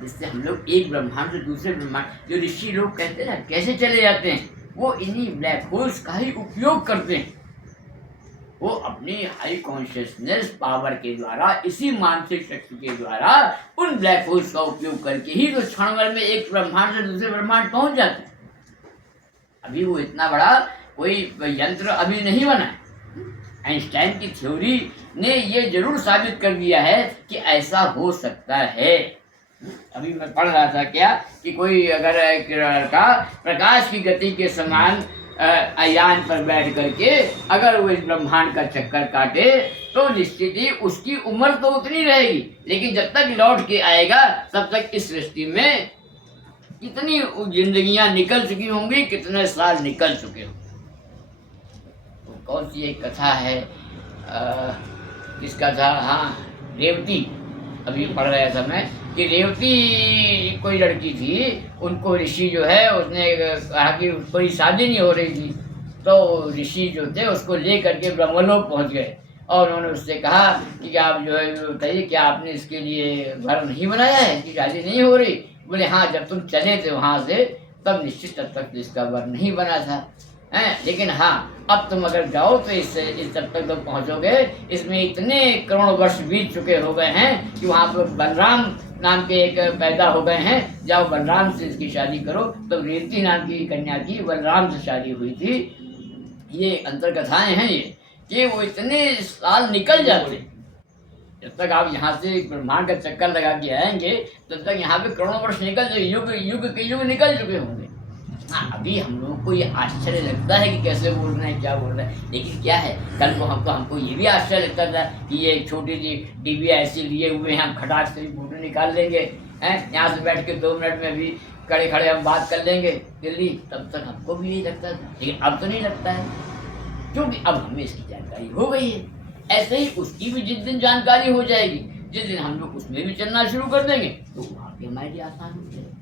जिससे हम लोग एक ब्रह्मांड से दूसरे ब्रह्मांड, जो ऋषि लोग कहते हैं ना कैसे चले जाते हैं, वो इन्हीं ब्लैक होल्स का ही उपयोग करते हैं। वो अपनी हाई कॉन्शियसनेस पावर के द्वारा, इसी मानसिक शक्ति के द्वारा उन ब्लैक होल्स का उपयोग करके ही तो क्षण भर में एक ब्रह्मांड से दूसरे ब्रह्मांड पहुंच जाते हैं। अभी वो इतना बड़ा कोई यंत्र अभी नहीं बना है। आइंस्टाइन की थ्योरी ने ये जरूर साबित कर दिया है कि ऐसा हो सकता है। अभी मैं पढ़ रहा था क्या कि कोई अगर एक लड़का प्रकाश की गति के समान यान पर बैठ करके अगर वो इस ब्रह्मांड का चक्कर काटे तो निश्चित ही उसकी उम्र तो उतनी रहेगी, लेकिन जब तक लौट के आएगा तब तक इस सृष्टि में कितनी जिंदगियां निकल चुकी होंगी, कितने साल निकल चुके होंगे। तो कौन सी एक कथा है, किसका था, हाँ रेवती, अभी पढ़ रहा था मैं कि रेवती कोई लड़की थी, उनको ऋषि जो है उसने कहा कि कोई शादी नहीं हो रही थी, तो ऋषि जो थे उसको ले करके ब्रह्मलोक पहुंच गए और उन्होंने उससे कहा कि आप जो है बताइए क्या आपने इसके लिए घर नहीं बनाया है कि शादी नहीं हो रही। बोले हाँ, जब तुम चले थे वहाँ से तब निश्चित तब तक इसका घर नहीं बना था, लेकिन हाँ अब तुम अगर जाओ तो इस तब तक तुम पहुँचोगे, इसमें इतने करोड़ वर्ष बीत चुके हो गए हैं कि वहाँ पर बलराम नाम के एक पैदा हो गए हैं, जाओ बलराम से इसकी शादी करो। तो रेवती नाम की कन्या की बलराम से शादी हुई थी। ये अंतर कथाएं हैं ये कि वो इतने साल निकल जाते, जब तक आप यहाँ से ब्रह्मांड का चक्कर लगा के आएंगे तब तक यहाँ पे करोड़ों वर्ष निकल जाए, युग के युग निकल चुके होंगे। हाँ, अभी हम लोगों को ये आश्चर्य लगता है कि कैसे बोल रहे हैं, क्या बोल रहे हैं, लेकिन क्या है कल को हमको ये भी आश्चर्य लगता था कि ये छोटी सी टीवी ऐसे लिए हुए हैं, हम खटाक से भी फोटो निकाल लेंगे, यहाँ से बैठ के 2 मिनट में भी खड़े खड़े हम बात कर लेंगे दिल्ली, तब तक हमको भी यही लगता था, लेकिन अब तो नहीं लगता है क्योंकि अब हमें इसकी जानकारी हो गई है। ऐसे ही उसकी भी जिस दिन जानकारी हो जाएगी, जिस दिन हम लोग उसमें भी चलना शुरू कर देंगे तो वहाँ भी हमारे लिए आसान हो जाएगा।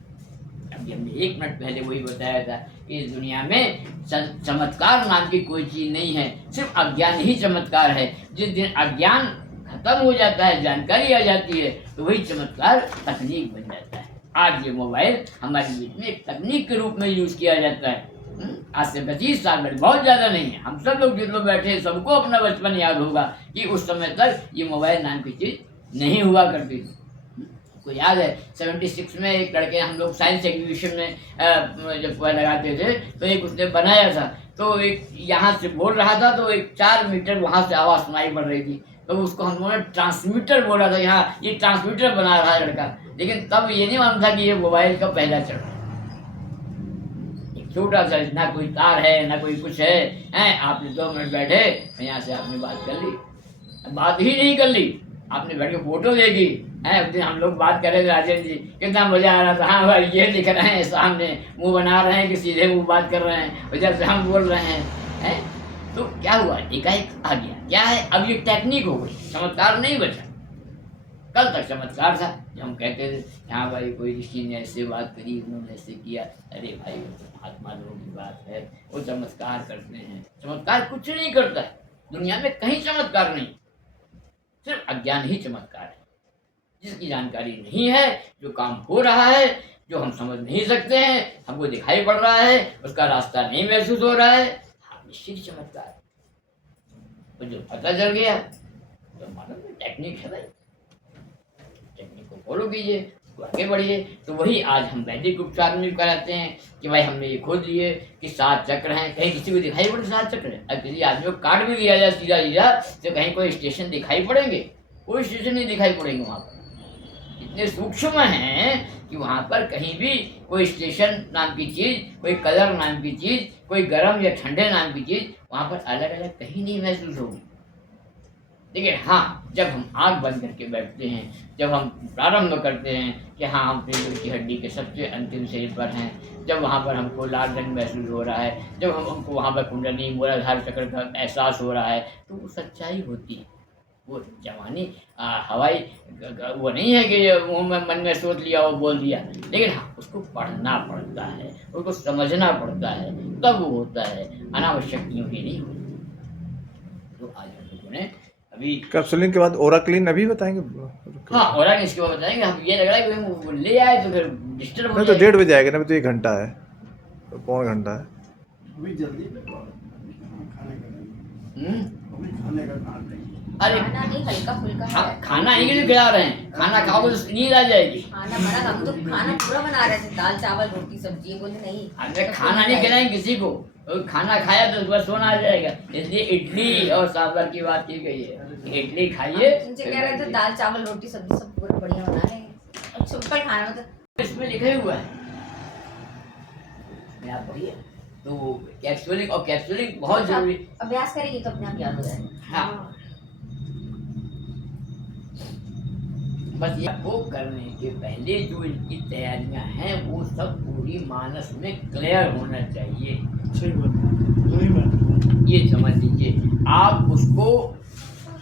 अभी हमने 1 मिनट पहले वही बताया था कि इस दुनिया में चमत्कार नाम की कोई चीज़ नहीं है, सिर्फ अज्ञान ही चमत्कार है। जिस दिन अज्ञान खत्म हो जाता है, जानकारी आ जाती है, तो वही चमत्कार तकनीक बन जाता है। आज ये मोबाइल हमारे बीच में एक तकनीक के रूप में यूज़ किया जाता है। आज से 25 साल में, बहुत ज़्यादा नहीं है, हम सब लोग जिन लोग बैठे सबको अपना बचपन याद होगा कि उस समय तक ये मोबाइल नाम की चीज़ नहीं हुआ करती थी। को याद है 76 में एक लड़के हम लोग साइंस एग्जीबिशन में जब लगाते थे तो एक उसने बनाया था, तो एक यहाँ से बोल रहा था तो एक 4 मीटर वहाँ से आवाज़ सुनाई पड़ रही थी, तो उसको हम लोगों ने ट्रांसमीटर बोला था। यहाँ ये ट्रांसमीटर बना रहा है लड़का, लेकिन तब ये नहीं मालूम था कि ये मोबाइल का पहला चरण है। एक छोटा सा, ना कोई तार है ना कोई कुछ है, आपने 2 मिनट बैठे यहाँ से आपने बात कर ली, बात ही नहीं कर ली, आपने बैठ के फोटो देखी है। उस दिन हम लोग बात कर रहे थे राजेश जी, कितना मजा आ रहा था। हाँ भाई ये दिख रहे हैं सामने, मुंह बना रहे हैं कि सीधे मुंह बात कर रहे हैं, और जैसे हम बोल रहे हैं। तो क्या हुआ, एकाएक आ गया। क्या है, अब ये टेक्निक हो गई, चमत्कार नहीं बचा। कल तक चमत्कार था जब हम कहते थे हाँ भाई कोई ऋषि ने ऐसे बात करी, उन्होंने ऐसे किया, अरे भाई महात्मा लोगों की बात है, वो चमत्कार करते हैं। चमत्कार कुछ नहीं करता है दुनिया में, कहीं चमत्कार नहीं, सिर्फ अज्ञान ही चमत्कार है। जिसकी जानकारी नहीं है, जो काम हो रहा है, जो हम समझ नहीं सकते हैं, हमको दिखाई पड़ रहा है, उसका रास्ता नहीं महसूस हो रहा है, हाँ निश्चित चमत्कार। तो जो पता चल गया तो मालूम टेक्निक है भाई, टेक्निक को फॉलो कीजिए, तो आगे बढ़िए। तो वही आज हम वैदिक उपचार में कराते हैं कि भाई हमने ये खोज लिए कि 7 चक्र हैं। कहीं किसी को दिखाई पड़े 7 चक्र है? अब किसी आदमी को काट भी दिया जाए सीधा सीधा तो कहीं कोई स्टेशन दिखाई पड़ेंगे? कोई स्टेशन नहीं दिखाई पड़ेंगे वहाँ पर। इतने सूक्ष्म हैं कि वहाँ पर कहीं भी कोई स्टेशन नाम की चीज़, कोई कलर नाम की चीज़, कोई गर्म या ठंडे नाम की चीज़ वहाँ पर अलग अलग कहीं नहीं महसूस होगी। देखिए हाँ, जब हम आँख बंद करके बैठते हैं, जब हम प्रारंभ करते हैं कि हाँ हम पेट की हड्डी के सबसे अंतिम सिरे पर हैं, जब वहाँ पर हमको लाल रंग महसूस हो रहा है, जब हमको वहाँ पर कुंडली मूलाधार चक्र का एहसास हो रहा है, तो वो सच्चाई होती है। वो जवानी हवाई वो नहीं है कि मुँह में मन में सोच लिया और बोल दिया, लेकिन हाँ उसको पढ़ना पड़ता है, उसको समझना पड़ता है, तब वो होता है। अनावश्यक यूँ ही नहीं होता। तो आज हम लोगों ने अभी कैप्सूलिंग के बाद ओरा क्लीन अभी बताएंगे? हाँ ओरा क्लीन इसके बाद बताएंगे। हम ये लग रहा है कि वो ले आए तो फिर डिस्टर्ब हो नहीं तो 1:30 बजे आएगा ना, अभी तो 1 घंटा है, तो पौन घंटा है। अभी जल्दी पे खाने का अभी खाने का काम नहीं। अरे खाना नहीं, हल्का फुल्का है। खाना नहीं क्यों खिला रहे हैं? खाना खाओगे तो नींद आ जाएगी। खाना बना, हम तो खाना पूरा बना रहे थे, दाल चावल रोटी सब्जी। बोले नहीं अरे खाना नहीं खिलाएंगे किसी को, खाना खाया तो बस सोना आ जाएगा। इसलिए इडली और सांभर की बात की गई है, इडली खाइए। उनसे कह रहे थे दाल चावल रोटी सब्जी सब पूरा बढ़िया बना रहे हैं, अब सिंपल खाना तो इसमें लिखा हुआ है, आप पढ़िए। तो कैप्सूलिंग, और कैप्सूलिंग बहुत जरूरी। अभ्यास करेगी तो अपने आप याद हो जाएगा। हाँ बस ये आपको करने के पहले जो इनकी तैयारियां हैं वो सब पूरी मानस में क्लियर होना चाहिए। ये समझ लीजिए, आप उसको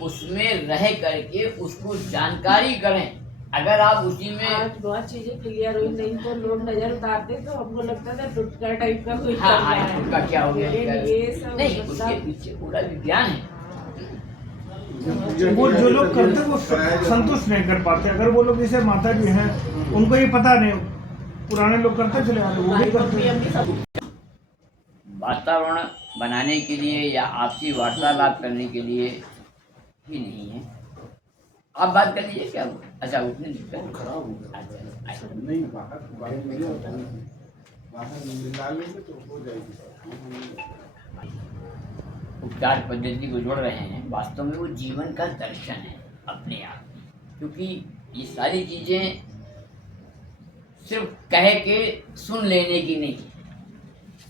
उसमें रह करके उसको जानकारी करें। अगर आप उसी में आज बहुत चीजें क्लियर हुई, नहीं तो लोग नजर उतारते तो हमको लगता था टुटका टाइप का कुछ हाँ चल रहा है। उनका क्या हो गया, लेकिन ये सब नहीं उसके पीछे पूरा विज्ञान है। वो जो लोग करते वो संतुष्ट नहीं कर पाते। अगर वो लोग जैसे माता जी हैं, उनको ये पता नहीं, पुराने लोग करते चले आ रहे, वो भी करते हैं। वातावरण बनाने के लिए या आपसी वार्तालाप करने के लिए ही नहीं है। आप बात कर लीजिए क्या हुआ? अच्छा उठने खराब हो गया। अच्छा नहीं बाहर निकाल लेंगे तो हो जाएगी। उपचार पद्धति को जोड़ रहे हैं, वास्तव में वो जीवन का दर्शन है अपने आप में। क्योंकि ये सारी चीज़ें सिर्फ कह के सुन लेने की नहीं,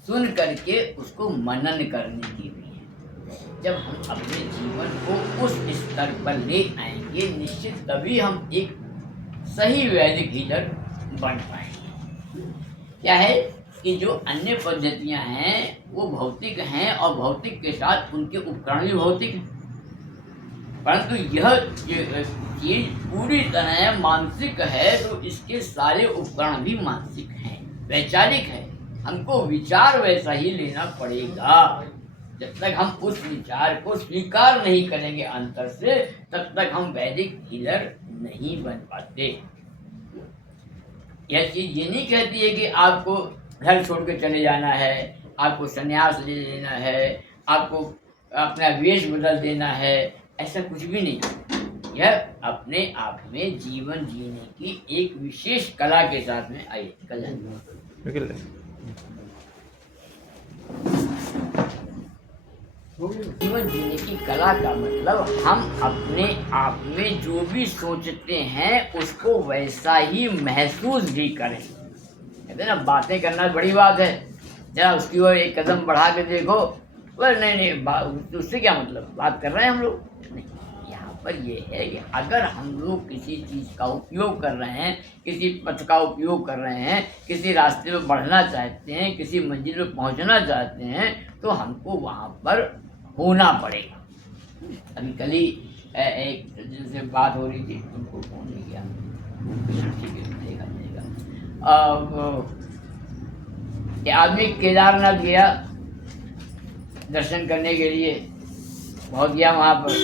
सुन करके उसको मनन करने की भी है। जब हम अपने जीवन को उस स्तर पर ले आएंगे, निश्चित तभी हम एक सही वैदिक हीलर बन पाएंगे। क्या है कि जो अन्य पद्धतियां हैं वो भौतिक हैं और भौतिक के साथ उनके उपकरण भी भौतिक हैं, परंतु यह चीज पूरी तरह मानसिक है, तो इसके सारे उपकरण भी मानसिक हैं, वैचारिक है। हमको विचार वैसा ही लेना पड़ेगा। जब तक हम उस विचार को स्वीकार नहीं करेंगे अंतर से, तब तक हम वैदिक हीलर नहीं बन पाते। यह चीज ये नहीं कहती है कि आपको घर छोड़ के चले जाना है, आपको संन्यास ले लेना है, आपको अपना वेश बदल देना है, ऐसा कुछ भी नहीं। यह अपने आप में जीवन जीने की एक विशेष कला के साथ में आई कला। बिल्कुल। जीवन जीने की कला का मतलब हम अपने आप में जो भी सोचते हैं उसको वैसा ही महसूस भी करें। कहते हैं ना, बातें करना बड़ी बात है, जरा उसकी ओर एक कदम बढ़ा के देखो, वह नहीं उससे क्या मतलब, बात कर रहे हैं हम लोग नहीं। यहाँ पर ये है कि अगर हम लोग किसी चीज़ का उपयोग कर रहे हैं, किसी पथ का उपयोग कर रहे हैं, किसी रास्ते में बढ़ना चाहते हैं, किसी मंजिल में पहुँचना चाहते हैं, तो हमको वहाँ पर होना पड़ेगा। अभी कल ही एक जिनसे बात हो रही थी, उनको फोन नहीं किया, ये आदमी केदारनाथ गया दर्शन करने के लिए, बहुत गया वहाँ पर,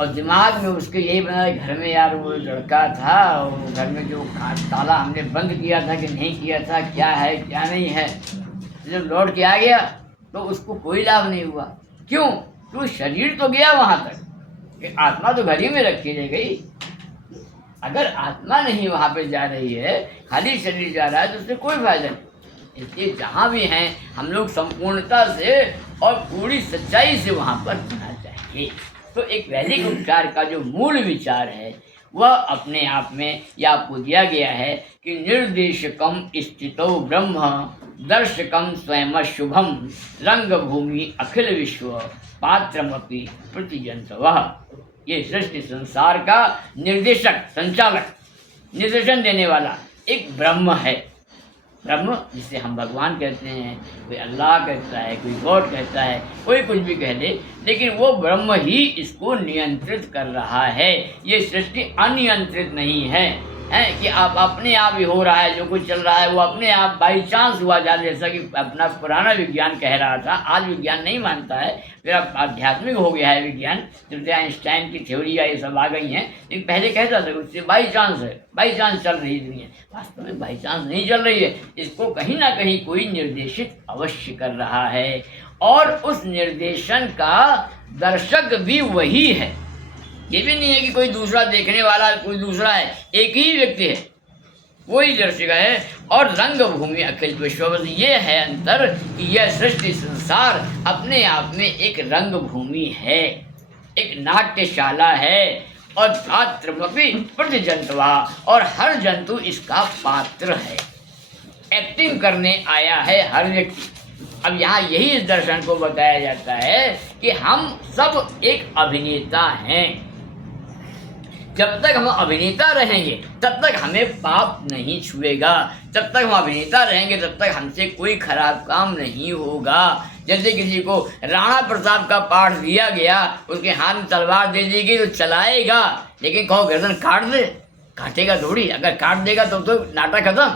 और दिमाग में उसके यही बना घर में यार वो लड़का था, और घर में जो ताला हमने बंद किया था कि नहीं किया था, क्या है क्या नहीं है। जब लौट के आ गया तो उसको कोई लाभ नहीं हुआ। क्यों? तो शरीर तो गया वहाँ तक, कि आत्मा तो घर ही में रखी रह गई। अगर आत्मा नहीं वहाँ पे जा रही है, खाली शरीर जा रहा है, तो उससे कोई फायदा नहीं। इसलिए जहाँ भी हैं हम लोग संपूर्णता से और पूरी सच्चाई से वहाँ पर होना चाहिए। तो एक वैदिक उपचार का जो मूल विचार है वह अपने आप में यह आपको दिया गया है कि निर्देशकम स्थितो ब्रह्म दर्शकम स्वयं शुभम रंग भूमि अखिल विश्व पात्रमपि प्रतिजंतवः। ये सृष्टि संसार का निर्देशक, संचालक, निर्देशन देने वाला एक ब्रह्म है। ब्रह्म जिसे हम भगवान कहते हैं, कोई अल्लाह कहता है, कोई गॉड कहता है, कोई कुछ भी कह दे, लेकिन वो ब्रह्म ही इसको नियंत्रित कर रहा है। ये सृष्टि अनियंत्रित नहीं है, कि आप अपने आप ही हो रहा है, जो कुछ चल रहा है वो अपने आप बाई चांस हुआ जा, जैसा कि अपना पुराना विज्ञान कह रहा था। आज विज्ञान नहीं मानता है, फिर अब आध्यात्मिक हो गया है विज्ञान, जब आइंस्टाइन की थ्योरी ये सब आ गई हैं। लेकिन पहले कहता था उससे बाई चांस है, बाई चांस चल रही है दुनिया। वास्तव में बाई चांस नहीं चल रही है, इसको कहीं ना कहीं कोई निर्देशित अवश्य कर रहा है, और उस निर्देशन का दर्शक भी वही है। ये भी नहीं है कि कोई दूसरा देखने वाला कोई दूसरा है, एक ही व्यक्ति है, वही दर्शक है। और रंग भूमि अखिल विश्व, ये है अंतर कि यह सृष्टि संसार अपने आप में एक रंग भूमि है, एक नाट्यशाला है, और पात्रमपि प्रतिजंतवा, और हर जंतु इसका पात्र है, एक्टिंग करने आया है हर व्यक्ति। अब यहाँ यही इस दर्शन को बताया जाता है कि हम सब एक अभिनेता हैं। जब तक हम अभिनेता रहेंगे तब तक हमें पाप नहीं छुएगा, जब तक हम अभिनेता रहेंगे तब तक हमसे कोई खराब काम नहीं होगा। जैसे किसी को राणा प्रताप का पाठ दिया गया, उसके हाथ में तलवार दे दी गई तो चलाएगा, लेकिन कहो गर्दन काट दे, काटेगा थोड़ी, अगर काट देगा तो नाटक खत्म।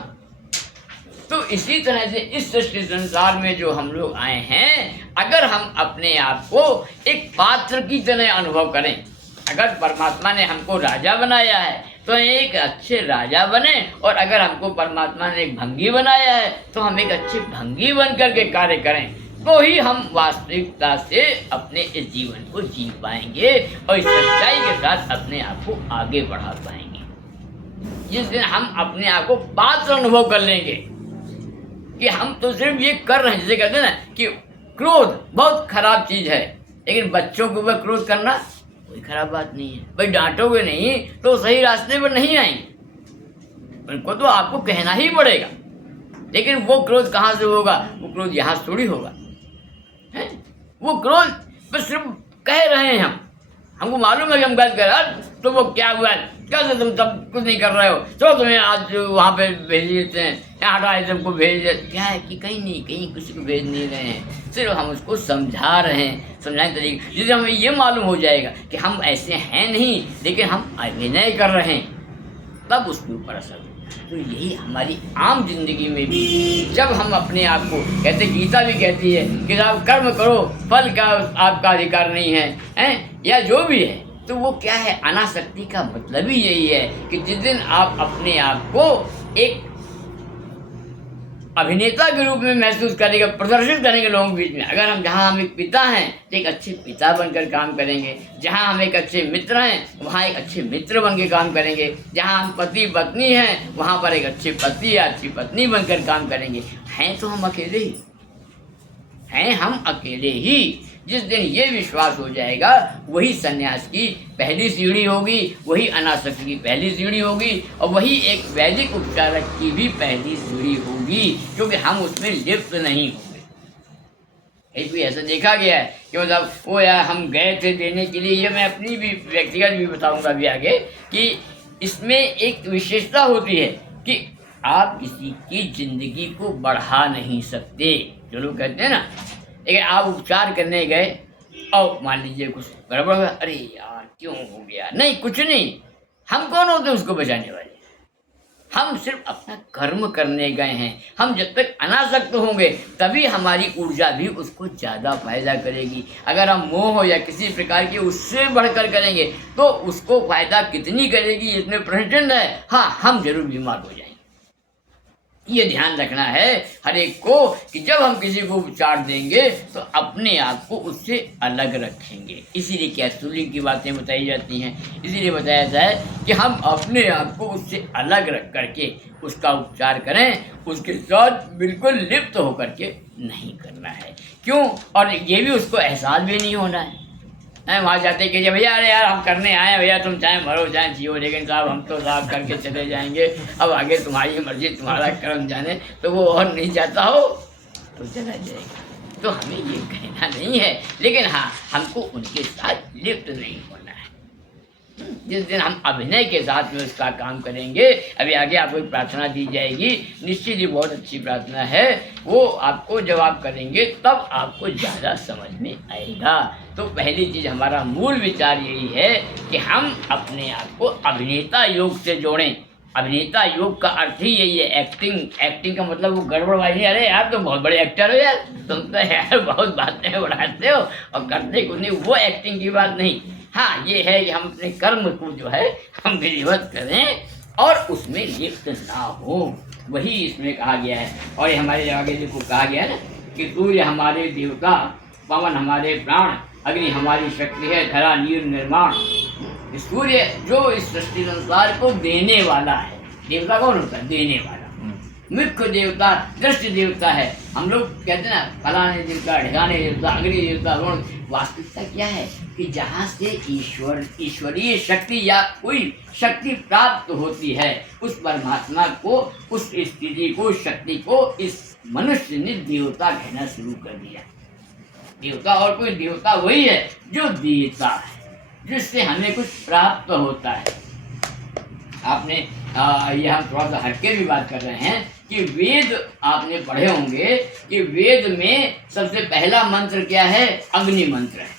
तो इसी तरह से इस सृष्टि संसार में जो हम लोग आए हैं, अगर हम अपने आप को एक पात्र की तरह अनुभव करें, अगर परमात्मा ने हमको राजा बनाया है तो एक अच्छे राजा बने, और अगर हमको परमात्मा ने एक भंगी बनाया है तो हम एक अच्छे भंगी बन करके कार्य करें, तो ही हम वास्तविकता से अपने इस जीवन को जी पाएंगे और इस सच्चाई के साथ अपने आप को आगे बढ़ा पाएंगे। जिस दिन हम अपने आप को पात्र अनुभव कर लेंगे कि हम तो सिर्फ ये कर रहे हैं, जैसे कहते हैं ना कि क्रोध बहुत खराब चीज़ है, लेकिन बच्चों के ऊपर क्रोध करना कोई खराब बात नहीं है। भाई डांटोगे नहीं तो सही रास्ते पर नहीं आएंगे, उनको तो आपको कहना ही पड़ेगा, लेकिन वो क्रोध कहाँ से होगा? वो क्रोध यहाँ से थोड़ी होगा, है वो क्रोध बस सिर्फ कह रहे हैं हमको मालूम है कि हम गलत कर रहे हैं, तो वो क्या हुआ, कैसे तुम तब कुछ नहीं कर रहे हो, चलो तुम्हें आज वहाँ पे भेज देते हैं, यहाँ हटा तुमको भेज देते। क्या है कि कहीं नहीं, कहीं किसी को भेज नहीं रहे हैं, सिर्फ हम उसको समझा रहे हैं, समझाने तरीके, जिससे हमें ये मालूम हो जाएगा कि हम ऐसे हैं नहीं, लेकिन हम अभिनय कर रहे हैं, तब उसके ऊपर असर। तो यही हमारी आम जिंदगी में भी जब हम अपने आप को कहते, गीता भी कहती है कि आप कर्म करो, फल का आपका अधिकार नहीं है, हैं या जो भी है, तो वो क्या है, अनासक्ति का मतलब ही यही है कि जिस दिन आप अपने आप को एक अभिनेता के रूप में महसूस करेंगे, प्रदर्शित करेंगे लोगों के बीच में। अगर हम जहाँ हम एक पिता हैं तो एक अच्छे पिता बनकर काम करेंगे, जहाँ हम एक अच्छे मित्र हैं वहाँ एक अच्छे मित्र बन के काम करेंगे, जहाँ हम पति पत्नी हैं वहाँ पर एक अच्छे पति या अच्छी पत्नी बनकर काम करेंगे। हैं तो हम अकेले ही हैं, हम अकेले ही। जिस दिन ये विश्वास हो जाएगा वही सन्यास की पहली सीढ़ी होगी, वही अनासक्ति की पहली सीढ़ी होगी, और वही एक वैदिक उपचारक की भी पहली सीढ़ी होगी, क्योंकि हम उसमें लिप्त नहीं होंगे। एक भी ऐसा देखा गया है कि मतलब वो यार हम गए थे देने के लिए, ये मैं अपनी भी व्यक्तिगत भी बताऊंगा भी आगे, कि इसमें एक विशेषता होती है कि आप किसी की जिंदगी को बढ़ा नहीं सकते। जो लोग कहते हैं ना, लेकिन आप उपचार करने गए और मान लीजिए कुछ गड़बड़ हुआ, अरे यार क्यों हो गया, नहीं कुछ नहीं, हम कौन होते उसको बचाने वाले? हम सिर्फ अपना कर्म करने गए हैं। हम जब तक अनासक्त होंगे तभी हमारी ऊर्जा भी उसको ज़्यादा फायदा करेगी। अगर हम मोह या किसी प्रकार की उससे बढ़कर करेंगे तो उसको फायदा कितनी करेगी इसमें प्रश्न है। हाँ, हम जरूर बीमार हो जाएंगे। ये ध्यान रखना है हर एक को कि जब हम किसी को उपचार देंगे तो अपने आप को उससे अलग रखेंगे। इसीलिए कैप्सूलिंग की बातें बताई जाती हैं, इसीलिए बताया जाता है कि हम अपने आप को उससे अलग रख करके उसका उपचार करें, उसके साथ बिल्कुल लिप्त होकर के नहीं करना है। क्यों? और ये भी उसको एहसास भी नहीं होना है। वहाँ जाते कि भैया अरे यार हम करने आए हैं, भैया तुम चाहे मरो चाहे जियो, लेकिन साहब हम तो साहब करके चले जाएंगे, अब आगे तुम्हारी मर्जी, तुम्हारा कर्म जाने। तो वो और नहीं जाता हो तो चला जाएगा। तो हमें ये कहना नहीं है, लेकिन हाँ हमको उनके साथ लिप्त नहीं होना है। जिस दिन हम अभिनय के साथ में उसका काम करेंगे, अभी आगे आपको एक प्रार्थना दी जाएगी, निश्चित ही बहुत अच्छी प्रार्थना है, वो आपको जब आप करेंगे तब आपको ज़्यादा समझ में आएगा। तो पहली चीज़ हमारा मूल विचार यही है कि हम अपने आप को अभिनेता योग से जोड़ें। अभिनेता योग का अर्थ ही यही है, एक्टिंग का मतलब वो गड़बड़बाजी, अरे यार तुम बहुत बड़े एक्टर हो यार, तुम तो यार बहुत बातें उड़ाते हो और करते कुछ नहीं, वो एक्टिंग की बात नहीं। हाँ, ये है कि हम अपने कर्म को जो है हम विधिवत करें और उसमें लिप्त ना हो, वही इसमें कहा गया है। और ये हमारे आगे देखो कहा गया है ना कि सूर्य हमारे देवता, पवन हमारे प्राण, अग्नि हमारी शक्ति है, धरा नीर निर्माण। सूर्य जो इस सृष्टि संसार को देने वाला है, देवता कौन होता है? देने वाला। मुख्य देवता दृष्टि देवता है। हम लोग कहते हैं ना फलाने देवता, ढिकाने देवता, अग्नि देवता, वरुण। वास्तविकता क्या है कि जहाँ से ईश्वरीय शक्ति या कोई शक्ति प्राप्त होती है, उस परमात्मा को, उस स्थिति को, शक्ति को इस मनुष्य ने देवता कहना शुरू कर दिया। देवता और कोई देवता वही है जो देता है, जिससे हमें कुछ प्राप्त होता है। आपने ये हम थोड़ा सा हटके भी बात कर रहे हैं कि वेद आपने पढ़े होंगे कि वेद में सबसे पहला मंत्र क्या है? अग्नि मंत्र है।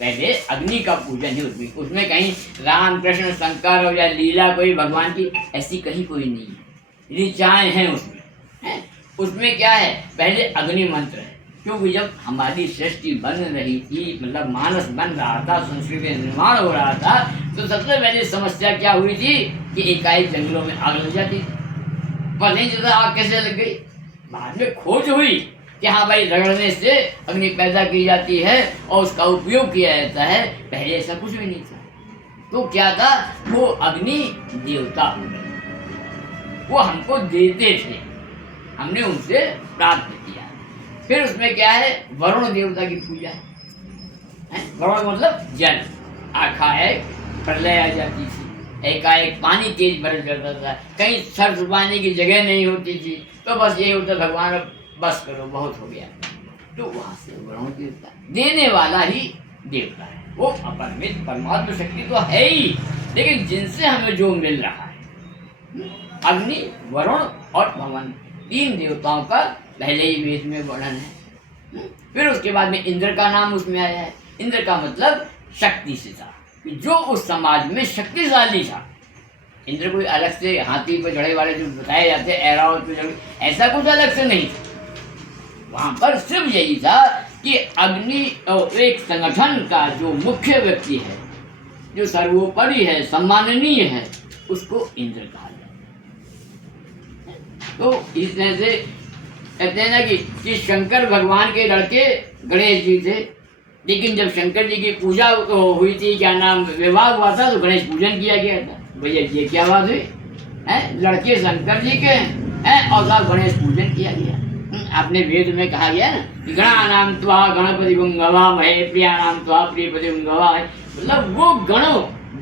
पहले अग्नि का पूजन है। उसमें कहीं राम कृष्ण शंकर या लीला कोई भगवान की ऐसी कहीं कोई नहीं है, ऋचाएँ हैं उसमें है। उसमें क्या है? पहले अग्नि मंत्र है। क्योंकि जब हमारी सृष्टि बन रही थी, मतलब मानस बन रहा था, संस्कृति निर्माण हो रहा था, तो सबसे पहले समस्या क्या हुई थी कि एकाएक जंगलों में आग लग जाती थी। पता नहीं चलता आग कैसे लग गई। बाद में खोज हुई कि हाँ भाई रगड़ने से अग्नि पैदा की जाती है और उसका उपयोग किया जाता है। पहले ऐसा कुछ भी नहीं था। तो क्या था? वो अग्नि देवता हो गए, वो हमको देते थे, हमने उनसे प्राप्त किया। फिर उसमें क्या है? वरुण देवता की पूजा है। वरुण मतलब जल। एकाएक प्रलय आ जाती थी, एकाएक पानी तेज बरस जाता था, कहीं सर छुपाने की जगह नहीं होती थी, तो बस यही होता भगवान बस करो बहुत हो गया। तो वहाँ से वरुण देवता देने वाला ही देवता है। वो अपरमित परमात्मा शक्ति तो है ही, लेकिन जिनसे हमें जो मिल रहा है, अग्नि, वरुण और पवन, तीन देवताओं का पहले ही वेद में वर्णन है। फिर उसके बाद में इंद्र का नाम उसमें आया है। इंद्र का मतलब शक्ति से था, जो उस समाज में शक्तिशाली था। इंद्र कोई अलग से हाथी पर चढ़े वाले जो बताए जाते हैं, ऐरावत पे चढ़े, ऐसा कुछ अलग से नहीं था। वहाँ पर सिर्फ यही था कि अग्नि और एक संगठन का जो मुख्य व्यक्ति है, जो सर्वोपरि है, सम्माननीय है, उसको इंद्र कहा जाता है। तो इस तरह से कहते हैं ना कि शंकर भगवान के लड़के गणेश जी थे, लेकिन जब शंकर जी की पूजा हुई थी, क्या नाम, विवाह हुआ था, तो गणेश पूजन किया गया था। भैया ये क्या बात हुई है, लड़के शंकर जी के हैं और साथ गणेश पूजन किया गया। आपने वेद में कहा गया ना, गणानाम त्वा गणपति गुंगवा महे प्रियानाम त्वा प्रियपति गुंगवा है, मतलब वो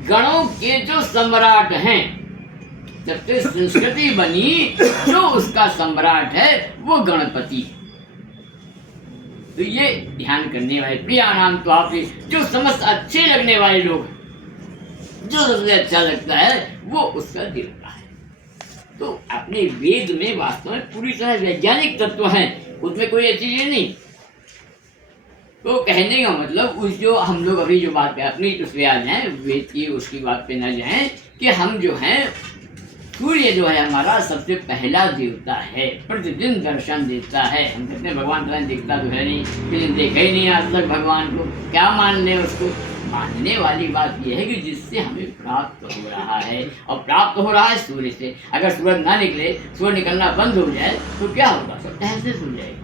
गणों के जो सम्राट हैं, जब से संस्कृति बनी जो उसका सम्राट है वो गणपति। तो ये ध्यान करने वाले प्रियानाम त्वा प्रिय, जो समस्त अच्छे लगने वाले लोग, जो सबसे अच्छा लगता है वो उसका देवता है। तो अपने वेद में वास्तव में पूरी तरह वैज्ञानिक तत्व हैं, उसमें कोई ऐसी चीज नहीं। तो कहने का मतलब उस जो हम लोग अभी जो बात करें अपनी उसमें आ जाए, वेद की उसकी बात पे न जाएं कि हम जो हैं, सूर्य जो है हमारा सबसे पहला देवता है, प्रतिदिन दर्शन देता है। हम कहते हैं भगवान तो दिखता तो है नहीं, लेकिन देखा ही नहीं आज तक भगवान को, क्या मान लें उसको। मानने वाली बात यह है कि जिससे हमें प्राप्त हो रहा है, और प्राप्त हो रहा है सूर्य से। अगर सूरज ना निकले, सूर्य निकलना बंद हो जाए तो क्या होगा, सब तहस हो जाएगा।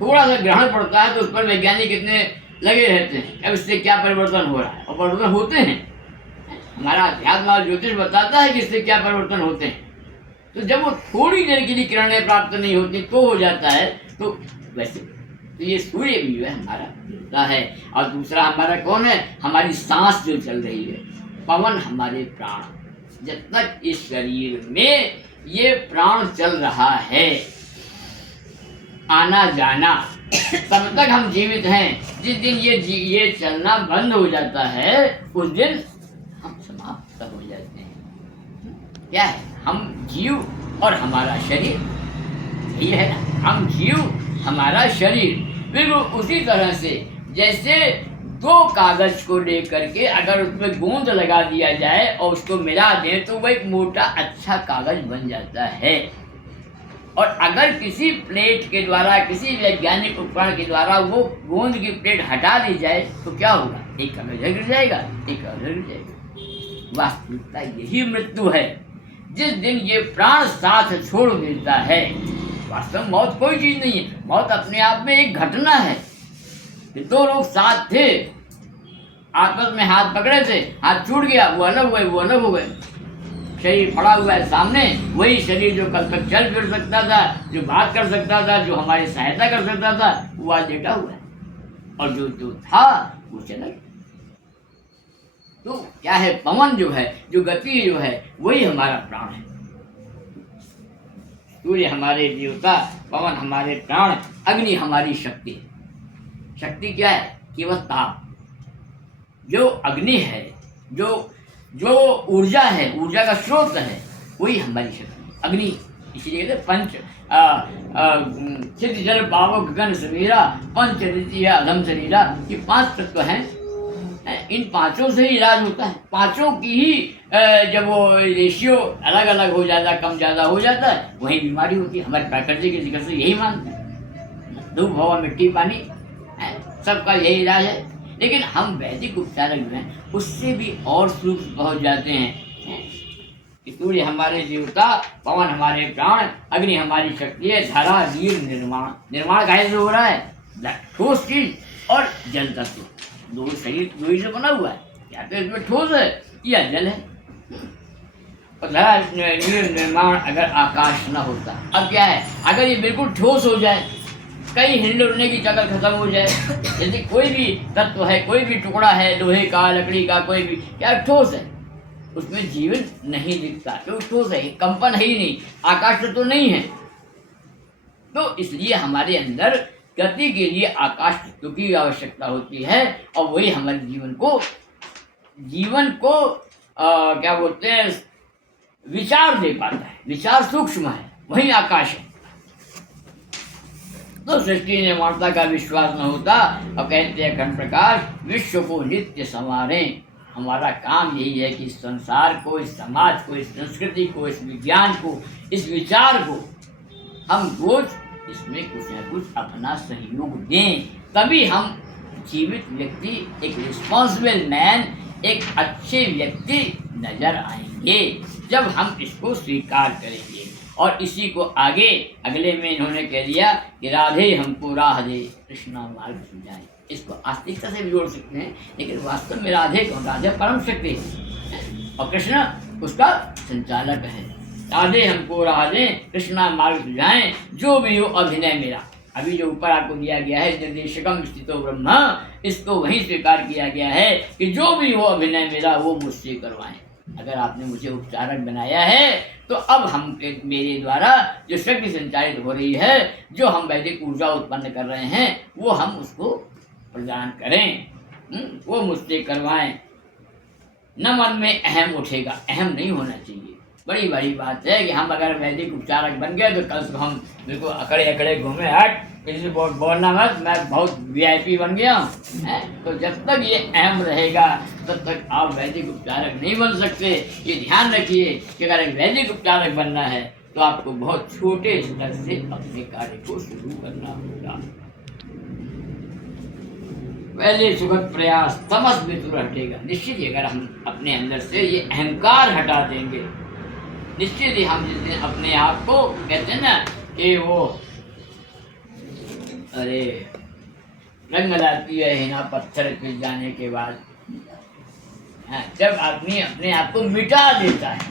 थोड़ा सा ग्रहण पड़ता है तो उस पर वैज्ञानिक इतने लगे रहते हैं अब इससे क्या परिवर्तन हो रहा है, और परिवर्तन होते हैं। हमारा अध्यात्म और ज्योतिष बताता है कि इससे क्या परिवर्तन होते हैं। तो जब वो थोड़ी देर के लिए किरणें प्राप्त नहीं होती तो हो जाता है। तो वैसे तो ये सूर्य भी जो है हमारा देवता है। और दूसरा हमारा कौन है, हमारी सांस जो चल रही है, पवन हमारे प्राण। जब तक इस शरीर में ये प्राण चल रहा है, आना जाना, तब तक हम जीवित हैं। जिस दिन ये चलना बंद हो जाता है उस दिन हम समाप्त हो जाते हैं। क्या है, हम जीव और हमारा शरीर, यही है ना, हम जीव हमारा शरीर। बिल्कुल उसी तरह से जैसे दो कागज को लेकर के अगर उसमें गोंद लगा दिया जाए और उसको मिला दें तो वो एक मोटा अच्छा कागज बन जाता है। और अगर किसी प्लेट के द्वारा, किसी वैज्ञानिक उपकरण के द्वारा वो गोंद की प्लेट हटा दी जाए तो क्या होगा, एक कागज गिर जाएगा, एक कागज गिर जाएगा। वास्तविकता यही मृत्यु है। जिस दिन ये प्राण साथ छोड़ देता है, वास्तव में मौत कोई चीज नहीं है, मौत अपने आप में एक घटना है। दो लोग साथ थे, आपस में हाथ पकड़े थे, हाथ छूट गया, वो अलग हुए, वो अलग हो गए। शरीर पड़ा हुआ है सामने, वही शरीर जो कल तक चल फिर सकता था, जो बात कर सकता था, जो हमारी सहायता कर सकता था, वो आज लेटा हुआ है। और जो था वो चला गया। तो क्या है, पवन जो है, जो गति जो है, वही हमारा प्राण है। सूर्य हमारे देवता, पवन हमारे प्राण, अग्नि हमारी शक्ति। शक्ति क्या है, केवल ताप। जो अग्नि है, जो ऊर्जा है, ऊर्जा का स्रोत है, वही हमारी शक्ति अग्नि। इसीलिए पंच चित जल पावक गगन समीरा पंच ऋषि अधम शरीरा, ये 5 तत्व हैं। इन 5 से ही इलाज होता है। 5 की ही जब वो रेशियो अलग अलग हो जाता है, कम ज़्यादा हो जाता है, वही बीमारी होती है। हमारे प्रकृति के जिक्र से यही मानते हैं, धूप हवा मिट्टी पानी सबका यही इलाज है। लेकिन हम वैदिक उपचारक जो हैं उससे भी और सूक्ष्म पहुँच जाते हैं। सूर्य हमारे देवता, पवन हमारे प्राण, अग्नि हमारी शक्ति है, धरा वीर निर्माण। निर्माण काहे से हो रहा है, ठोस चीज और जल तत्व, दो शरीर दो ही से बना हुआ है। या तो इसमें ठोस है या जल है। और धरा निर्माण अगर आकाश न होता, अब क्या है, अगर ये बिल्कुल ठोस हो जाए, कहीं हिलने उड़ने की शक्ल खत्म हो जाए, जैसे कोई भी तत्व है, कोई भी टुकड़ा है, लोहे का, लकड़ी का, कोई भी, क्या ठोस है, उसमें जीवन नहीं दिखता, क्योंकि ठोस है, कंपन है ही नहीं, आकाश तो नहीं है। तो इसलिए हमारे अंदर गति के लिए आकाश तत्व की आवश्यकता होती है, और वही हमारे जीवन को क्या बोलते हैं, विचार दे पाता है। विचार सूक्ष्म है, वही आकाश है। तो सृष्टि निर्माता का विश्वास न होता, और कहते हैं अखंड प्रकाश विश्व को नित्य संवारें। हमारा काम यही है कि इस संसार को, इस समाज को, इस संस्कृति को, इस विज्ञान को, इस विचार को हम रोज इसमें कुछ न कुछ अपना सहयोग दें, तभी हम जीवित व्यक्ति, एक रिस्पॉन्सिबल मैन, एक अच्छे व्यक्ति नजर आएंगे, जब हम इसको स्वीकार करेंगे। और इसी को आगे अगले में इन्होंने कह दिया कि राधे हमको राह दे, कृष्णा मार्ग सुझाए। इसको आस्तिकता से भी जोड़ सकते हैं, लेकिन वास्तव में राधे कौन? राधे परम शक्ति है और कृष्ण उसका संचालक है। राधे हमको राह दे, कृष्णा मार्ग सुझाए, जो भी हो अभिनय मेरा। अभी जो ऊपर आपको दिया गया है निर्देशकम स्थितो ब्रह्म, इसको वहीं स्वीकार किया गया है कि जो भी हो अभिनय मेरा वो मुझसे करवाएं। अगर आपने मुझे उपचारक बनाया है तो अब हम मेरे द्वारा जो शक्ति संचालित हो रही है, जो हम वैदिक ऊर्जा उत्पन्न कर रहे हैं, वो हम उसको प्रदान करें, वो मुझसे करवाएं। न मन में अहम उठेगा, अहम नहीं होना चाहिए। बड़ी बड़ी बात है कि हम अगर वैदिक उपचारक बन गए तो कल से हम बिल्कुल अकड़े अकड़े घूमे, हट किसी से बोलना मत, मैं बहुत VIP बन गया हूँ। तो जब तक ये अहम रहेगा तब तक आप वैदिक उपचारक नहीं बन सकते। ये ध्यान रखिए कि अगर एक वैदिक उपचारक बनना है तो आपको बहुत छोटे स्तर से अपने कार्य को शुरू करना होगा। पहले सुखद प्रयास तमस वितुर हटेगा। निश्चित ही अगर हम अपने अंदर से ये अहंकार हटा देंगे, निश्चित ही हम जिस दिन अपने आप को कहते हैं ना कि वो अरे रंग लाती है हिना पत्थर पे जाने के बाद, जब आदमी अपने आप को मिटा देता है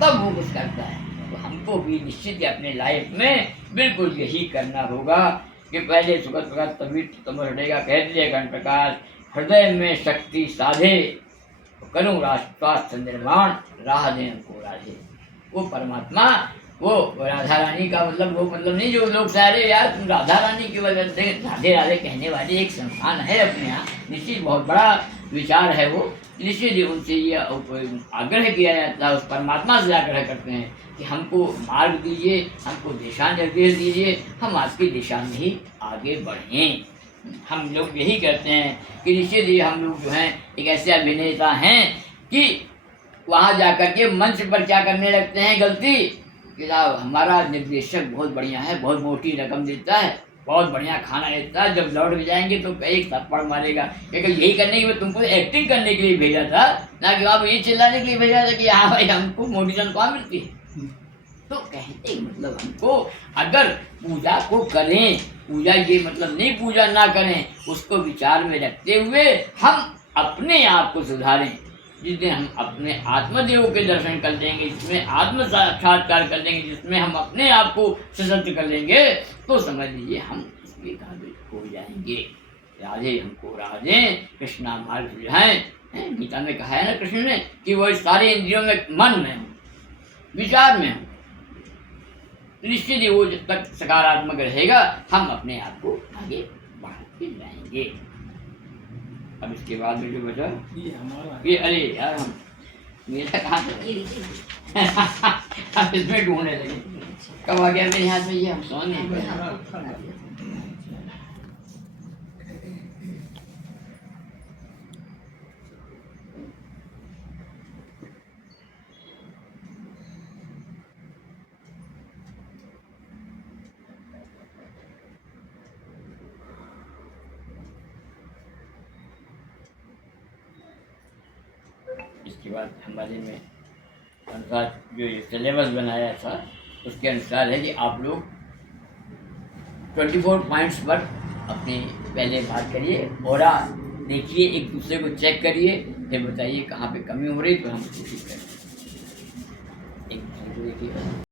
तब वो कुछ करता है। तो हमको भी निश्चित ही अपने लाइफ में बिल्कुल यही करना होगा कि पहले सुखद प्रकाश तभी तमस हटेगा। कह दिए घन प्रकाश हृदय में शक्ति साधे, करूँ राष्ट्र निर्माण, राह दें हमको राधे। वो परमात्मा, वो राधा रानी का मतलब वो मतलब नहीं जो लोग सारे यार तुम राधा रानी की वजह से राधे राधे कहने वाली एक संस्थान है अपने यहाँ, निश्चित बहुत बड़ा विचार है वो। निश्चित ही उनसे ये आग्रह किया जाता है, उस परमात्मा से आग्रह करते हैं कि हमको मार्ग दीजिए, हमको दिशा निर्देश दीजिए, हम आपकी दिशा में ही आगे बढ़ें। हम लोग यही कहते हैं कि निश्चित ही हम लोग जो हैं एक ऐसे अभिनेता हैं कि वहाँ जाकर के मंच पर क्या करने लगते हैं गलती कि साहब हमारा निर्देशक बहुत बढ़िया है, बहुत मोटी रकम देता है, बहुत बढ़िया खाना देता है, जब लौट भी जाएंगे तो एक थप्पड़ मारेगा। क्योंकि यही करने के लिए तुमको एक्टिंग करने के लिए भेजा था ना, कि आप ये चिल्लाने के लिए भेजा था कि हाँ भाई हमको मोटी तनख्वाह मिलती है। तो कहते मतलब हमको अगर पूजा को करें, पूजा ये मतलब नहीं पूजा ना करें, उसको विचार में रखते हुए हम अपने आप को सुधारें। जिस दिन हम अपने आत्मदेव के दर्शन कर लेंगे, जिसमें आत्म साक्षात्कार कर लेंगे, जिसमें हम अपने आप को सशक्त कर लेंगे, तो समझ लीजिए हम इसके काबिल हो जाएंगे। राधे हमको राधे, कृष्णा मार्ग सुझाएं। गीता में कहा है ना कृष्ण ने कि वो सारे इंद्रियों में, मन में हूँ, विचार में हूँ। निश्चित ही वो जब तक सकारात्मक रहेगा हम अपने आप को आगे बढ़ाते जाएंगे। अब इसके बाद में जो बचा ये अरे यार हम मेरा कहाँ हम इसमें ढूंढने लगे, कब आ गया मेरे हाथ में ये, हम सोने। इसके बाद हमारे में अनुसार जो ये सिलेबस बनाया था उसके अनुसार है कि आप लोग 24 पॉइंट्स पर अपनी पहले बात करिए और देखिए, एक दूसरे को चेक करिए, फिर बताइए कहाँ पे कमी हो रही तो हम कोशिश करें। एक दूसरे को देखिए।